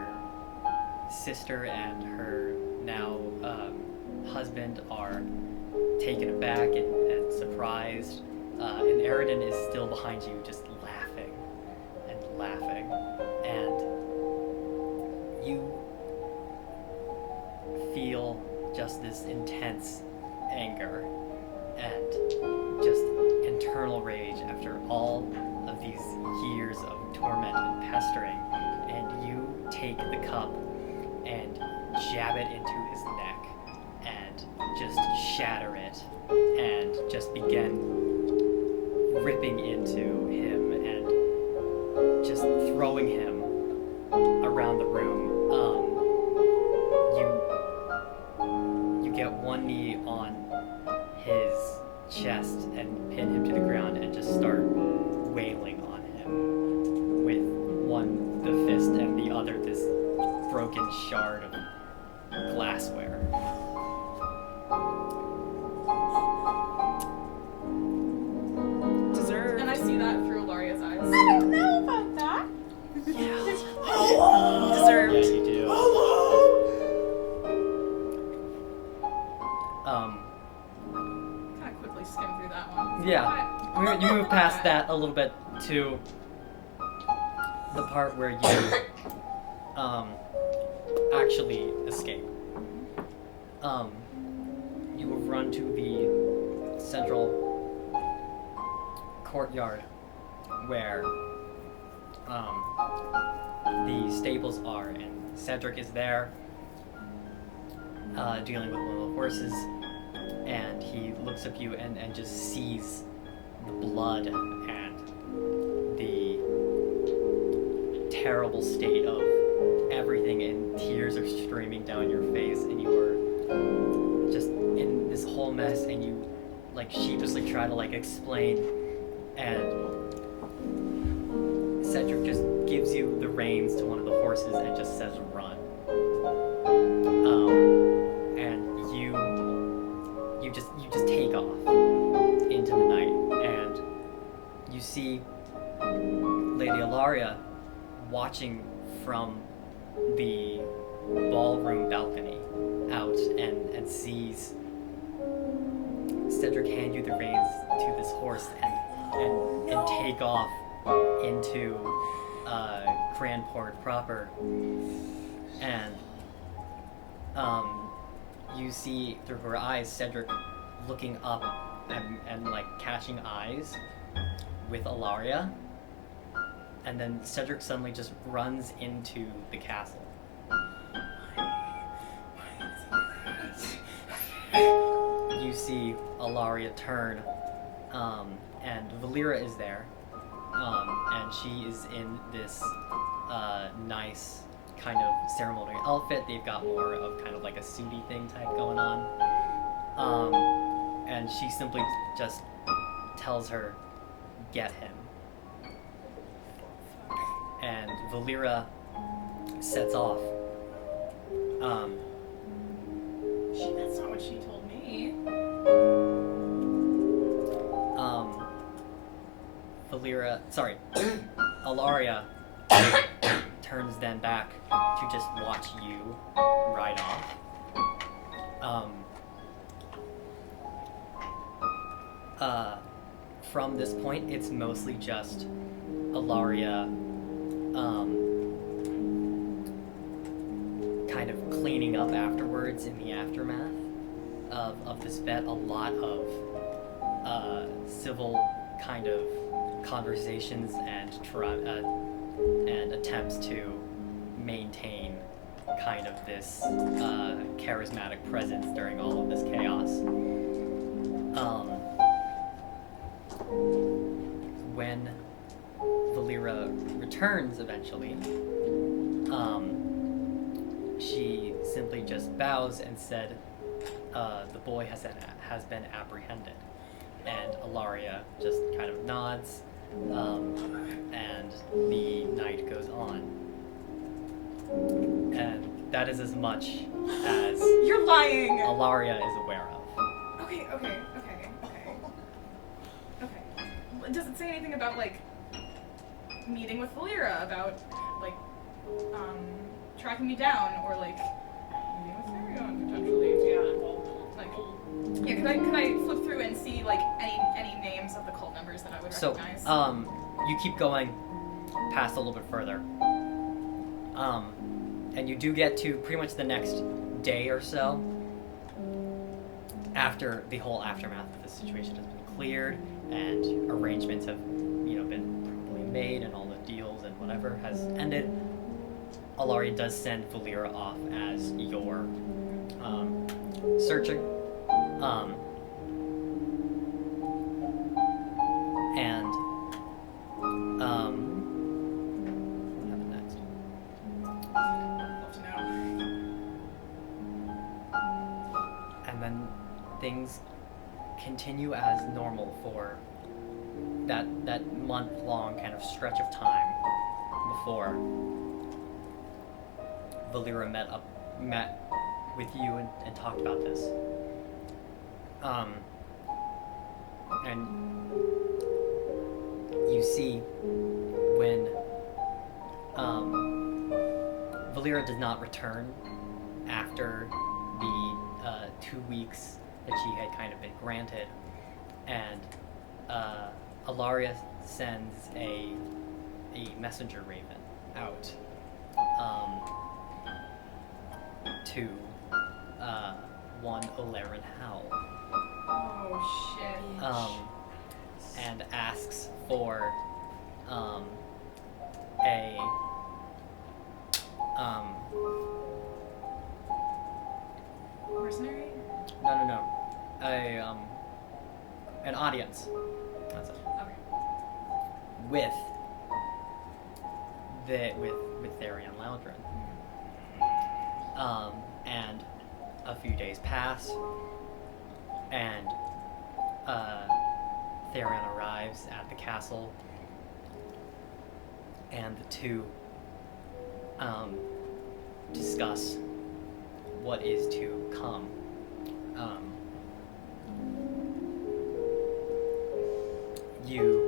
sister and her now husband are taken aback and surprised, and Eridan is still behind you just laughing and laughing, and you feel just this intense anger and just internal rage after all of these years of torment and pestering, and you take the cup and jab it into his neck and just shatter it and just begin ripping into him and just throwing him around the room. You get one knee on his chest and pin him to the ground and just start wailing on him with one the fist and the other this broken shard of glassware. Deserved. And I see that through Ilaria's eyes. I don't know about that. Deserved. Yeah, you do. Kind of quickly skim through that one. Yeah. What? You move past that a little bit to the part where you actually escape. You will run to the central courtyard where the stables are, and Cedric is there dealing with one of the horses, and he looks at you and just sees the blood and the terrible state of everything, and tears are streaming down your face, and you are just in this whole mess, and you like sheepishly try to like explain, and Cedric just gives you the reins to one of the horses and just says run. And you just take off into the night, and you see Lady Ilaria watching from the ballroom balcony out, and sees Cedric hand you the reins to this horse and take off into Cranport proper, and you see through her eyes Cedric looking up and like catching eyes with Ilaria, and then Cedric suddenly just runs into the castle. You see Ilaria turn, and Valera is there, and she is in this nice kind of ceremonial outfit. They've got more of kind of like a suity thing type going on, and she simply just tells her, "Get him." And Valera sets off. That's not what she told me. Ilaria turns then back to just watch you ride off. From this point, it's mostly just Ilaria kind of cleaning up afterwards in the aftermath of this bet. A lot of civil kind of conversations and attempts to maintain kind of this charismatic presence during all of this chaos. When Valera returns eventually, she simply just bows and said, "The boy has been apprehended." And Ilaria just kind of nods, and the night goes on. And that is as much as You're lying. Ilaria is aware of. Okay. Does it say anything about like meeting with Valera, about like tracking me down, or like meeting with Marion potentially? Yeah. Like, yeah. Could I flip through and see like any names of the cult members that I would So, recognize? you keep going past a little bit further. And you do get to pretty much the next day or so, after the whole aftermath of this situation has been cleared and arrangements have, been properly made and all the deals and whatever has ended. Ilaria does send Valera off as your searching. And that month-long kind of stretch of time before Valera met with you and talked about this. And you see when Valera did not return after the 2 weeks that she had kind of been granted, and Alaria sends a messenger raven out to one Olerin Howl. Oh shit. And asks for a mercenary? no, an audience. That's it. Okay. With Therion Loudrin. And a few days pass, and Therion arrives at the castle, and the two discuss what is to come. You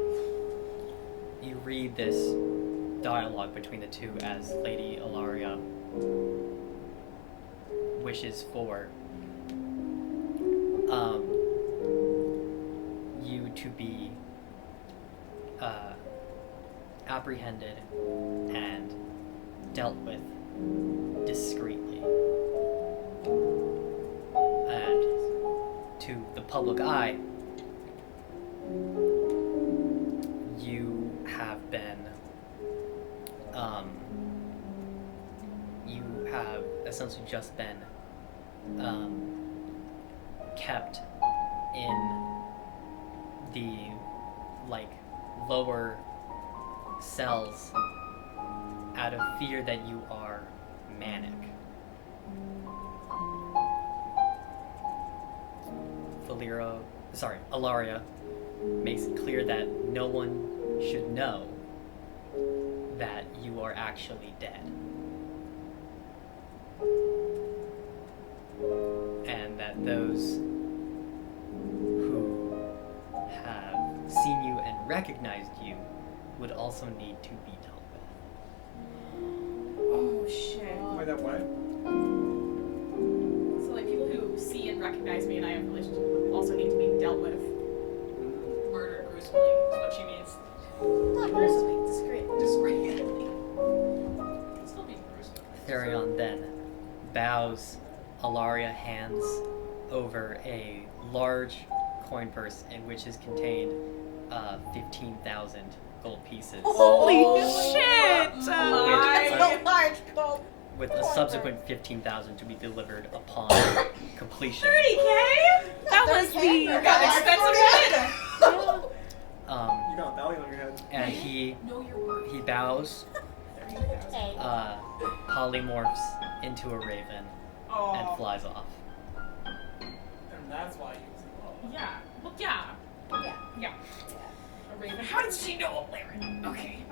read this dialogue between the two as Lady Ilaria wishes for you to be apprehended and dealt with discreetly. And to the public eye, you have been you have essentially just been kept in the lower cells out of fear that you are manic. Ilaria makes it clear that no one should know that you are actually dead. And that those who have seen you and recognized you would also need to be dealt with. Oh shit. Wait, that what? So like people who see and recognize me and I have a relationship with also need to be dealt with. Murder gruesomely is what she means. Not gruesomely, discreetly. It's still being gruesome. Therion then bows Ilaria hands over a large coin purse in which is contained 15,000 gold pieces. Holy shit! That's a large gold. With a subsequent 15,000 to be delivered upon completion. 30K? That was the. Got expensive head. You got a belly on your head. And he Know your worth. bows, 30,000. polymorphs into a raven, and Oh. flies off. And that's why he was involved. Yeah. Well, yeah. Yeah. A raven. How did she know Larry? Okay.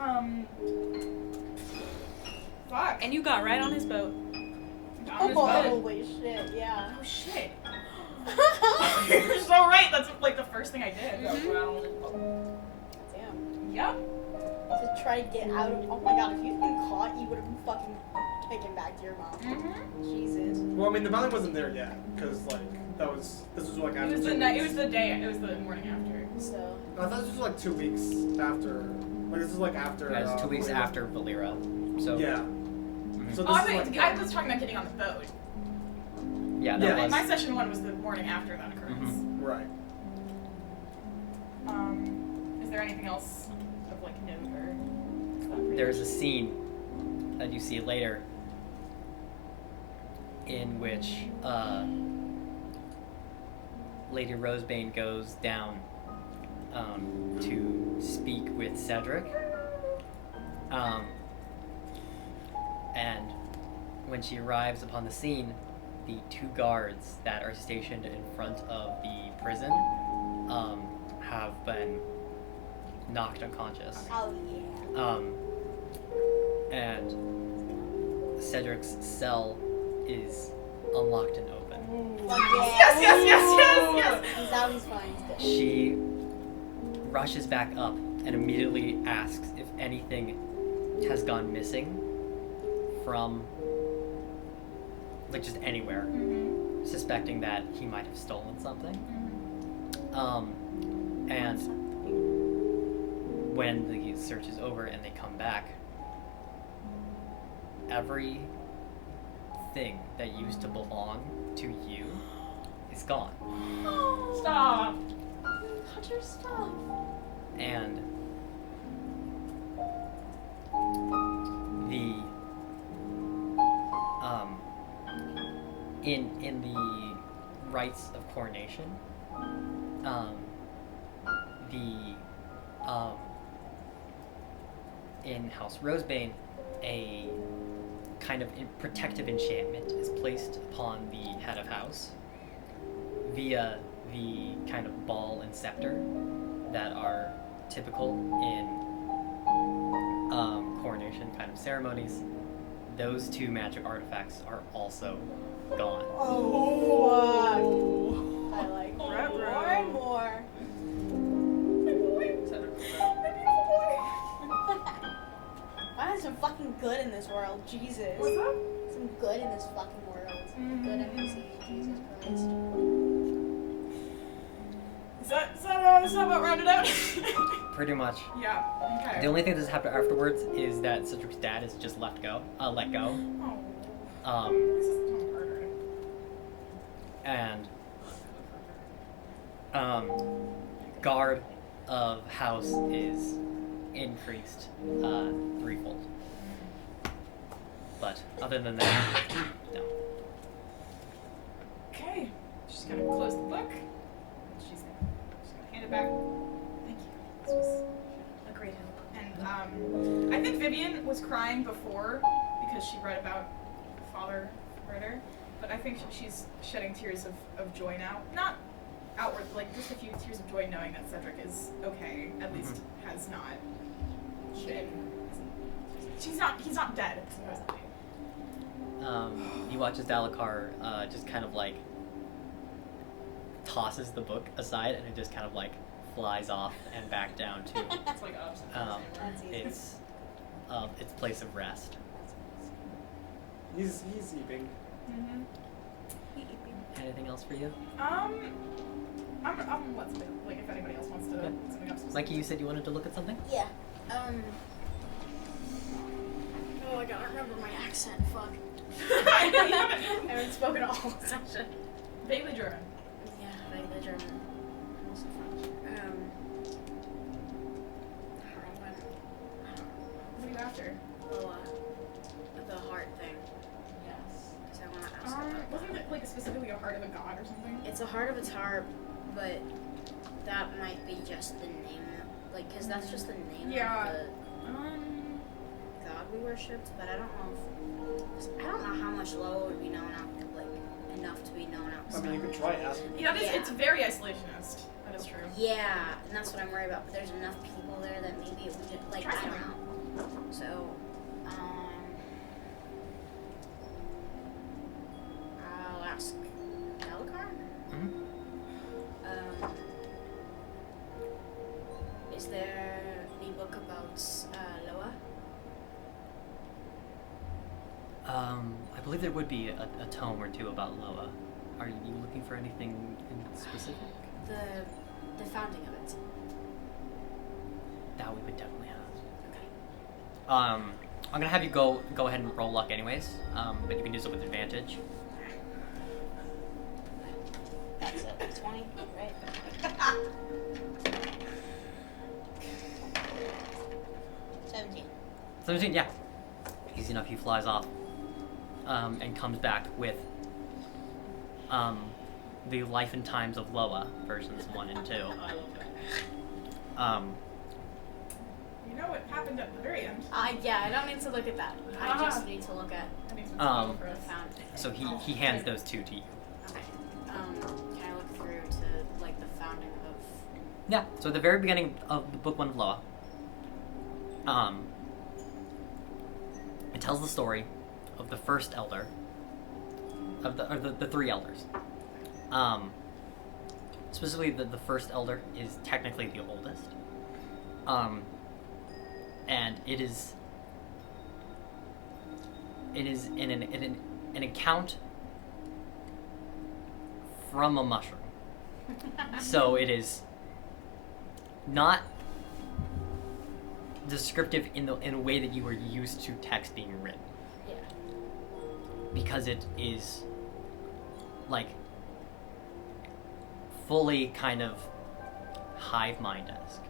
Fuck. And you got right on his boat. On his bed. Holy shit, yeah. Oh shit. You're so right. That's like the first thing I did. Well, Damn. Yep. To try to get out of. Oh my god, if you'd been caught, you would have been fucking taken back to your mom. Mm-hmm. Jesus. Well, I mean, the belly wasn't there yet, because, this was like after It was 2 the weeks. night. It was the day. It was the morning after. So. I thought this was like 2 weeks after. Like, this is like after. Yeah, it's 2 weeks Valera. after Valera. So Yeah. Mhm. So Oh, this is like. I was talking about getting on the boat. yeah, that Yeah. was. My session 1 was the morning after that occurrence. Right. Is there anything else of like note or? There's a scene that you see later in which Lady Rosebane goes down to speak with Cedric. And when she arrives upon the scene, the 2 guards that are stationed in front of the prison have been knocked unconscious. Oh yeah. And Cedric's cell is unlocked and open. Fuck yeah. Yes. He's out. He's fine. He's good. She rushes back up and immediately asks if anything has gone missing from, like, just anywhere, suspecting that he might have stolen something. And when the search is over and they come back, every thing that used to belong to you is gone. Stop. Hunter, stop. And the in the rites of coronation, in House Rosebane, a kind of protective enchantment is placed upon the head of house via the kind of ball and scepter that are typical in coronation kind of ceremonies. Those two magic artifacts are also gone. Oh, I like more and more. Find some fucking good in this world, Jesus. What's up? Some good in this fucking world. Good NPC, Jesus Christ. Is that about rounded out? Pretty much. Yeah. Okay. The only thing that's happened afterwards is that Cedric's dad is just let go. Oh. This is so harder. And guard of house is increased threefold. But other than that, no. Okay. She's gonna close the book. She's gonna hand it back. Thank you. This was a great help. And I think Vivian was crying before because she read about father murder, but I think she's shedding tears of joy now. Not outward, like just a few tears of joy knowing that Cedric is okay. At least has not been. He's not dead, supposedly. He watches Dalakar just kind of like tosses the book aside, and it just kind of like flies off and back down to It's like ups and its place of rest. He's eeping. Anything else for you? I'm let's like if anybody else wants to Okay. something else. Mikey, you said you wanted to look at something? Yeah. Oh, I gotta remember my accent. Fuck. I know you haven't. I haven't spoken all session. Vaguely German. Yeah, vaguely German. Also French. What are you after? The heart thing. Yes. Because I want to ask about Wasn't it like specifically a heart of a god or something? It's a heart of a tar, but that might be just the name. Like, because that's just the name Yeah. of the god we worshipped, but I don't know how much Loa would be known out, like, enough to be known I outside. mean, you could try asking. Yeah, Yeah. it's very isolationist. That is true. Yeah, and that's what I'm worried about. But there's enough people there that maybe it would just, like, Try I don't something. know. So, I'll ask Dalakar. Is there any book about Loa? I believe there would be a tome or two about Loa. Are you looking for anything in specific? The founding of it. That we would definitely have. Okay. I'm gonna have you go ahead and roll luck anyways, but you can do so with advantage. That's it. 20, right? 17. 17, yeah. Easy enough, he flies off, and comes back with, the Life and Times of Loa, versions 1 and 2. I love that. You know what happened at the very end? Yeah, I don't need to look at that. I just need to look at That makes sense for the us. founding. So he hands those two to you. Okay. Can I look through to, like, the founding of Yeah. So at the very beginning of the book 1 of Loa, it tells the story of the first elder, of the 3 elders. Specifically, the first elder is technically the oldest. And it is an account from a mushroom. So it is not descriptive in a way that you were used to text being written. Yeah. Because it is like fully kind of hive mind-esque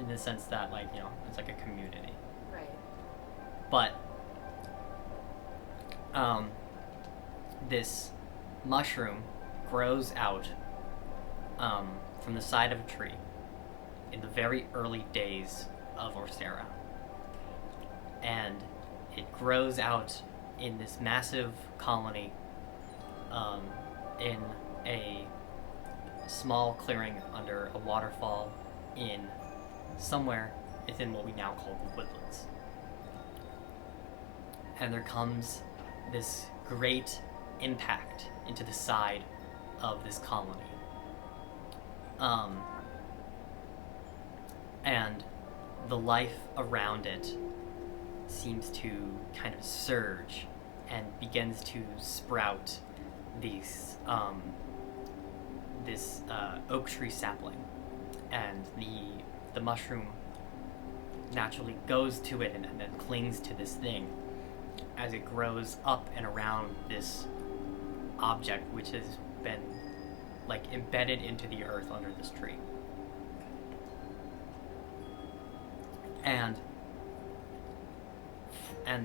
in the sense that, like, you know, it's like a community. Right. But this mushroom grows out from the side of a tree in the very early days of Orsterra. And it grows out in this massive colony in a small clearing under a waterfall in somewhere within what we now call the woodlands. And there comes this great impact into the side of this colony. And the life around it seems to kind of surge and begins to sprout these this oak tree sapling, and the mushroom naturally goes to it and then clings to this thing as it grows up and around this object which has been like embedded into the earth under this tree. And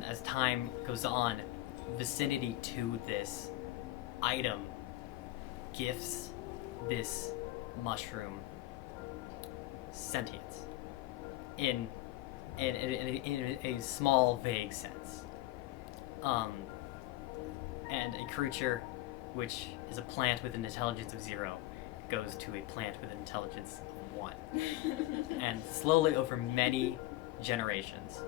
as time goes on, vicinity to this item gifts this mushroom sentience in a small, vague sense. And a creature which is a plant with an intelligence of 0 goes to a plant with an intelligence of 1. And slowly over many generations,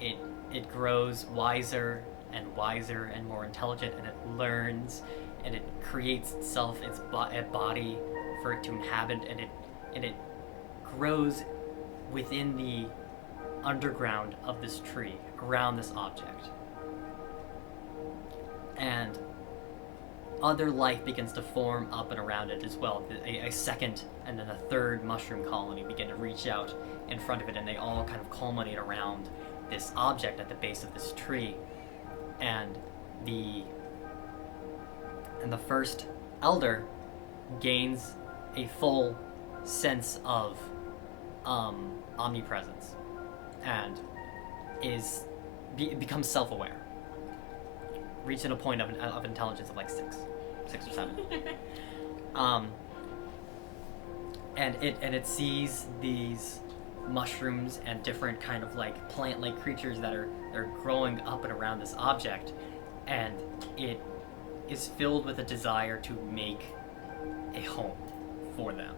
it grows wiser and wiser and more intelligent, and it learns, and it creates itself a body for it to inhabit, and it grows within the underground of this tree around this object. And other life begins to form up and around it as well. A second and then a third mushroom colony begin to reach out in front of it, and they all kind of culminate around this object at the base of this tree. And the first elder gains a full sense of omnipresence and becomes self-aware, reaching a point of intelligence of like 6 or 7. And it sees these mushrooms and different kind of like plant-like creatures that are growing up and around this object, and it is filled with a desire to make a home for them.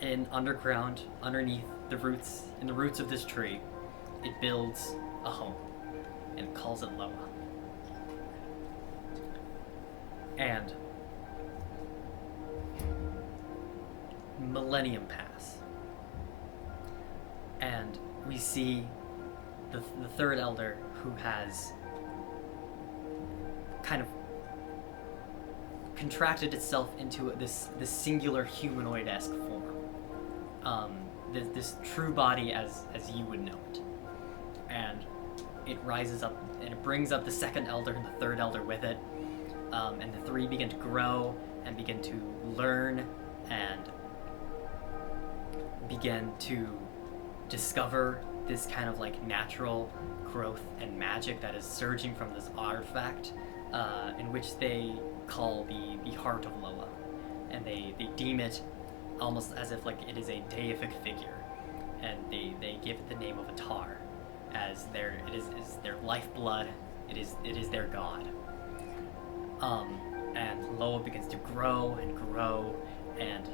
And underground, underneath the roots of this tree, it builds a home, and it calls it Loa. And millennium pass, and we see the third elder, who has kind of contracted itself into this singular humanoid-esque form, this true body as you would know it, and it rises up and it brings up the second elder and the third elder with it, and the 3 begin to grow and begin to learn and begin to discover this kind of like natural growth and magic that is surging from this artifact, in which they call the heart of Loa, and they deem it almost as if like it is a deific figure, and they give it the name of Atar, as it is their lifeblood, it is their god. And Loa begins to grow and grow, and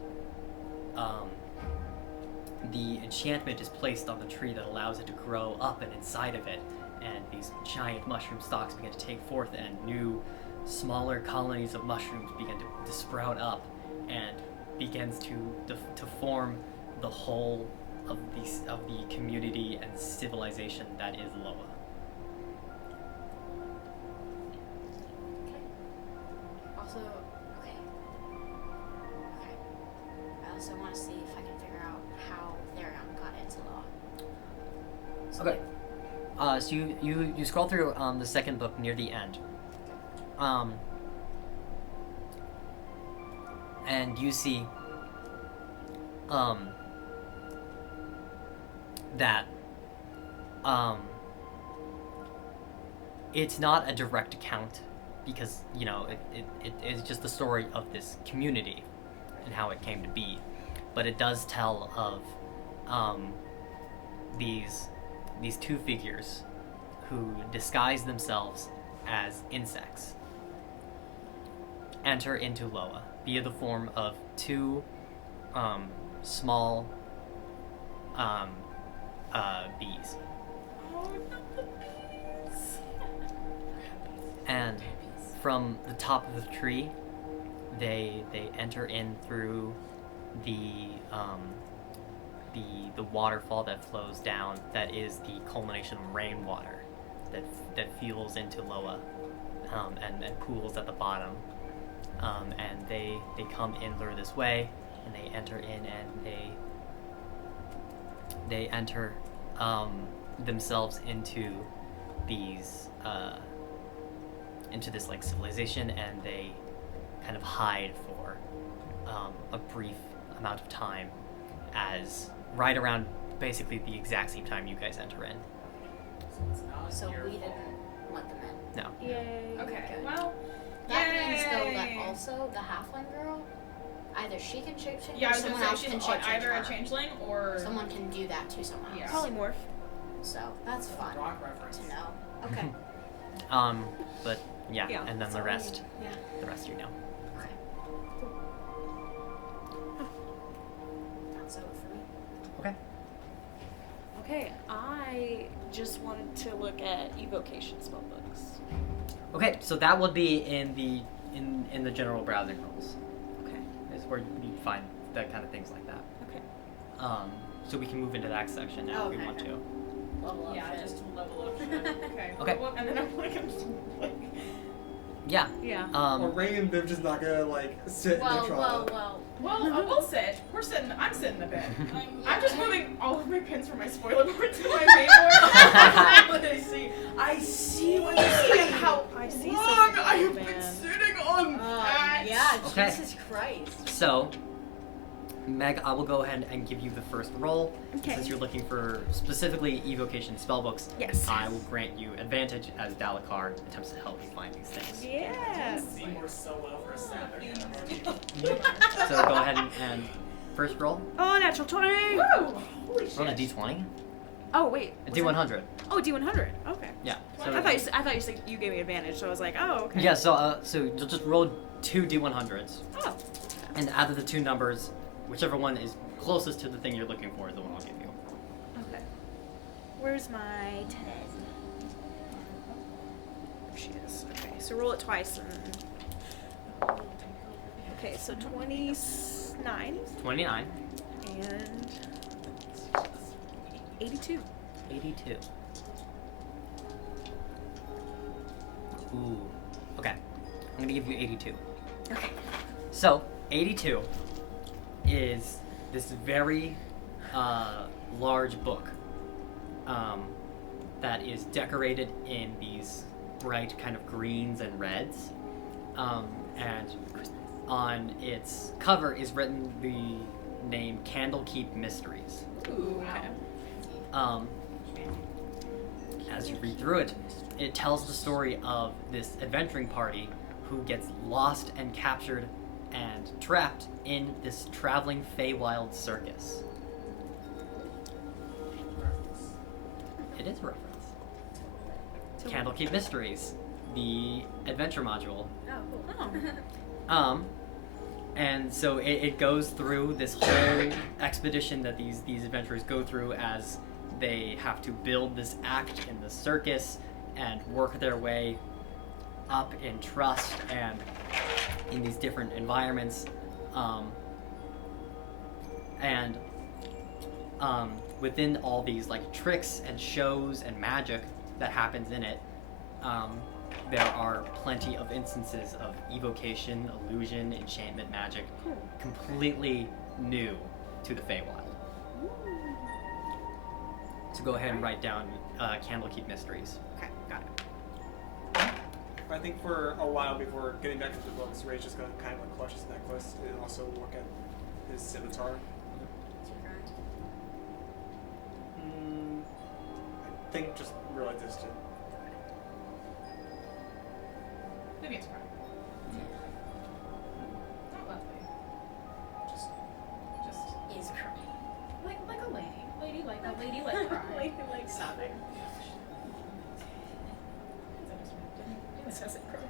the enchantment is placed on the tree that allows it to grow up and inside of it, and these giant mushroom stalks begin to take forth, and new, smaller colonies of mushrooms begin to sprout up, and begins to form the whole of the community and civilization that is Loa. Also, okay. I also want to see if I can figure out how Therion got into Law. Okay. So you scroll through the second book near the end. And you see that it's not a direct account, because it is just the story of this community and how it came to be, but it does tell of these two figures who disguise themselves as insects enter into Loa via the form of two small bees. Oh, not the bees. And from the top of the tree, they enter in through the waterfall that flows down. That is the culmination of rainwater that fuels into Loa, and pools at the bottom. And they come in through this way, and they enter in, and they enter themselves into these into this like civilization, and they kind of hide for a brief amount of time, as right around basically the exact same time you guys enter in. So we didn't let them in. No. Yay. Okay, Good. well, That means though yay. that also the halfling girl, either she can shapeshift Yeah, I or was someone gonna else say can she's shapeshift either her. a changeling or Someone can do that to someone else. Yeah. Polymorph. So that's fun Rock reference. to know. Okay. But yeah, Yeah. and then the rest Yeah. you know. Okay. That's over for me. Okay. Okay, I just wanted to look at evocation spellbooks. Okay, so that would be in the general browsing rules. Okay. Is where you find that kind of things like that. Okay. So we can move into that section now if we Okay. want to. Level up. Yeah, shit. just level up shit. okay. Okay. Well, and then I'm just like, Yeah. Yeah. Or Ray and Viv just not gonna like sit in Well, the trial. well, we'll sit. I'm sitting a bit. I'm I'm just moving all of my pins from my spoiler board to my main board. What I see. I see what you're saying. How I see long something, I have man. been sitting on that. Yeah, Okay. Jesus Christ. So, Meg, I will go ahead and give you the first roll. Okay. Since you're looking for specifically evocation spellbooks, Yes. I will grant you advantage as Dalakar attempts to help you find these things. Yeah. Seymour so well for a Saturn. So go ahead and first roll. Oh, natural 20. Woo! Holy shit. Roll a d20. Oh wait. A was d100. Oh, D100. Okay. Yeah. I thought you said you gave me advantage, so I was like, oh, okay. Yeah, so you'll just roll two d100s, Oh. and out of the two numbers, whichever one is closest to the thing you're looking for is the one I'll give you. Okay. Where's my 10? There she is. Okay, so roll it twice and. Okay, so 29 29. and 82. 82. Ooh. Okay. I'm gonna give you 82. Okay. So, 82 is this very large book that is decorated in these bright kind of greens and reds. And on its cover is written the name Candlekeep Mysteries. Ooh, wow. As you read through it, it tells the story of this adventuring party who gets lost and captured and trapped in this traveling Feywild circus. It is a reference. Candlekeep Mysteries, the adventure module. Oh, cool. Oh. And so it goes through this whole expedition that these adventurers go through as they have to build this act in the circus and work their way up in trust and in these different environments. Within all these like tricks and shows and magic that happens in it, there are plenty of instances of evocation, illusion, enchantment magic, completely new to the Feywild. So go ahead and write down Candlekeep Mysteries. Okay, got it. I think for a while before getting back into the books, Ray's just gonna kind of like clutch his necklace and also look at his scimitar. It's your current. I think just really distant. Vivian's crying. Not lovely. Just Is crying. like a lady. Lady like a lady like crying. Lady like sobbing. It says it crying.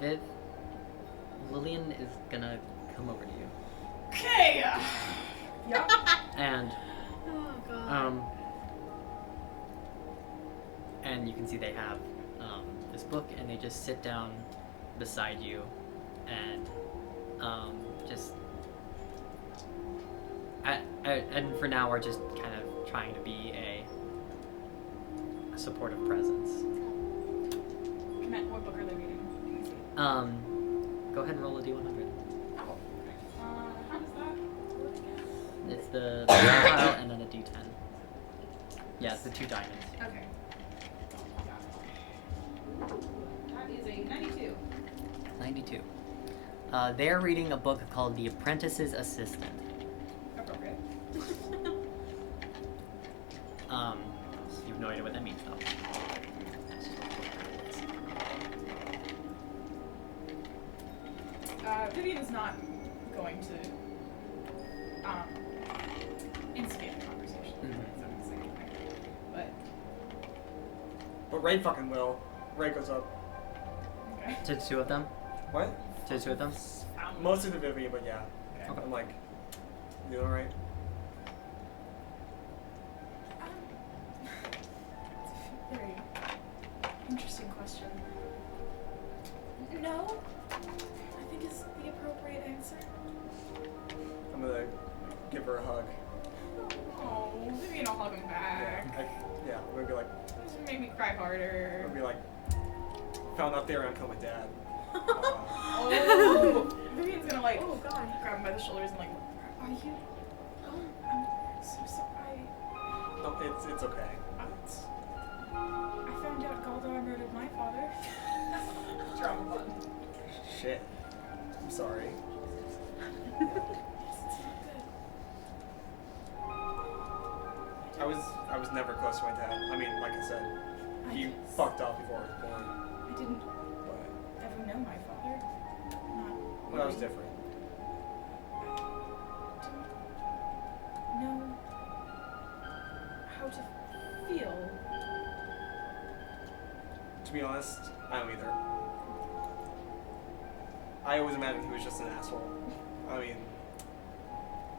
Viv, Lillian is gonna come over to you. Okay. Yup. And Oh god. and you can see they have this book, and they just sit down beside you, and just and for now are just kind of trying to be a supportive presence. What book are they reading? Go ahead and roll a d100. Oh. How does that work again? It's the pile and then a d10. Yeah, it's the 2 diamonds. Okay. That is a 92. 92. They're reading a book called The Apprentice's Assistant. Appropriate. You have no idea what that means, though. Vivian is not going to instigate a conversation. But Ray fucking will. Ray goes up. Okay. To the 2 of them? What? To the 2 of them? Mostly the Vivian, but yeah. Okay. I'm like, you alright? Very interesting question. No, I think is the appropriate answer. I'm gonna give her a hug. Oh, Vivian will hug him back. Yeah, I'm gonna be like, This would make me cry harder. I'm gonna be like, found out there and kill my dad. Oh, Vivian's gonna like Oh god. grab him by the shoulders and like, are you? Oh, I'm so sorry. No, it's okay. I found out Galdera murdered my father. Trauma button. Shit. I'm sorry. I was never close to my dad. I mean, like I said, he fucked up before I was born. I didn't But ever know my father. Not well, that was different. didn't know how to feel. To be honest, I don't either. I always imagined he was just an asshole. I mean,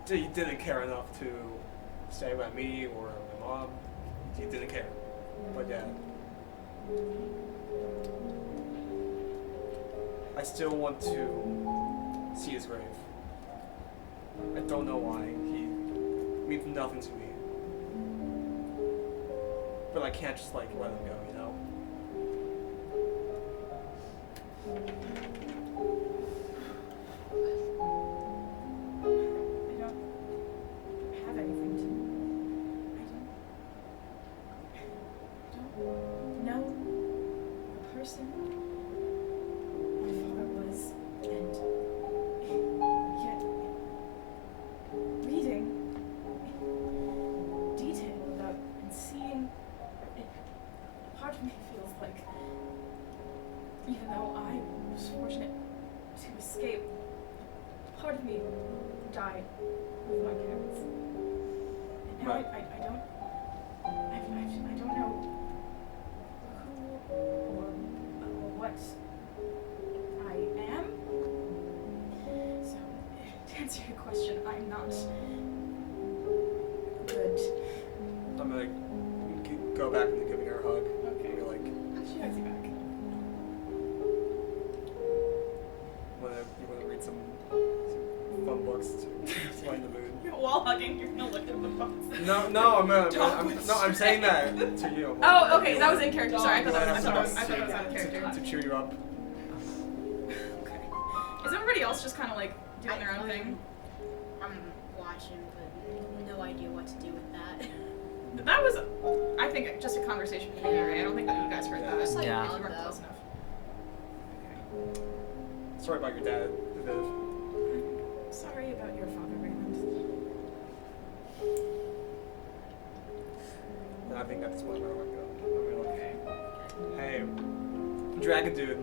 he didn't care enough to stay by me or my mom. He didn't care. But yeah. I still want to see his grave. I don't know why. He means nothing to me. But I can't just like let him go, you know? I don't have anything to. I don't know the person my father was, and yet reading in detail about and seeing it, part of me feels like, even though I was fortunate to escape, part of me died with my parents. And now Right. I don't know answer your question, I'm not good. I'm gonna go back into giving her a hug. Okay. Be like, She hugs you back. you wanna read some fun books to lighten the mood? While hugging, you're gonna look at the books. I'm saying that to you. Oh, okay, that was in character. Sorry, I You thought wanna that was have out some of character. to cheer you up. Okay. Is everybody else just kind of like doing their own thing? I'm watching, but no idea what to do with that. That was, I think, just a conversation between you, right? I don't think that you guys heard that. Just like Yeah. You loud, weren't though. close enough. Sorry about your dad, Viv. Sorry about your father, Raymond. And I think that's what I'm gonna go. Okay. Hey, Dragon Dude.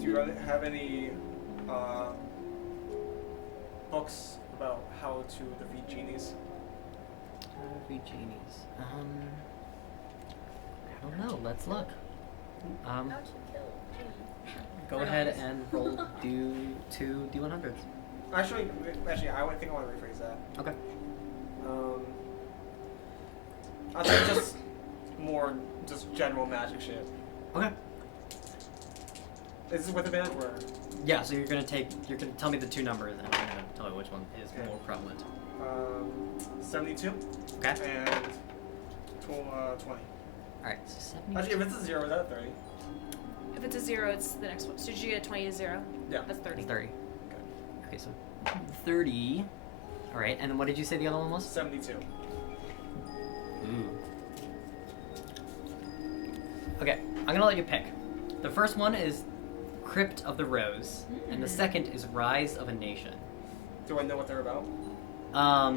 Do you have any books about how to defeat genies? Defeat genies. I don't know. Let's look. How to kill Go ahead and roll do 2 D100s. Actually, I would think I want to rephrase that. Okay. I think just more just general magic shit. Okay. Is this with advantage or? Yeah. So you're gonna tell me the 2 numbers, and I'm gonna tell you which one is Okay. more prevalent. 72. Okay. And 20. All right. So 70. Actually, if it's a 0, is that a 30? If it's a 0, it's the next one. So did you get a 20 to 0? Yeah. That's 30. 30. Okay. So 30. All right. And then what did you say the other one was? 72. Ooh. Okay, I'm gonna let you pick. The first one is Crypt of the Rose, and the second is Rise of a Nation. Do I know what they're about? Are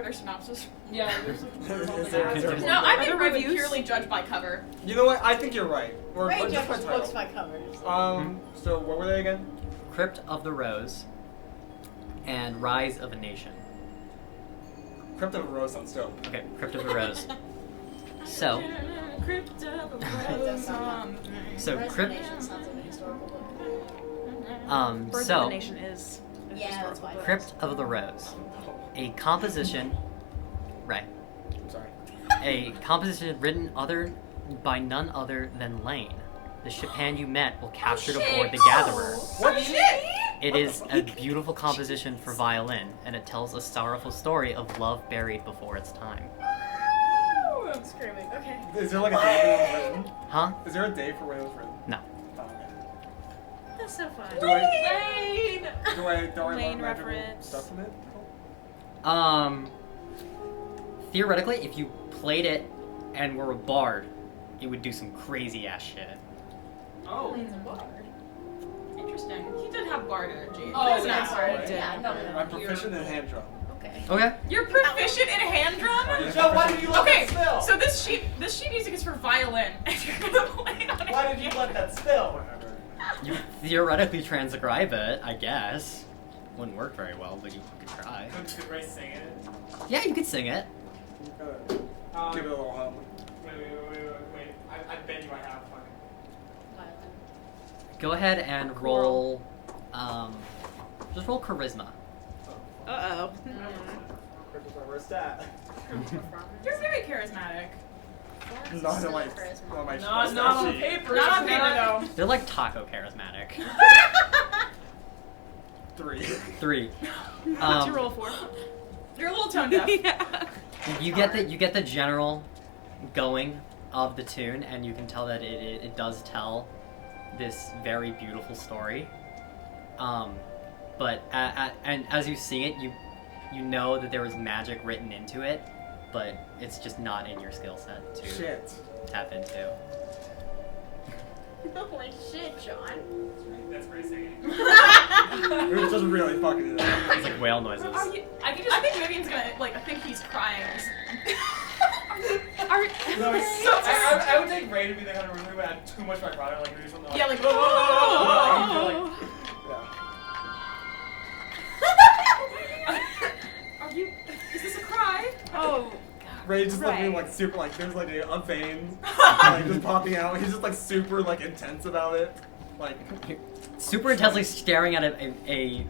there synopses? Yeah. Is there No, I Are think there Ray would reviews? purely judge by cover. You know what? I think you're right. Or Ray just by judges title. books by covers. So what were they again? Crypt of the Rose and Rise of a Nation. Crypt of a Rose sounds dope. Okay, Crypt of the Rose. So, Crypt of a That does sound Rose. so Rise of Crypt. the Nation sounds like a historical book. Birth of So the Nation is a Yeah, that's historical why. book. Crypt of the Rose, a composition, right? I'm sorry. A composition written by none other than Lane, the shipan you met while captured aboard the Gatherer. What shit? It is a beautiful composition for violin, and it tells a sorrowful story of love buried before its time. I'm screaming. Okay. Is there like a day when it was written? Huh? Is there a day for when it was written? No. Oh, okay. That's so fun. Do I Lane learn magical reference. stuff from it? Theoretically, if you played it and were a bard, it would do some crazy ass shit. Oh. Lane's a bard. Interesting. He did have bard energy. Oh, That's yeah, not sorry. bard. Yeah, no. I'm proficient in hand drum. Okay. Okay. You're proficient in hand drum? Joe, why did you let Okay, that spill? so this sheet music is for violin, and you're gonna play on it. Why did you let that spill? Whatever. You theoretically transcribe it, I guess. Wouldn't work very well, but you could try. Could Ray sing it? Yeah, you could sing it. Give it a little hum. Wait. I bet you I have one. Violin. Go ahead and roll, just roll charisma. Uh-oh. Crypt is my worst stat. You're very charismatic. Not in my, Charisma. on my Not stat on sheet. paper. Not on paper though. They're like taco charismatic. 3. 3. What's your roll for? You're a little tone deaf. Yeah. You get the general going of the tune, and you can tell that it does tell this very beautiful story. But and as you sing it, you know that there was magic written into it, but it's just not in your skill set to Shit. tap into. Holy shit, John. That's Ray singing. It was just really fucking it up. It's like whale noises. I think Vivian's gonna think he's crying. No, I would take Ray to be the kind of room who had too much vibrato, like do something like. Yeah, like oh. Are you? Is this a cry? Oh. Ray just like Right. being like super like there's like a vein like just popping out. He's just like super like intense about it. Like, Super intensely staring at a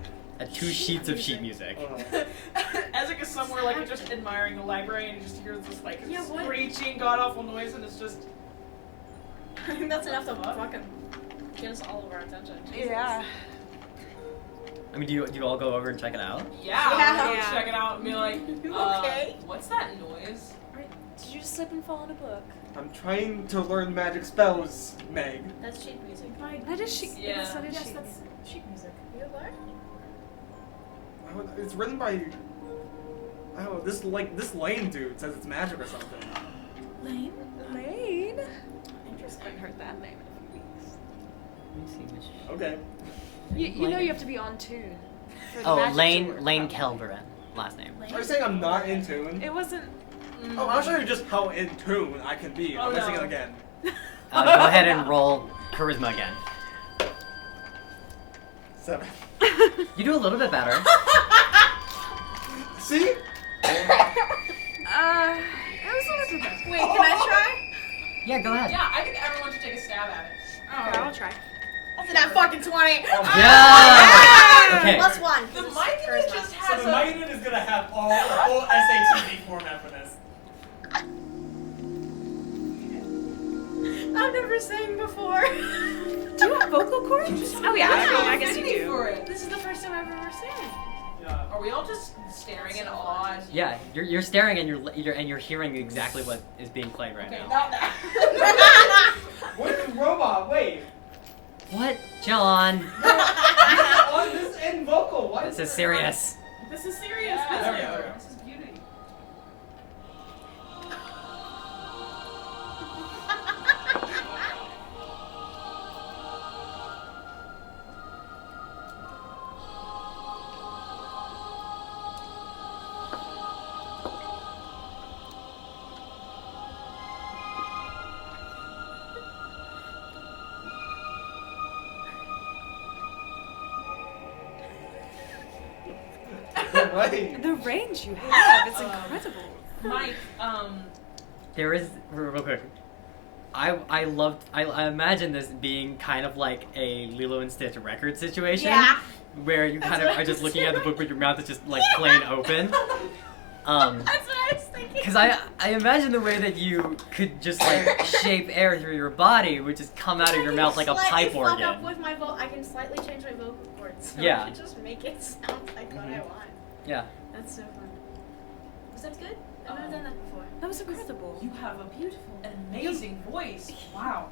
two sheets of sheet music. Ezek is somewhere like just admiring the library and he just hears this like Yeah, what? screeching god awful noise and it's just I think that's enough to fucking get us all of our attention. Jesus. Yeah. I mean, do you all go over and check it out? yeah, Yeah. Yeah. check it out and be like, You okay? what's that noise? Did you just slip and fall in a book? I'm trying to learn magic spells, Meg. That's sheet music. That is sheet. Yeah. That is Yes, sheet. that's sheet music. You learn? It's written by. I don't know. This Lane dude says it's magic or something. Lane? Lane. Interesting. I haven't heard that name in a few weeks. Let me see which. Okay. You know you have to be on tune. for the Oh, magic to Lane work Kelverin, last name. Are you saying I'm not in tune? properly. It wasn't. Oh, I'll show you just how in tune I can be. Oh, I'm missing no. it again. Go ahead and roll charisma again. 7. You do a little bit better. See? It was a little bit. Wait, can I try? Yeah, go ahead. Yeah, I think everyone should take a stab at it. Okay, I'll try. That's that fucking 20. Yeah! Okay. Plus 1. The This is Myconid charisma. just So has the a Myconid is gonna have all the full SATB format for this. I've never sang before. Do you have vocal cords? Oh yeah, I guess you do. for it. This is the first time I've ever sang. Yeah. Are we all just staring in awe? Yeah, you're staring and you're hearing exactly what is being played right Okay, now. not that. What is robot? Wait. What, John? On this end vocal. What? This is serious. This is serious. Yeah, There we go. This is beauty. Right. The range you have, it's incredible. Mike, There is real quick. I imagine this being kind of like a Lilo and Stitch record situation. Yeah. Where you kind of what I are just was looking at the doing. book with your mouth is just like plain open. That's what I was thinking. Because I imagine the way that you could just like shape air through your body would just come out of your mouth like a pipe organ. Up with my I can slightly change my vocal cords. So Yeah. I can just make it sound like what I want. Yeah. That's so fun. Was that good? I've never done that before. That was incredible. you have a beautiful, amazing voice. Wow.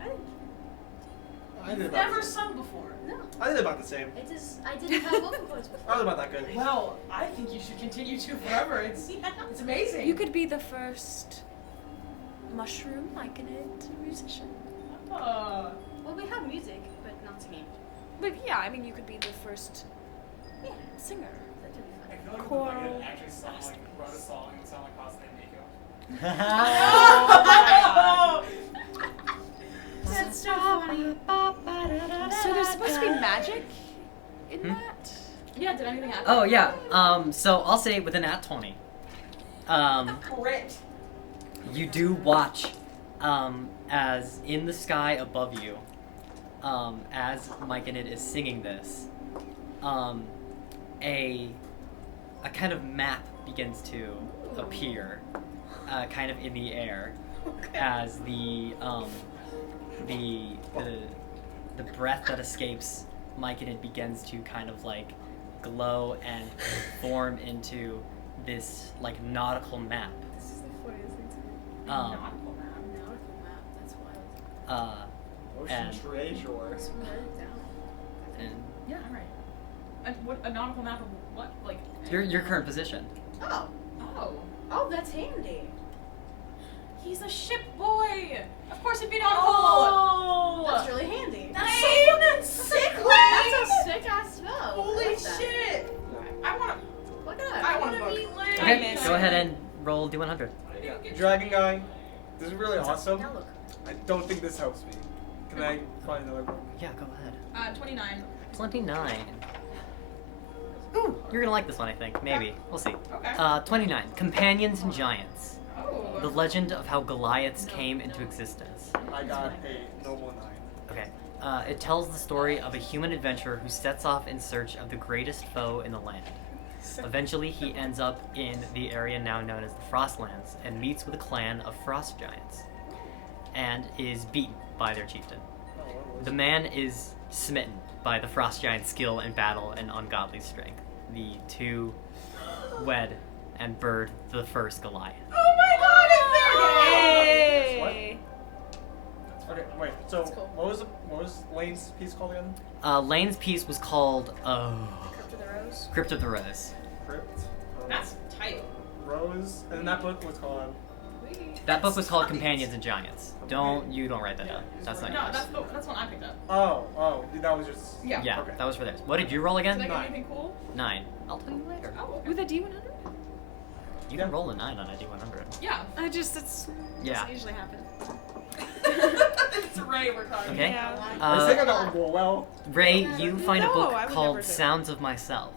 I did You've about never the same. sung before. No. I did about the same. It is. I didn't have vocal cords I before. was about that good. Well, I think you should continue to forever. It's amazing. You could be the first mushroom Myconid musician. Uh, Well, we have music, but not singing. But yeah, I mean, you could be the first Yeah. singer. That could be I fun. feel like Choral if the Myconid actually sound like wrote a song, it would sound like Hasan and Nico. That's so funny. So there's supposed to be magic in that? Yeah, did anything happen? Oh yeah. So I'll say with an at 20. Crit. You do watch, as in the sky above you, as Myconid is singing this, a kind of map begins to appear, kind of in the air, as the breath that escapes Myconid begins to kind of like glow and form into this like nautical map. This is the funniest thing to me. Nautical map. Nautical map. That's wild. Ocean And- treasure. Let's write it down. And Yeah, alright. A nautical map of what? Like. your current position. Oh. Oh. Oh, that's handy. He's a ship boy! Of course it'd be nautical! Oh. That's really handy. That's sick, That's a sick ass spell. I Holy like that. shit. I wanna. Look at that. I wanna book. be Lane! Okay, go ahead and roll D100. Yeah. Dragon guy. This is really awesome. Now look. I don't think this helps me. Can I find another book? Yeah, go ahead. 29. 29. Ooh, you're gonna like this one, I think. Maybe. We'll see. Okay. 29. Companions and Giants. Oh. The legend of how Goliaths came into existence. I got a normal 9. Okay. It tells the story of a human adventurer who sets off in search of the greatest foe in the land. Eventually, he ends up in the area now known as the Frostlands and meets with a clan of frost giants and is beaten by their chieftain. The man is smitten by the frost giant's skill in battle and ungodly strength. The two wed and bird the first Goliath. Oh my god, it's there! Yay! Okay, wait. So That's cool. what was Lane's piece called again? Lane's piece was called Crypt of the Rose. Crypt of the Rose. Crypt. That's tight. Rose, and then that book was called. That book was called Companions and Giants. Don't write that down. That's not No, yours. that's one I picked up. Oh, that was just. Yeah. Yeah, Okay. that was for theirs. What did you roll again? Did I get 9. anything cool? 9. I'll tell you later. Oh, okay. With a D100? You can roll a 9 on a D100. Yeah. It's Yeah. doesn't usually happen. It's Ray we're talking Okay. Yeah. I think I don't roll well. Ray, you find a No, book I would called never do. Sounds of Myself.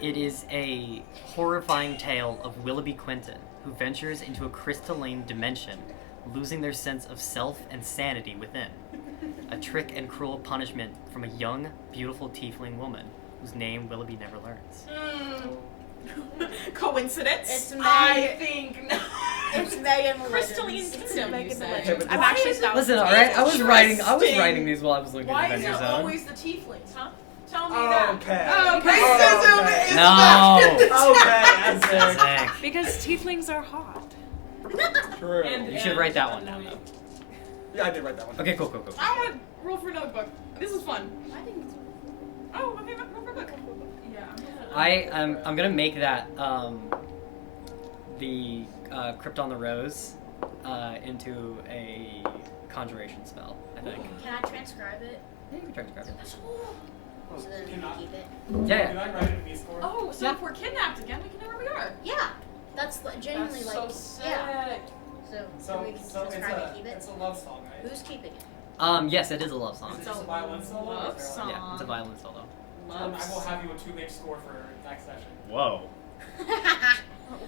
It is a horrifying tale of Willoughby Quinton, who ventures into a crystalline dimension, losing their sense of self and sanity within. A trick and cruel punishment from a young, beautiful tiefling woman, whose name Willoughby never learns. Coincidence? It's I think no. It's Megan the Crystalline Legends. Kingdom, you Megan the said. Legends. but I'm why actually is it- that Listen, was alright, I was Interesting. writing these while I was looking Why at is it Adventure Zone. always the tieflings, huh? Tell me that. Okay. Oh, Okay. racism is No! Okay, that's Sick. because tieflings are hot. true. And- You should write that one down, though. Yeah, I did write that one. Okay, cool. I want to roll for another book. This is fun. I think it's Oh, okay, roll for a book. Yeah, I'm gonna make that the Crypt on the Rose into a conjuration spell. I think. Can I transcribe it? Yeah, you can transcribe it. So then we can Cannot. keep it. Yeah, Can yeah. I write it in B-score? Oh, so Yeah. if we're kidnapped again, we can know where we are. Yeah. That's genuinely That's like so sick. yeah. So, So, we can so it's transcribe and keep it. a love song, right? Who's keeping it? Yes, it is a love song. Is it just a violin solo? or love is there song. Yeah, it's a violin solo. I will have you a 2-page score for next session. Whoa.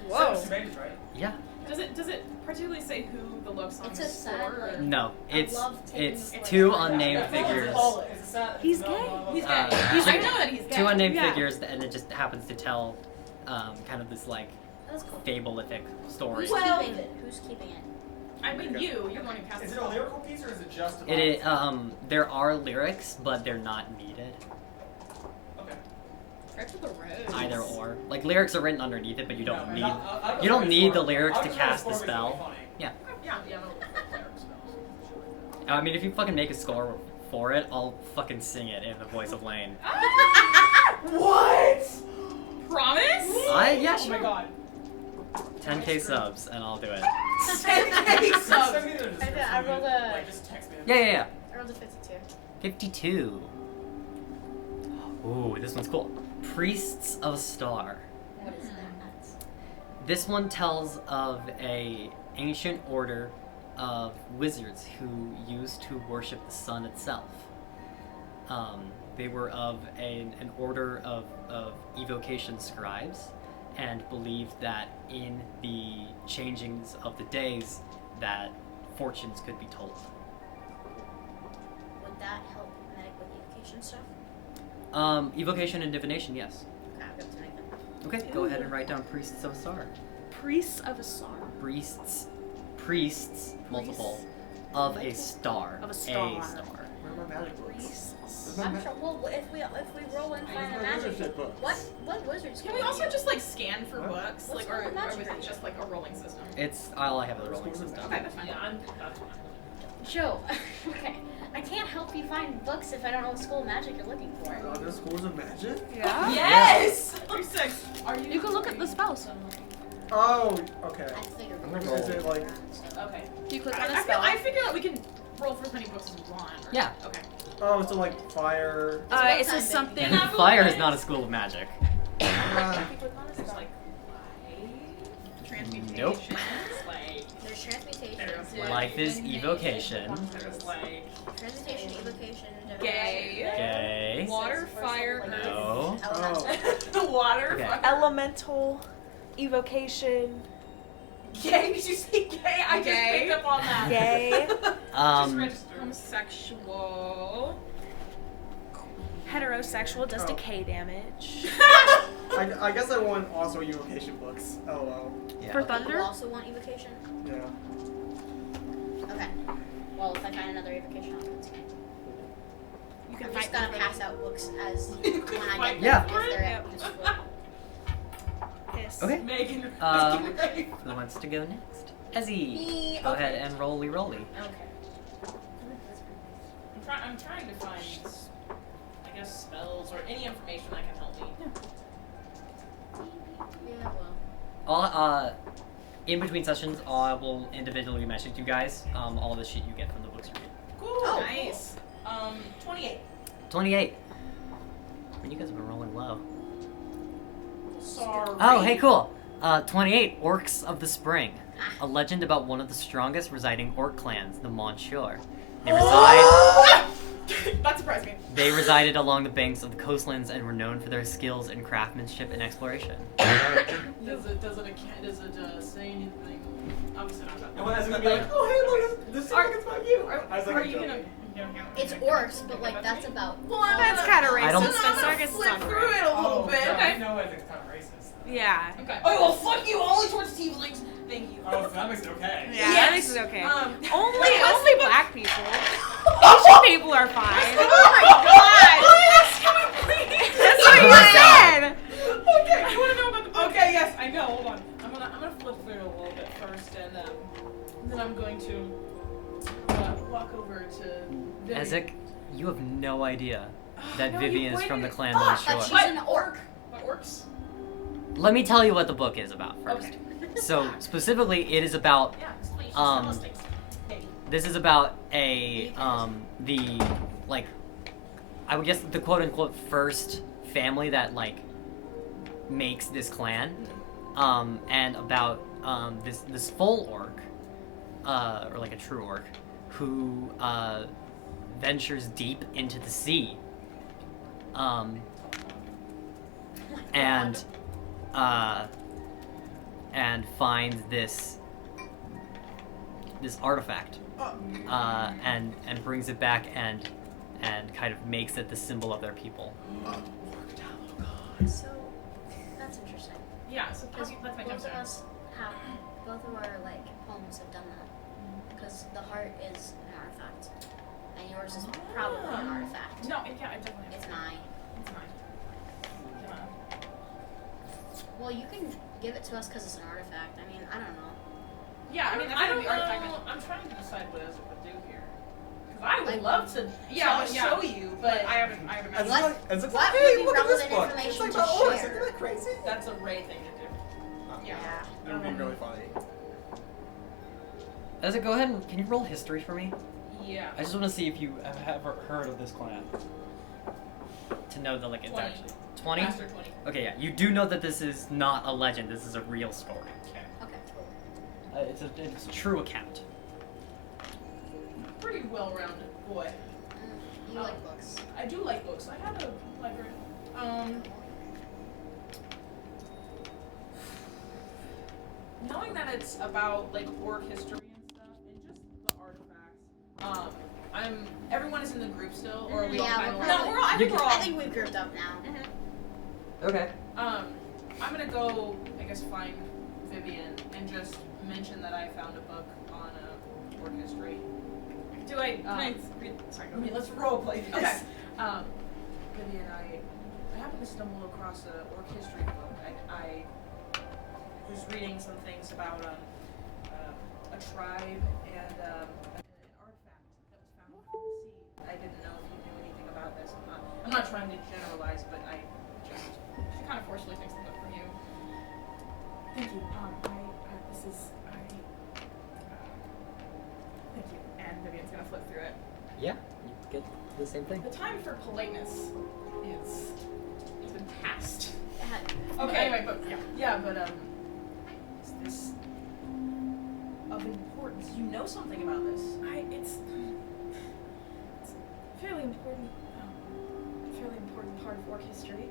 Whoa. So, 2 pages, right? Yeah. Does it particularly say who the love song It's is a sad, for? like- No, it's love taking it's like- two Yeah, unnamed Yeah, figures. It's a sad, He's no, gay. no, no, He's no. gay. Uh, I know that he's gay. Two unnamed Yeah. figures, and it just happens to tell kind of this like That's cool. fableific story. Who's Well- keeping it? Who's keeping it? I mean, you're the one who cast Is the it a spell. lyrical piece or is it just a It is, there are lyrics, but they're not needed. Okay. Crypt of the Rose. Either or. Like lyrics are written underneath it, but you don't No, need. I'll you don't just need write the score. lyrics I'll to just write cast the score because it'll be spell. funny. Yeah. Yeah, no cleric spells. I mean, if you fucking make a score for it, I'll fucking sing it in the voice of Lane. What? Promise? Yeah, Oh sure. my god. 10k subs, and I'll do it. 10K subs. Send me the description. I rolled a- Like, just text me. Yeah. I rolled a 52. 52. Ooh, this one's cool. Priests of a Star. What is that? This one tells of a ancient order of wizards who used to worship the sun itself. They were of an order of evocation scribes, and believed that in the changings of the days that fortunes could be told. Would that help Meg with the evocation stuff? Evocation and divination, yes. Okay, I'll give it to Meg then. Okay, go ahead and write down priests of a star. Priests of a star. Priests, multiple, of a star. Of a star. A star. Where are my magic books? Priests. Where's my I'm ma- sure. Well, if we roll and find a Where's my magic, wizardship books? what wizards? Can we also just like scan for What? books, What's like, or the magic is it item? just like a rolling system? It's all I have is a rolling system. Okay, that's fine. Yeah, that's what I'm Joe, okay. I can't help you find books if I don't know what school of magic you're looking for. Are there schools of magic? Yeah? Yes. 36. Are you? You can look at the spells. Oh, okay. I figured. I'm gonna Is it like- Okay. You click I, on a I, feel, spell. I figure that we can roll for as many books as we want. Or, Yeah. Okay. Oh, so like fire. It says something. Yeah. Fire is not a school of magic. Uh, There's like Transmutation. Nope. like There's transmutation. there's Life is evocation. There's like Transmutation, evocation, Gay. Okay. Water, fire, earth. No. Elemental. oh. the water. Okay. Elemental, evocation. Gay? Did you say gay? I just Gay. picked up on that. Gay. Just registered. Homosexual. Heterosexual does Oh. decay damage. I guess I want also evocation books. LOL. Yeah. For Okay, thunder? you also want evocation? Yeah. Okay. Well, if I find another evocation, I'll give it to you. You can I'm fight just gonna for pass out books as You when can I fight get them, for if it? they're Yep. useful. Piss. Okay. Megan. Who wants to go next? Ezzy. Me. Go Okay. ahead and rolly. Okay. I'm trying to find, I guess, spells or any information that can help me. Yeah, well. In between sessions, I will individually message you guys all the shit you get from the books you read. Cool. Oh, nice. 28. 28. Man, you guys have been rolling low. Sorry. Oh, hey, cool. 28. Orcs of the Spring. A legend about one of the strongest residing orc clans, the Monsieur. They reside. That surprised me. They resided along the banks of the coastlands and were known for their skills in craftsmanship and exploration. Does it say anything? Obviously not And when I was gonna be like, oh hey, look, this song is about you. I was like, Are I'm you gonna? joking. It's orcs, but like that's about. Well, That's kind of I don't- racist, but so I guess it's flip not through right. it a little bit. So Okay. I know it's kind of racist. Yeah. Okay. Oh, well, fuck you, only towards tieflings. Thank you. Oh, so that makes it okay. Yeah, Yes. that makes it okay. Only Only black people. Asian people are fine. Oh my god! That's what you said. Okay, I want to know about the. Okay, yes, I know. Hold on. I'm gonna flip through it a little bit first, and then I'm going to walk over to Vivian. Ezek, you have no idea that No, Vivian you is from the pointed- clan But she's Monsieur. an orc. What works? Let me tell you what the book is about first. Okay. So, specifically, it is about Yeah, explain. She's Um, telling us things. Maybe. this is about the like I would guess the quote unquote first family that like makes this clan, and about this full orc, or like a true orc, who ventures deep into the sea, and finds this artifact, and brings it back and kind of makes it the symbol of their people. So that's interesting. Yeah, so Because that's my both of concern. us have, both of our like homes have done that. Because the heart is an artifact, and yours is probably an artifact. No, yeah, I definitely. It's mine. It's mine. Well, you can give it to us because it's an artifact. I mean, I don't know. Yeah, I mean, that's I gonna don't be artifact. know. I'm trying to decide what Ezra would do here. Because I would Like- love to show you, but I haven't. It's What- like, it's like, what hey, would be look at this relevant book. It's information like to about orcs. share? Isn't that crazy? that's a Ray thing to do. Yeah. That would be really funny. Ezek, go ahead and can you roll history for me? Yeah. I just want to see if you have ever heard of this clan. To know that like it's 20. actually 20. Master 20. Okay, yeah, you do know that this is not a legend. This is a real story. Okay, cool. It's a true account. Pretty well-rounded boy. You like books. I do like books. I have a library. Knowing that it's about like orc history and stuff, and just the artifacts. Everyone is in the group still, or are we all Yeah, kind of we're like? probably- No, we're all. I think we're all. I think we've grouped up now. Okay. I'm gonna go, I guess, find Vivian and just mention that I found a book on orc history. Do I? Can I read? Sorry. I mean, let's role play this. Okay. Vivian, I happened to stumble across a orc history book. I was reading some things about a tribe and an artifact that was found in the sea. I didn't know if you knew anything about this. I'm not trying to generalize, but I just. She kind of forcefully takes the book from you. Thank you. This is. Thank you. And Vivian's gonna flip through it. Yeah, you get the same thing. The time for politeness has been past. It had- Okay. Anyway, but yeah. Yeah, but is this of importance? You know something about this? It's a fairly important part of work history.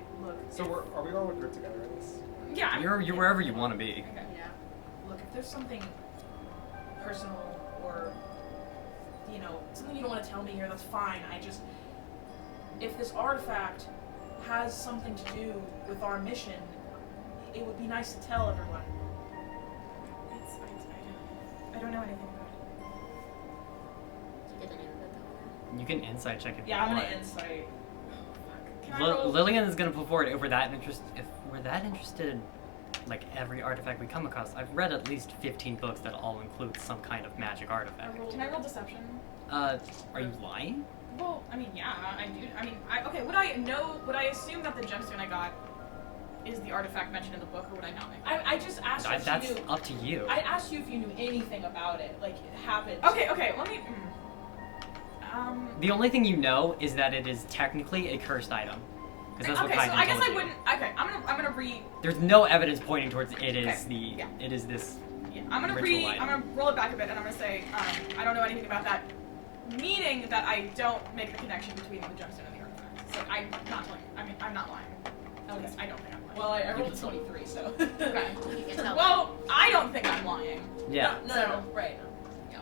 I we all group together in this? Yeah. You're wherever you want to be. Okay. Yeah. Look, if there's something personal or, you know, something you don't want to tell me here, that's fine. If this artifact has something to do with our mission, it would be nice to tell everyone. I don't know anything about it. You get the name of it though. You can insight check if Yeah, you I'm want. gonna insight. Can I roll? Lillian is gonna put forward if we're that interested in like every artifact we come across. I've read at least 15 books that all include some kind of magic artifact. Can I roll deception? Are you lying? Well, I mean, yeah, I do. I mean, okay, would I assume that the gemstone I got is the artifact mentioned in the book, or would I not make that? I just asked you if That's you knew. up to you. I asked you if you knew anything about it, like it happened. Okay, let me. The only thing you know is that it is technically a cursed item. Because that's Okay, what so Kaiden I guess told I you. wouldn't. Okay, I'm gonna read. There's no evidence pointing towards it is Okay, yeah. it is this. Yeah, I'm gonna Ritual item. I'm gonna roll it back a bit, and I'm gonna say I don't know anything about that, meaning that I don't make the connection between the gemstone and the artifact. So I'm not lying. I mean, I'm not lying. At least I don't think I'm lying. Well, I rolled a can tell. 23, so. Okay. You can tell. Well, I don't think I'm lying. Yeah. No, right. Yeah.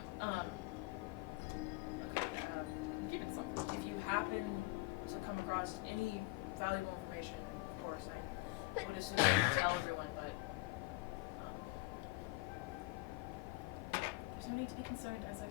Okay, Keep it simple. if you happen to come across any valuable information, of course, I would assume you would tell everyone, but. There's no need to be concerned, Isaac.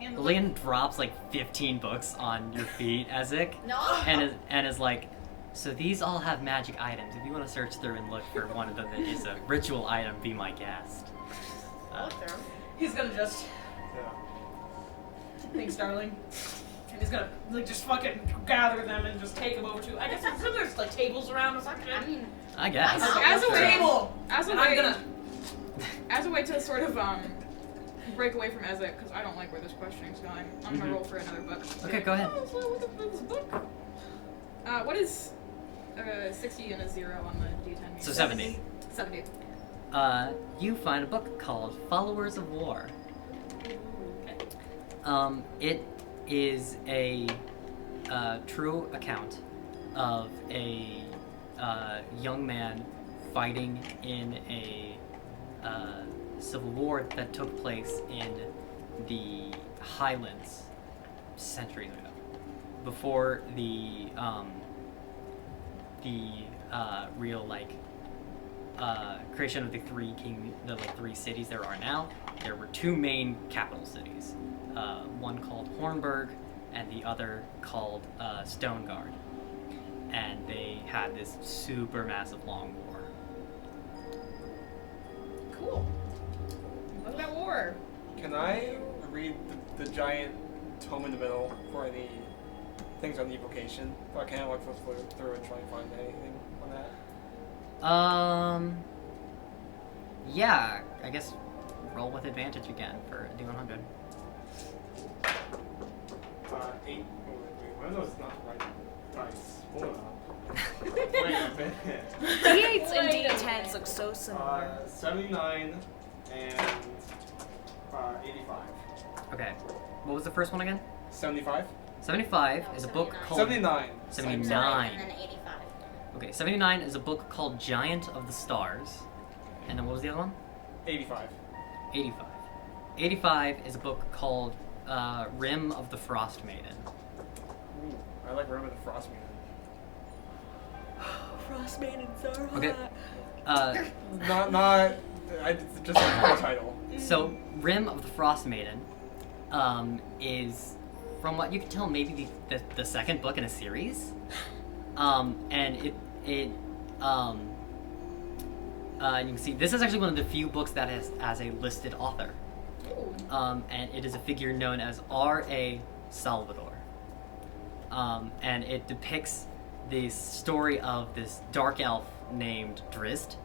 Yeah. Lillian drops like 15 books on your feet, Ezek, No. and is like, so these all have magic items. If you want to search through and look for one of them that is a ritual item, be my guest. He's gonna just. Yeah. Thanks, darling. And he's gonna like just fucking gather them and just take them over to. I guess there's like tables around or something. I mean, I guess. As a Sure. way, table. as a And way, I'm gonna. as a way to sort of break away from Ezek, because I don't like where this questioning's going. I'm gonna roll for another book. Okay, go ahead. Oh, so look at this book. What is 60 and a 0 on the D10 mean? So 70. 70. You find a book called Followers of War. It is a true account of a young man fighting in a civil war that took place in the Highlands centuries ago, before the real creation of the three cities there are now. There were two main capital cities, one called Hornburg and the other called Stoneguard, and they had this super massive long war. Cool. What about war? Can I read the giant tome in the middle for any things on evocation? Or can I like flip through and try and find anything on that? Yeah, I guess roll with advantage again for D100. 8. Oh, wait, one of those is not the right dice. Hold on. Wait a minute. D8s and D10s look so similar. 79 and 85. Okay, what was the first one again? 75? 75 No, is a book 79. called 79. 79. And then 85. Okay, 79 is a book called Giant of the Stars. And then what was the other one? 85. 85. 85 is a book called Rim of the Frost Maiden. Ooh, I like Rim of the Frost Maiden. Frost Maidens are Okay. It's just a title. So, Rim of the Frost Maiden is, from what you can tell, maybe the second book in a series. And you can see this is actually one of the few books that has a listed author. And it is a figure known as R.A. Salvador. And it depicts the story of this dark elf named Drizzt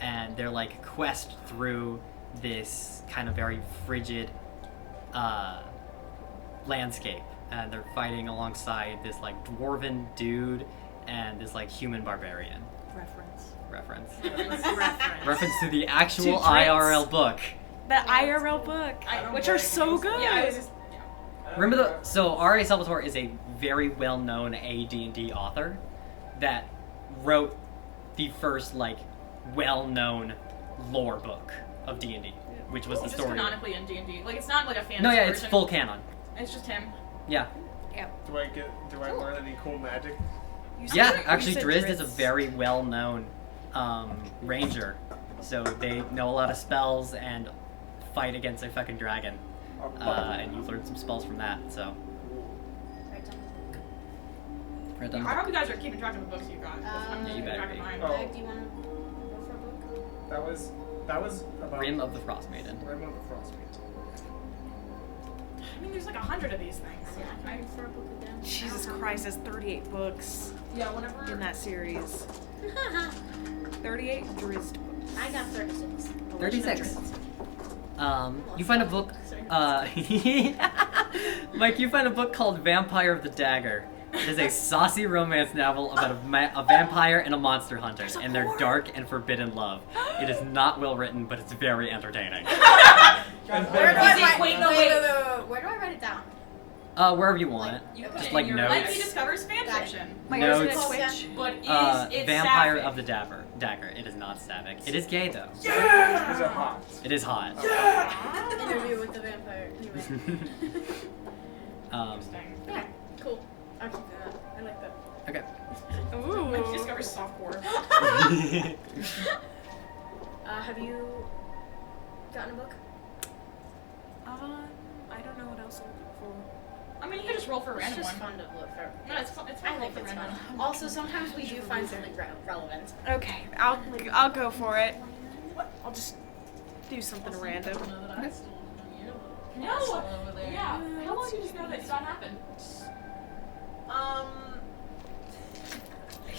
and their quest through this kind of very frigid landscape, and they're fighting alongside this dwarven dude and this human barbarian. Reference reference to the actual To Drizzt. IRL book. The IRL book, which are so good. Yeah, I was just. Yeah. remember so R.A. Salvatore is a very well-known AD&D author that wrote the first, like, well-known lore book of D&D, which was the Just story. canonically in D&D. Like, it's not like a fantasy No, yeah, it's version. full canon. It's just him. Yeah. Do I learn any cool magic? Yeah, said- actually, you said Drizzt is a Drizzt. very well-known ranger, so they know a lot of spells and fight against a fucking dragon, and you learn some spells from that. So, Right down. right done. I hope you guys are keeping track of the books you got. 'cause I'm Yeah, keeping you better track of be. mine. Oh. Meg, do you want to go for a book? That was about Rim of the Frost Maiden. Rim of the Frost Maiden. I mean, there's like 100 of these things. Yeah, can I go for a book again? Jesus Christ, there's 38 books Yeah, whenever. in that series. 38 Drizzt books. I got 36. 36. You find a book. Mike, you find a book called Vampire of the Dagger. It is a saucy romance novel about a vampire and a monster hunter and their dark and forbidden love. It is not well written, but it's very entertaining. Where do I Is it- write? wait, no, wait, wait. wait, wait, wait. Where do I write it down? Wherever you want. You Okay. put Just it like in your notes. Like he discovers fan Got it. fiction. My No, gonna it's- switch. But is it Vampire sapphic? of the Dagger. It is not sapphic. It is gay though. Is it hot? It is hot. Interview with the vampire. Anyway. Interesting. Yeah, cool. I'll keep that. I like that. Okay. Like he Ooh. discovers softcore. Have you gotten a book? I don't know what else I'm looking for. I mean, you can just roll for a It's random just one. fun to look for. No, it's fun. It's fun I to roll like for it's random. fun. Also, sometimes we do find something relevant. Okay, I'll go for it. I'll just do something random. No. Yeah. How long did you know that that happened?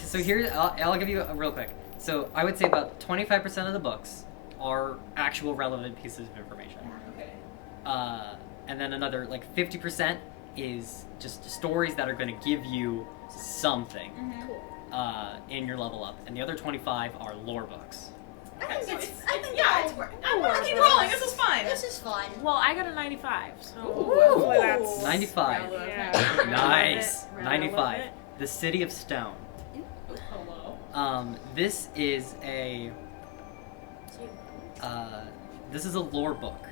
So here, I'll give you a real quick. So I would say about 25% of the books are actual relevant pieces of information. Okay. And then another, like 50% is just stories that are going to give you something Cool. in your level up. And the other 25 are lore books. I think it's. I think Yeah, it's. I'm gonna keep rolling. This is fine. This is fun. Well, I got a 95, so Ooh. hopefully that's 95. yeah. Nice. Relevant. 95. The City of Stone. Hello. This is a lore book,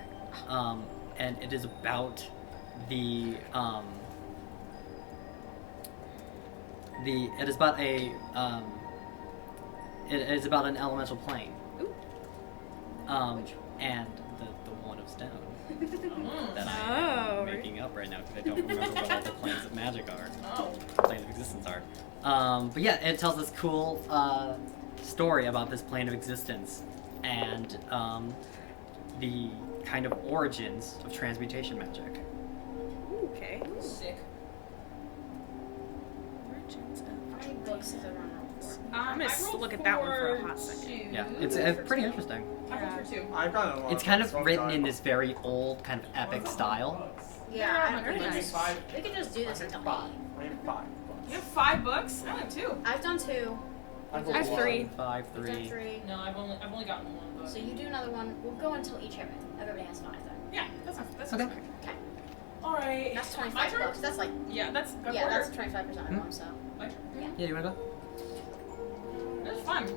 and it is about it is about an elemental plane. And the one of stone that I am Oh. making up right now because I don't remember what all the planes of magic are. Oh. Plane of existence are. But yeah, it tells this cool story about this plane of existence and the kind of origins of transmutation magic. Okay. Sick. Origins How many of books is everyone rolling for? I'm gonna I rolled look at that one for a hot second. Two. Yeah, it's pretty interesting. I rolled for 2. I've gotten a lot. It's kind of written in this very old, kind of epic style. Yeah, very we could nice. just we could just do this until 8. I have 5 You have 5 books? I have 2. I've done 2. I have 3. 5, You've done 3. 3. No, I've only gotten one book. So you do another one. We'll go until each everybody has 5 then. Yeah, that's Okay. Okay. Alright. That's My 25 turn? books. That's like Yeah, that's a yeah, quarter. that's 25% of them. So My turn. Yeah, you wanna go? That's fun. and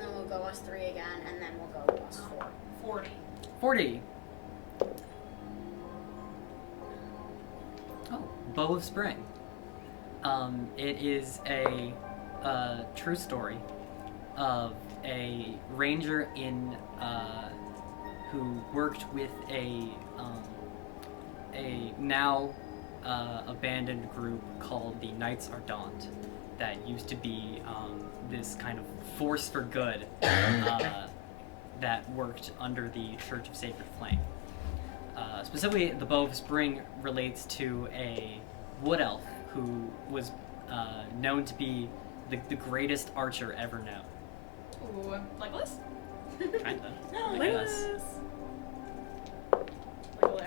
then we'll go us 3 again, and then we'll go us 4. 40. 40. Oh, Bow of Spring. It is a true story of a ranger who worked with a now abandoned group called the Knights Ardent that used to be this kind of force for good that worked under the Church of Sacred Flame. Specifically, the Bow of Spring relates to a wood elf who was known to be the greatest archer ever known. Ooh, Legolas? Kinda. I guess. Legolas.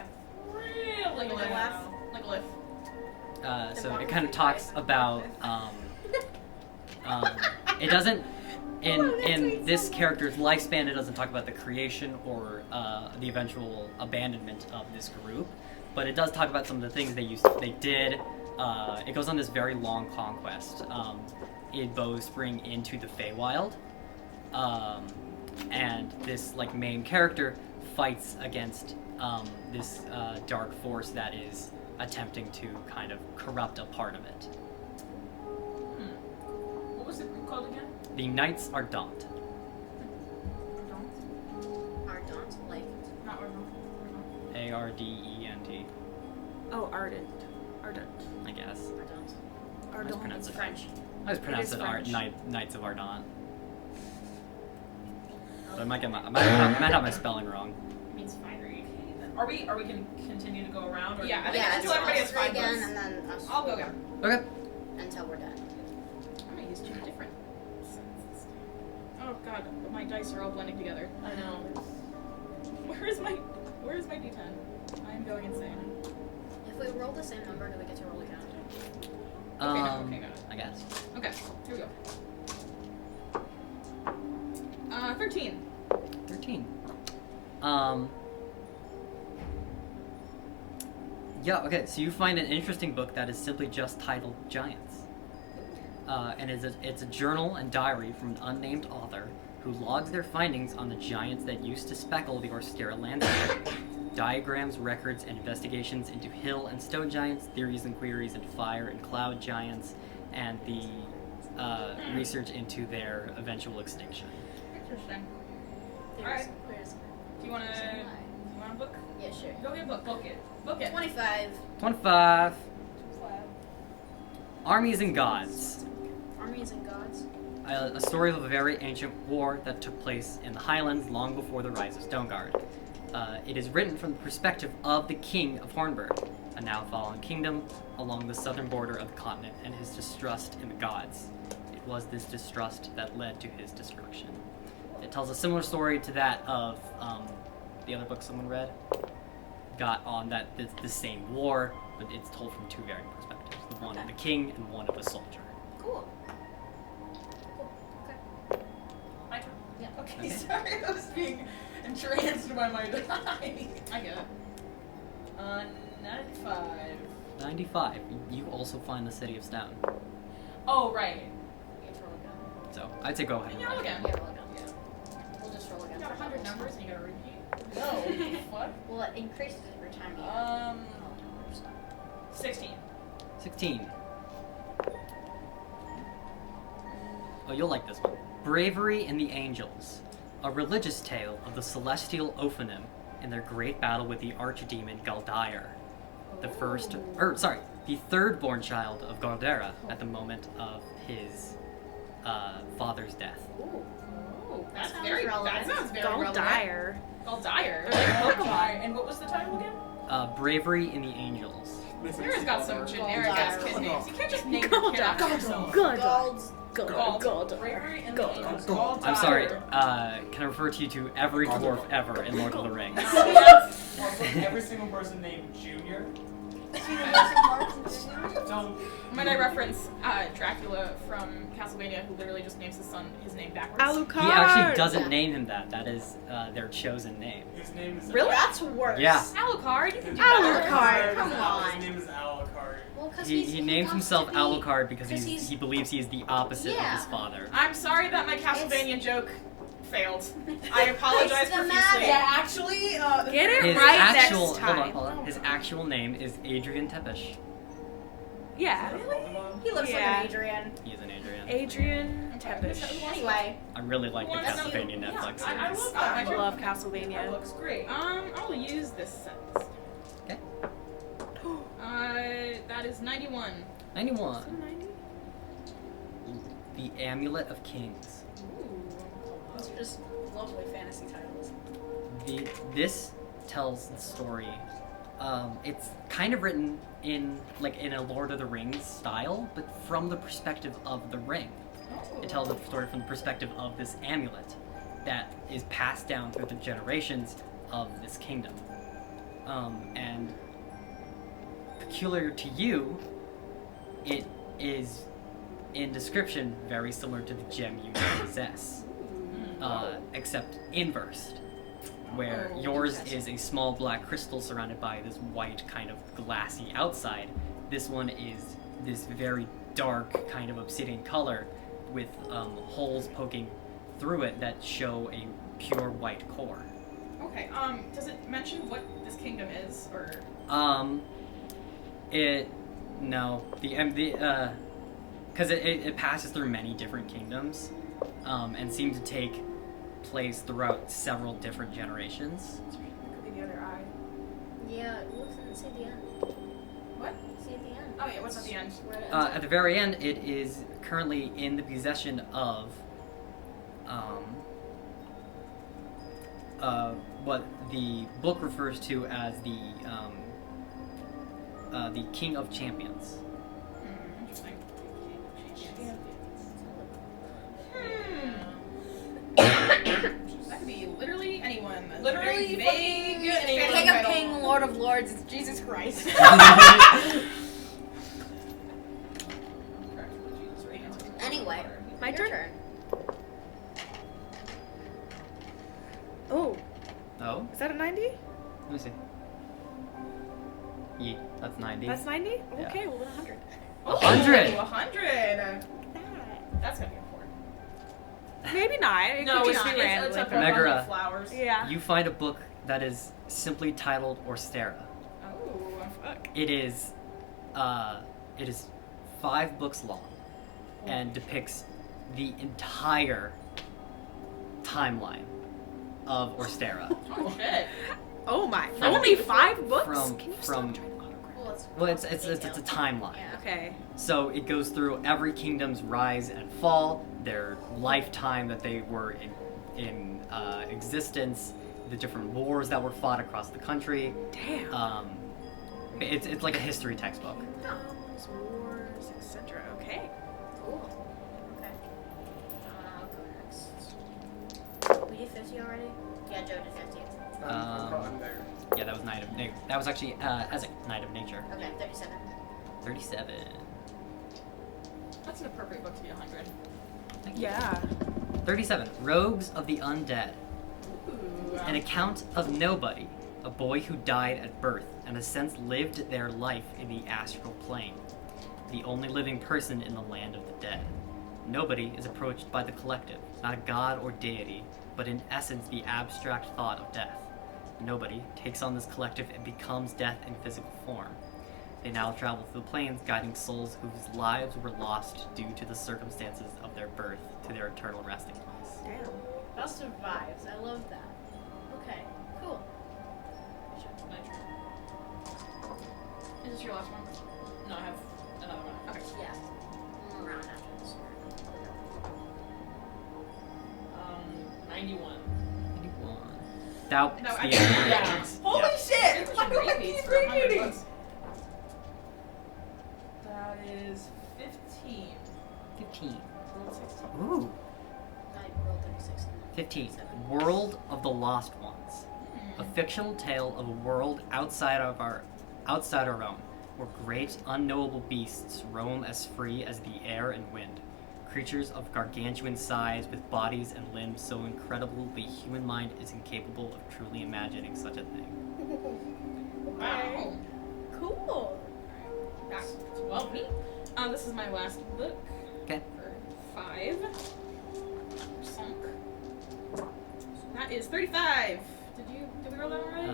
Really Legolas. Legolas. So it kind of talks about it doesn't in this character's lifespan. It doesn't talk about the creation or the eventual abandonment of this group, But it does talk about some of the things they did. It goes on this very long conquest in Bowspring into the Feywild. And this like main character fights against this dark force that is attempting to kind of corrupt a part of it. What was the group called again? The Knights Ardent. Ardent, like Not Ardent. Ardent, Oh, ardent. Ardent. I guess. Ardent. I just pronounced it. French. I just pronounced is it French. Knights of Ardent. But I might have my spelling wrong. It means fiery. Are we gonna continue to go around? Or Yeah, I think Yeah, until it's everybody us has 5 again, votes. and then us. I'll go again. Okay. Until we're done. I'm gonna use 2 different sentences. Oh god, my dice are all blending together. I know. Where's my D10? I am going insane. If we roll the same number, do we get to roll again? Okay, got it. I guess. Okay, here we go. 13. 13. Yeah, okay, so you find an interesting book that is simply just titled Giants. And it's a journal and diary from an unnamed author who logs their findings on the giants that used to speckle the Orsterra landscape. Diagrams, records, and investigations into hill and stone giants, theories and queries into fire and cloud giants, and the research into their eventual extinction. Interesting. There's- Do you wanna book? Yeah, sure. Go ahead, book it. 25. 25. Armies and Gods. Armies and gods. A story of a very ancient war that took place in the Highlands long before the rise of Stoneguard. It is written from the perspective of the King of Hornburg, a now fallen kingdom along the southern border of the continent, and his distrust in the gods. It was this distrust that led to his destruction. It tells a similar story to that of the other book someone read. Got on that the same war, but it's told from 2 varying perspectives: the one of the king and one of a soldier. Cool. Okay. My turn. Yeah. Okay, Okay. sorry, I was being entranced by my die. I get it. 95. 95. You also find the city of Stone. Oh, right. You get to roll again. So I'd say go ahead and Yeah, roll again. Yeah, roll again. We'll just roll You again. got 100 numbers and you gotta repeat? No. What? Well, it increases every time you Um, roll numbers. 16. 16. Oh, you'll like this one. Bravery in the Angels. A religious tale of the celestial Ophanim in their great battle with the archdemon Galdera. The third born child of Galdera at the moment of his father's death. Ooh. Oh, That sounds that relevant. sounds very relevant. Galdire. Galdire. They're like Pokemon. And what was the title again? Bravery in the Angels. Sarah's got some generic ass kid names. You can't just name your kid after yourself. Galds. Bravery and Gold. the Angels. I'm sorry, can I refer to you to every dwarf ever in Lord of the Rings? Also, every single person named Junior. Don't. Might I reference Dracula from Castlevania, who literally just names his name backwards? Alucard. He actually doesn't Yeah. name him that. That is their chosen name. His name is. Really? That's worse. Yeah. Alucard. Alucard, come on. His name is Alucard. Well, because He names himself Alucard because 'cause he believes he is the opposite of Yeah. his father. I'm sorry that my Castlevania joke failed. I apologize It's profusely. thematic. Yeah, actually, Get it His right actual next time. hold on. His actual name is Adrian Tepish. Yeah. He looks Yeah. like an Adrian. He is an Adrian. Adrian Tepish. Anyway, I really like the Well, that's Castlevania yeah, Netflix I series. love that. I Love That Castlevania. looks great. I'll use this sentence. Okay. That is 91. 91. The Amulet of Kings. those are just lovely fantasy titles. This tells the story. It's kind of written in a Lord of the Rings style, but from the perspective of the ring. It tells the story from the perspective of this amulet that is passed down through the generations of this kingdom. And peculiar to you, it is in description very similar to the gem you possess, except inversed. where Oh, yours interesting. is a small black crystal surrounded by this white kind of glassy outside. This one is this very dark kind of obsidian color with holes poking through it that show a pure white core. Okay. Does it mention what this kingdom is, or? Because it passes through many different kingdoms, and seems to take place throughout several different generations. Could be the other eye. Yeah, it looks and see the end. What? See at the end. Oh yeah. What's at the end? Where it ends At up. the very end, it is currently in the possession of what the book refers to as the King of Champions. Interesting. That could be literally anyone. That's Literally very fucking vague. anyone. King of title. King, Lord of Lords, it's Jesus Christ. Anyway, My your turn? turn. Oh, Oh, is that a 90? let me see. Yeah, that's 90. That's 90? Yeah. Okay, well then 100. 100. 100. That's gonna be important. Maybe not. It No, could it's just not. be It's randomly. a thrown. bundle Megaera. of flowers. Yeah. You find a book that is simply titled Orsterra. Oh, fuck. It is 5 books long and depicts the entire timeline of Orsterra. Oh shit. Oh my. From- Only 5 books? from- Can you from- stop trying to autograph? Well, it's Well, it's a timeline. Yeah. Okay. So it goes through every kingdom's rise and fall, their lifetime that they were in existence, the different wars that were fought across the country. Damn. It's like a history textbook. Wars, etc. Okay. Cool. Okay. I'll go next. We did 50 already? Yeah, Joe did 50. I'm there. Yeah, that was that was actually as a Knight of Nature. Okay, 37. 37. That's an appropriate book to be 100. Thank you. Yeah. 37. Rogues of the Undead. Ooh. An account of Nobody, a boy who died at birth and has since lived their life in the astral plane, the only living person in the land of the dead. Nobody is approached by the collective, not a god or deity, but in essence the abstract thought of death. Nobody takes on this collective and becomes death in physical form. They now travel through the planes, guiding souls whose lives were lost due to the circumstances of their birth to their eternal resting place. Damn. Best of vibes. I love that. Okay, cool. Is this your last one? No, I have another one. Okay. Yeah. One more round after this. 91. 91. That's No, the I end. can't. Yeah. Holy Yeah. shit! Some Look at repeats these for 100 repeating. bucks. That is 15. 15. Rolled 16. Ooh. I rolled 36. 15. World of the Lost Ones. A fictional tale of a world outside our own, where great unknowable beasts roam as free as the air and wind. Creatures of gargantuan size with bodies and limbs so incredible the human mind is incapable of truly imagining such a thing. Wow. Cool. That's Well, me. This is my last book. Okay. For 5. Sunk. That is 35. Did we roll that already?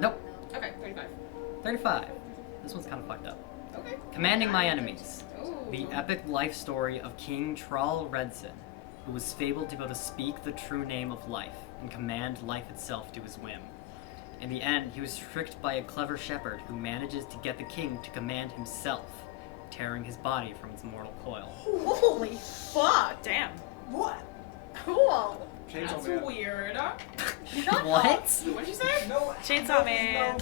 Nope. Okay, 35. 35. This one's kind of fucked up. Okay. Commanding My Enemies. Ooh. The epic life story of King Thrall Redson, who was fabled to be able to speak the true name of life and command life itself to his whim. In the end, he was tricked by a clever shepherd who manages to get the king to command himself, tearing his body from its mortal coil. Holy fuck! Damn. What? Cool! Chainsaw That's Man. weird. What? What'd you say? No. Chainsaw Man.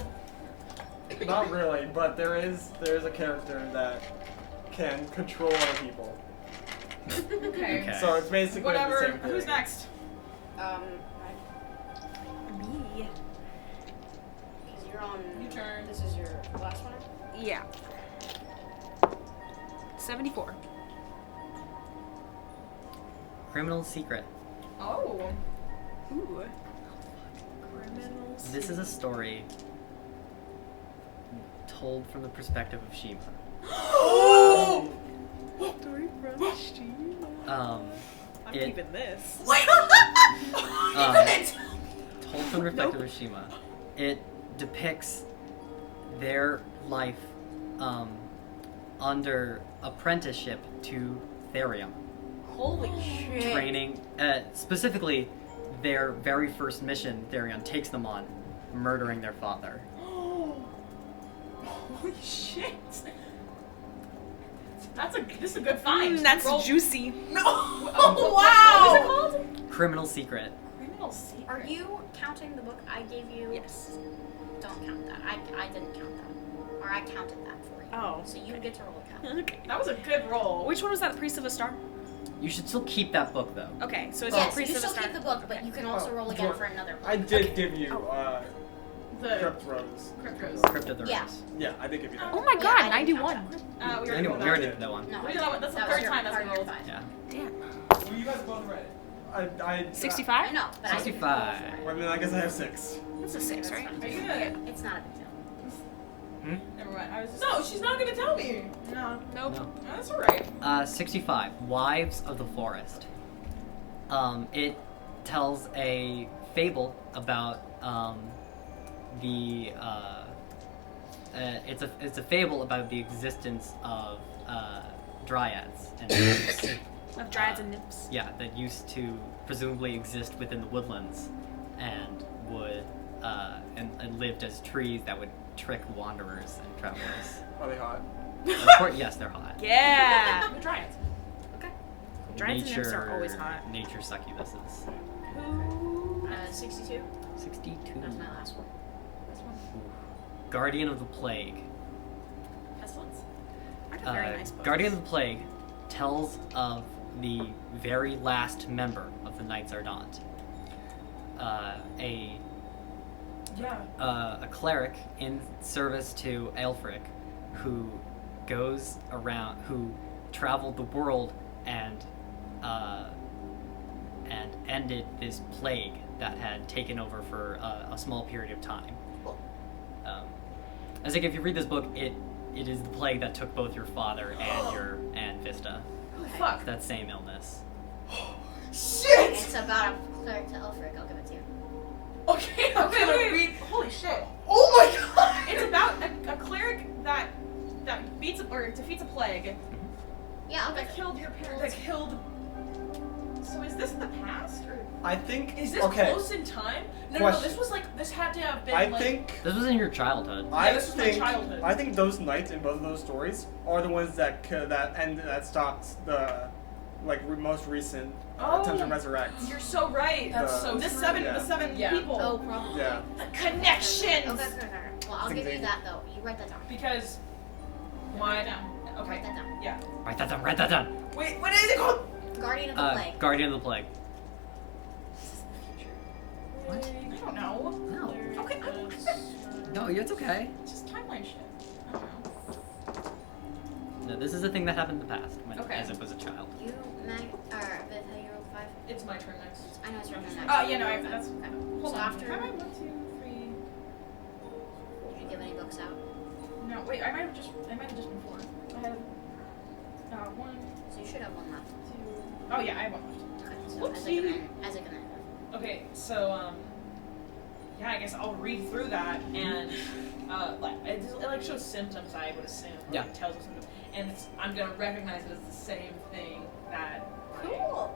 No, not really, but there is a character that can control other people. Okay. Okay. So it's basically Whatever. the same thing. Who's next? Me. Because you're on. You turn. This is your last one? Yeah. 74. Criminal Secret. Oh. Ooh. This is a story told from the perspective of Shima. Story from Shima. I'm it- keeping this. Wait! Um, Even told from the perspective of Shima. It depicts their life under apprenticeship to Therium. Holy shit. Training, specifically, their very first mission, Therion takes them on, murdering their father. Holy shit! This is a good find. That's Roll- juicy. No! What Wow! was it called? Criminal secret. Criminal secret. Are you counting the book I gave you? Yes. Don't count that. I didn't count that. Or I counted that for you. Oh. So you get to roll a count. Okay. That was a good roll. Which one was that? Priest of a Star? You should still keep that book, though. Okay, so it's Yes, Priest you of a still Star. keep the book, but you can also roll again for another book. I did give you The Crypt Rose. Crypt Rose. Crypt of the Yeah. Rose. Yeah, I did give you that. Oh my Yeah, god, I didn't 91. count that. We Anyway, already we rolled already that. did that one. No, We I did that one. That's the was third your time that's part of your rolled. five. Yeah. Damn. Well, you guys both read it. I 65? I know, but I didn't 65. roll for it. Well, then I guess I have 6. That's a 6, right? Are you gonna? It's not a big deal. Never mind. I was just. No, she's not gonna tell me. No. Nope. No. No, that's alright. 65. Wives of the Forest. It tells a fable about it's a fable about the existence of dryads and nymphs. Of dryads and nymphs. Yeah, that used to presumably exist within the woodlands and would and lived as trees that would trick wanderers and travelers. Are they hot? Of course, yes, they're hot. Yeah. The Dryads. Dryads and nymphs are always hot. Nature succubuses. 62. 62. That was my last one. Guardian of the Plague. Pestilence. That's a very nice book. Guardian of the Plague tells of the very last member of the Knights Ardent. A cleric in service to Aelfric who goes around, who traveled the world and ended this plague that had taken over for a small period of time. I think if you read this book, it is the plague that took both your father and Vista. Holy fuck. That same illness. Shit! It's about a cleric to Elfric. I'll give it to you. Okay, I'm Okay, gonna wait. read. Holy shit. Oh my god! It's about a cleric that defeats a plague Yeah, I'll give that it. killed your parents. That killed. So is this in the past or? I think. Is this okay. close in time? No, Question. this had to have been I like. think. This was in your childhood. I this was my think. childhood. I think those knights in both of those stories are the ones that stopped the most recent attempt to resurrect. You're so right. That's so the true. seven Yeah. people. Oh, probably. Yeah. The connections. Okay. Well, I'll give you that though. You write that down. Because my okay. Write that down. Yeah. Write that down. Write that down. Wait, what is it called? Guardian of the Plague. Guardian of the Plague. What? I don't know. No. Okay. No, it's okay. It's just timeline shit. I don't know. No, this is a thing that happened in the past when, Okay. as it was a child. You, Viv, how you rolled 5? It's my turn next. I know it's your turn next. Oh, yeah, no, that's. Okay. Hold So on. after- I might 1, 2, 3. Did you give any books out? No, wait. I might have just been 4. I have. 1, So you should have one left. 2. Oh yeah, I have 1 left. Okay. So Whoopsie. as it can end. Okay, so yeah, I guess I'll read through that and it shows symptoms. I would assume. Or Yeah. It tells us symptoms, and I'm gonna recognize it as the same thing that Cool.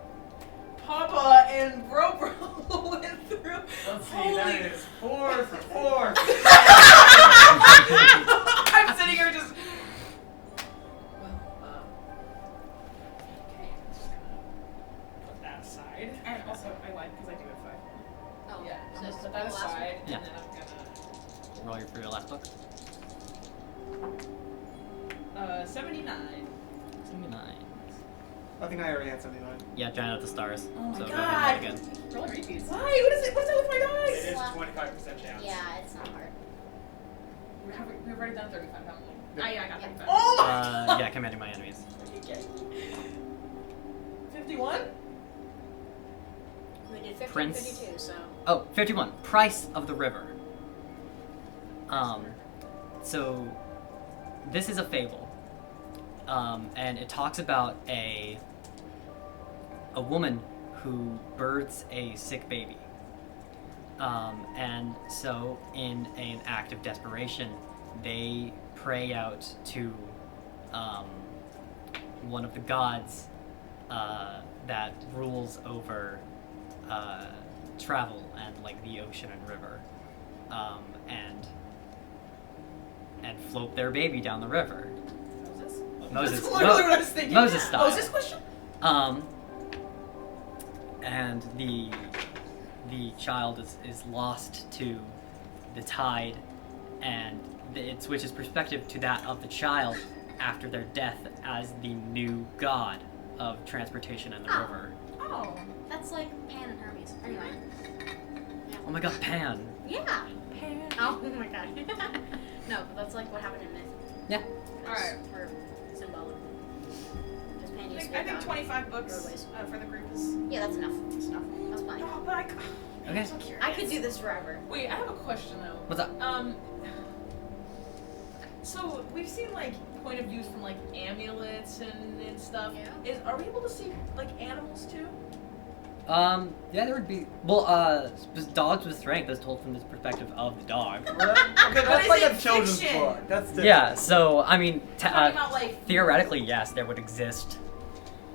Papa and Bro went through. Let's see, Holy- that is 4 for 4. I'm sitting here just. Well, okay, just gonna put that aside. And also, I lied because I do have 5. Oh, Yeah, so I'm it's gonna put the that last one. aside, Yeah. and then I'm gonna. Roll for your last book. 79. 79. I think I already had 79. Yeah, Giant of the Stars. Oh my so God. go ahead and roll again. Roll repeats. Why? What is it? What's up with my It dice? is Wow. 25% chance. Yeah, it's not hard. We've already done 35, haven't we? Ah, yeah, I got Yeah. 35. Oh my Yeah, commanding my enemies. god! 51? We did 50 Prince. and 52, so. Oh, 51. Price of the River. So this is a fable, and it talks about a woman who births a sick baby. And so, in an act of desperation, they pray out to one of the gods that rules over travel and like the ocean and river, and float their baby down the river. Moses. That's literally what I was thinking. Moses style. Moses question? And the child is lost to the tide, and it switches perspective to that of the child after their death as the new god of transportation in the river. Oh, that's like Pan and Hermes. Anyway. Yeah. Oh my god, Pan. Yeah. Pan. Oh my god. No, but that's like what happened in myth. Yeah. Alright. For symbolic. Just Pan I used to think be a god. 25 books Roadways. for the group is Yeah, that's enough. enough. That's fine. No, but Okay. I'm so curious. I could do this forever. Wait, I have a question though. What's up? So we've seen like point of views from like amulets and stuff. Yeah. Are we able to see like animals too? Yeah, there would be. Well, dogs with strength is told from this perspective of the dog. Okay, that's is like a it children's fiction? book. That's different. Yeah, so, I mean, Talking about like theoretically, yes, there would exist,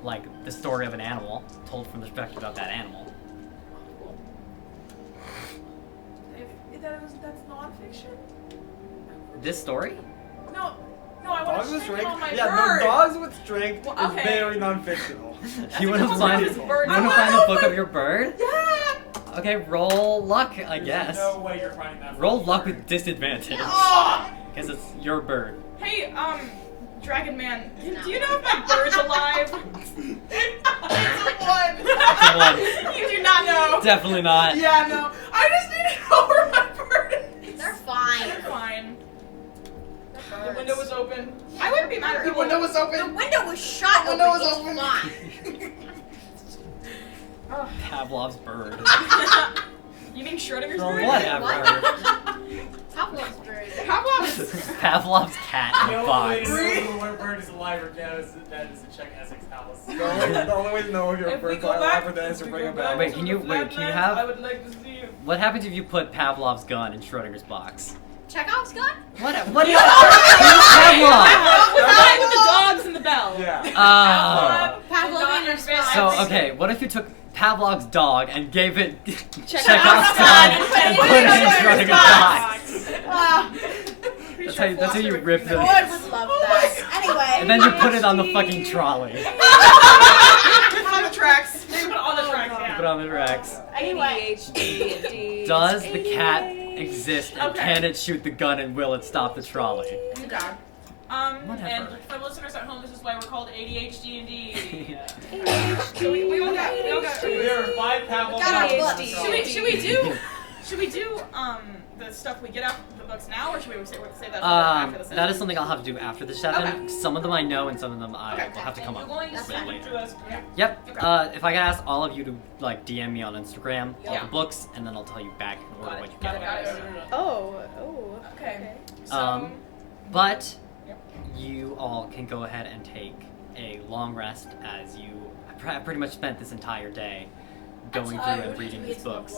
like, the story of an animal told from the perspective of that animal. that's nonfiction. This story? No, I Dogs want with to strength? on my Yeah, bird. No, dogs with strength Well, is okay. very non-fictional. You want to because find it's bird. the I book of your bird? Yeah. Okay, roll luck, I guess. There's no way you're finding that. Roll luck with disadvantage. Oh! Because it's your bird. Hey, Dragon Man, do you know if my bird's alive? It's a one. It's a one. You do not know. Definitely not. Yeah, no. I just need to know where my bird is. They're fine. They're fine. The window was open. I wouldn't be mad at The people. window was The open. window was shut. The window was It's open. fine. Pavlov's bird. You mean Schrodinger's Well, bird? whatever. Pavlov's bird. Pavlov's. Pavlov's cat in The a only way box. to know what bird is alive or dead is to check Essex House. The only way to know if your If we bird's go alive back, or dead is to if we bring go it back back. Wait, to can the you- wait, can you flatlands, have- I would like to see you. What happens if you put Pavlov's gun in Schrodinger's box? Chekhov's gun? What is Pavlov? The guy with the dogs and the bell. Yeah. Oh. Pavlov and his So, okay, what if you took Pavlov's dog and gave it Chekhov's Chekhov's gun gun and and put put it it in in Schrodinger's Schrodinger's box? That's how you rip I the... would love that. Anyway. And then you put it on the fucking trolley. Put it on the tracks. Put it on the tracks, Put it yeah. on the Rex. Anyway. AdhD&D. Does the cat exist and Okay. can it shoot the gun and will it stop the trolley? The dog. And Whatever. for listeners at home, this is why we're called AdhD&D. So we all got. There are 5 Pavlov Got our dogs. books. Should we do the stuff we get out of the books now, or should we save that for after the session? That is something I'll have to do after the session. Okay. Some of them I know, and some of them I Okay. will have to come You're up going to with send it later. to us. Yep. Okay. If I can ask all of you to like DM me on Instagram all Yeah. the books, and then I'll tell you back in order what you get. Got it. Oh. Okay. So. But you all can go ahead and take a long rest as you have pretty much spent this entire day going through and reading these books,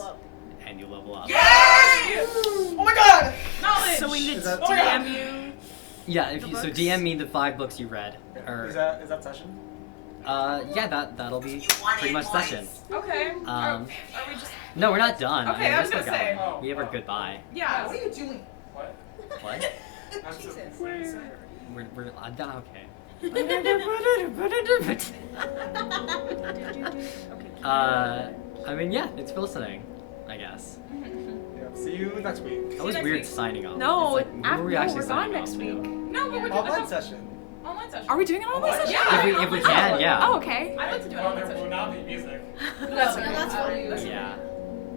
and you level up. Yes! Oh my god! Knowledge. So we need Is to that- DM you. Yeah, if The you so books? DM me the 5 books you read, or Is that session? yeah, that'll be pretty much session. Okay. Are we just? No, we're not done. Okay, mean, I we was still gonna got say. it. We have our goodbye. Yeah. What are you doing? What? What? I'm so We're okay. I mean, yeah, thanks for listening, I guess. Yeah. See you next week. That was next weird week. signing off. No, It's like, who were we no, actually we're signing gone off next to? week. No, but we're Online session. Online session. Are we doing it on this session? Yeah. If we can, yeah. Oh, okay. I'd like to do it Well, online there will session. not be music. No, that's fine. Yeah.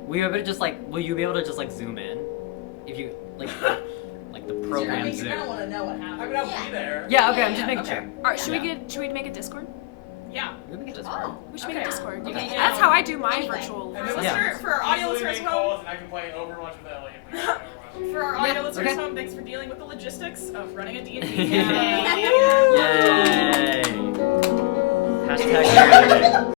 Will you be able to just like? Will you be able to just like zoom in? If you like the program You're Zoom. gonna want to know what I happened. mean, I'll be there. Yeah. Okay. I'm just Yeah, making okay. sure. Alright, should Yeah. we make a Discord? Yeah. We can just work. We should make Okay. a Discord. Okay. Yeah. That's how I do my Anyway. virtual. And For then Yeah. listener, for our audio easily listeners make at home. calls and I can play Overwatch with Ellie if we play Overwatch. For our audio Yeah, listeners okay. home, thanks for dealing with the logistics of running a D&D Yay! campaign. Hashtag narrative.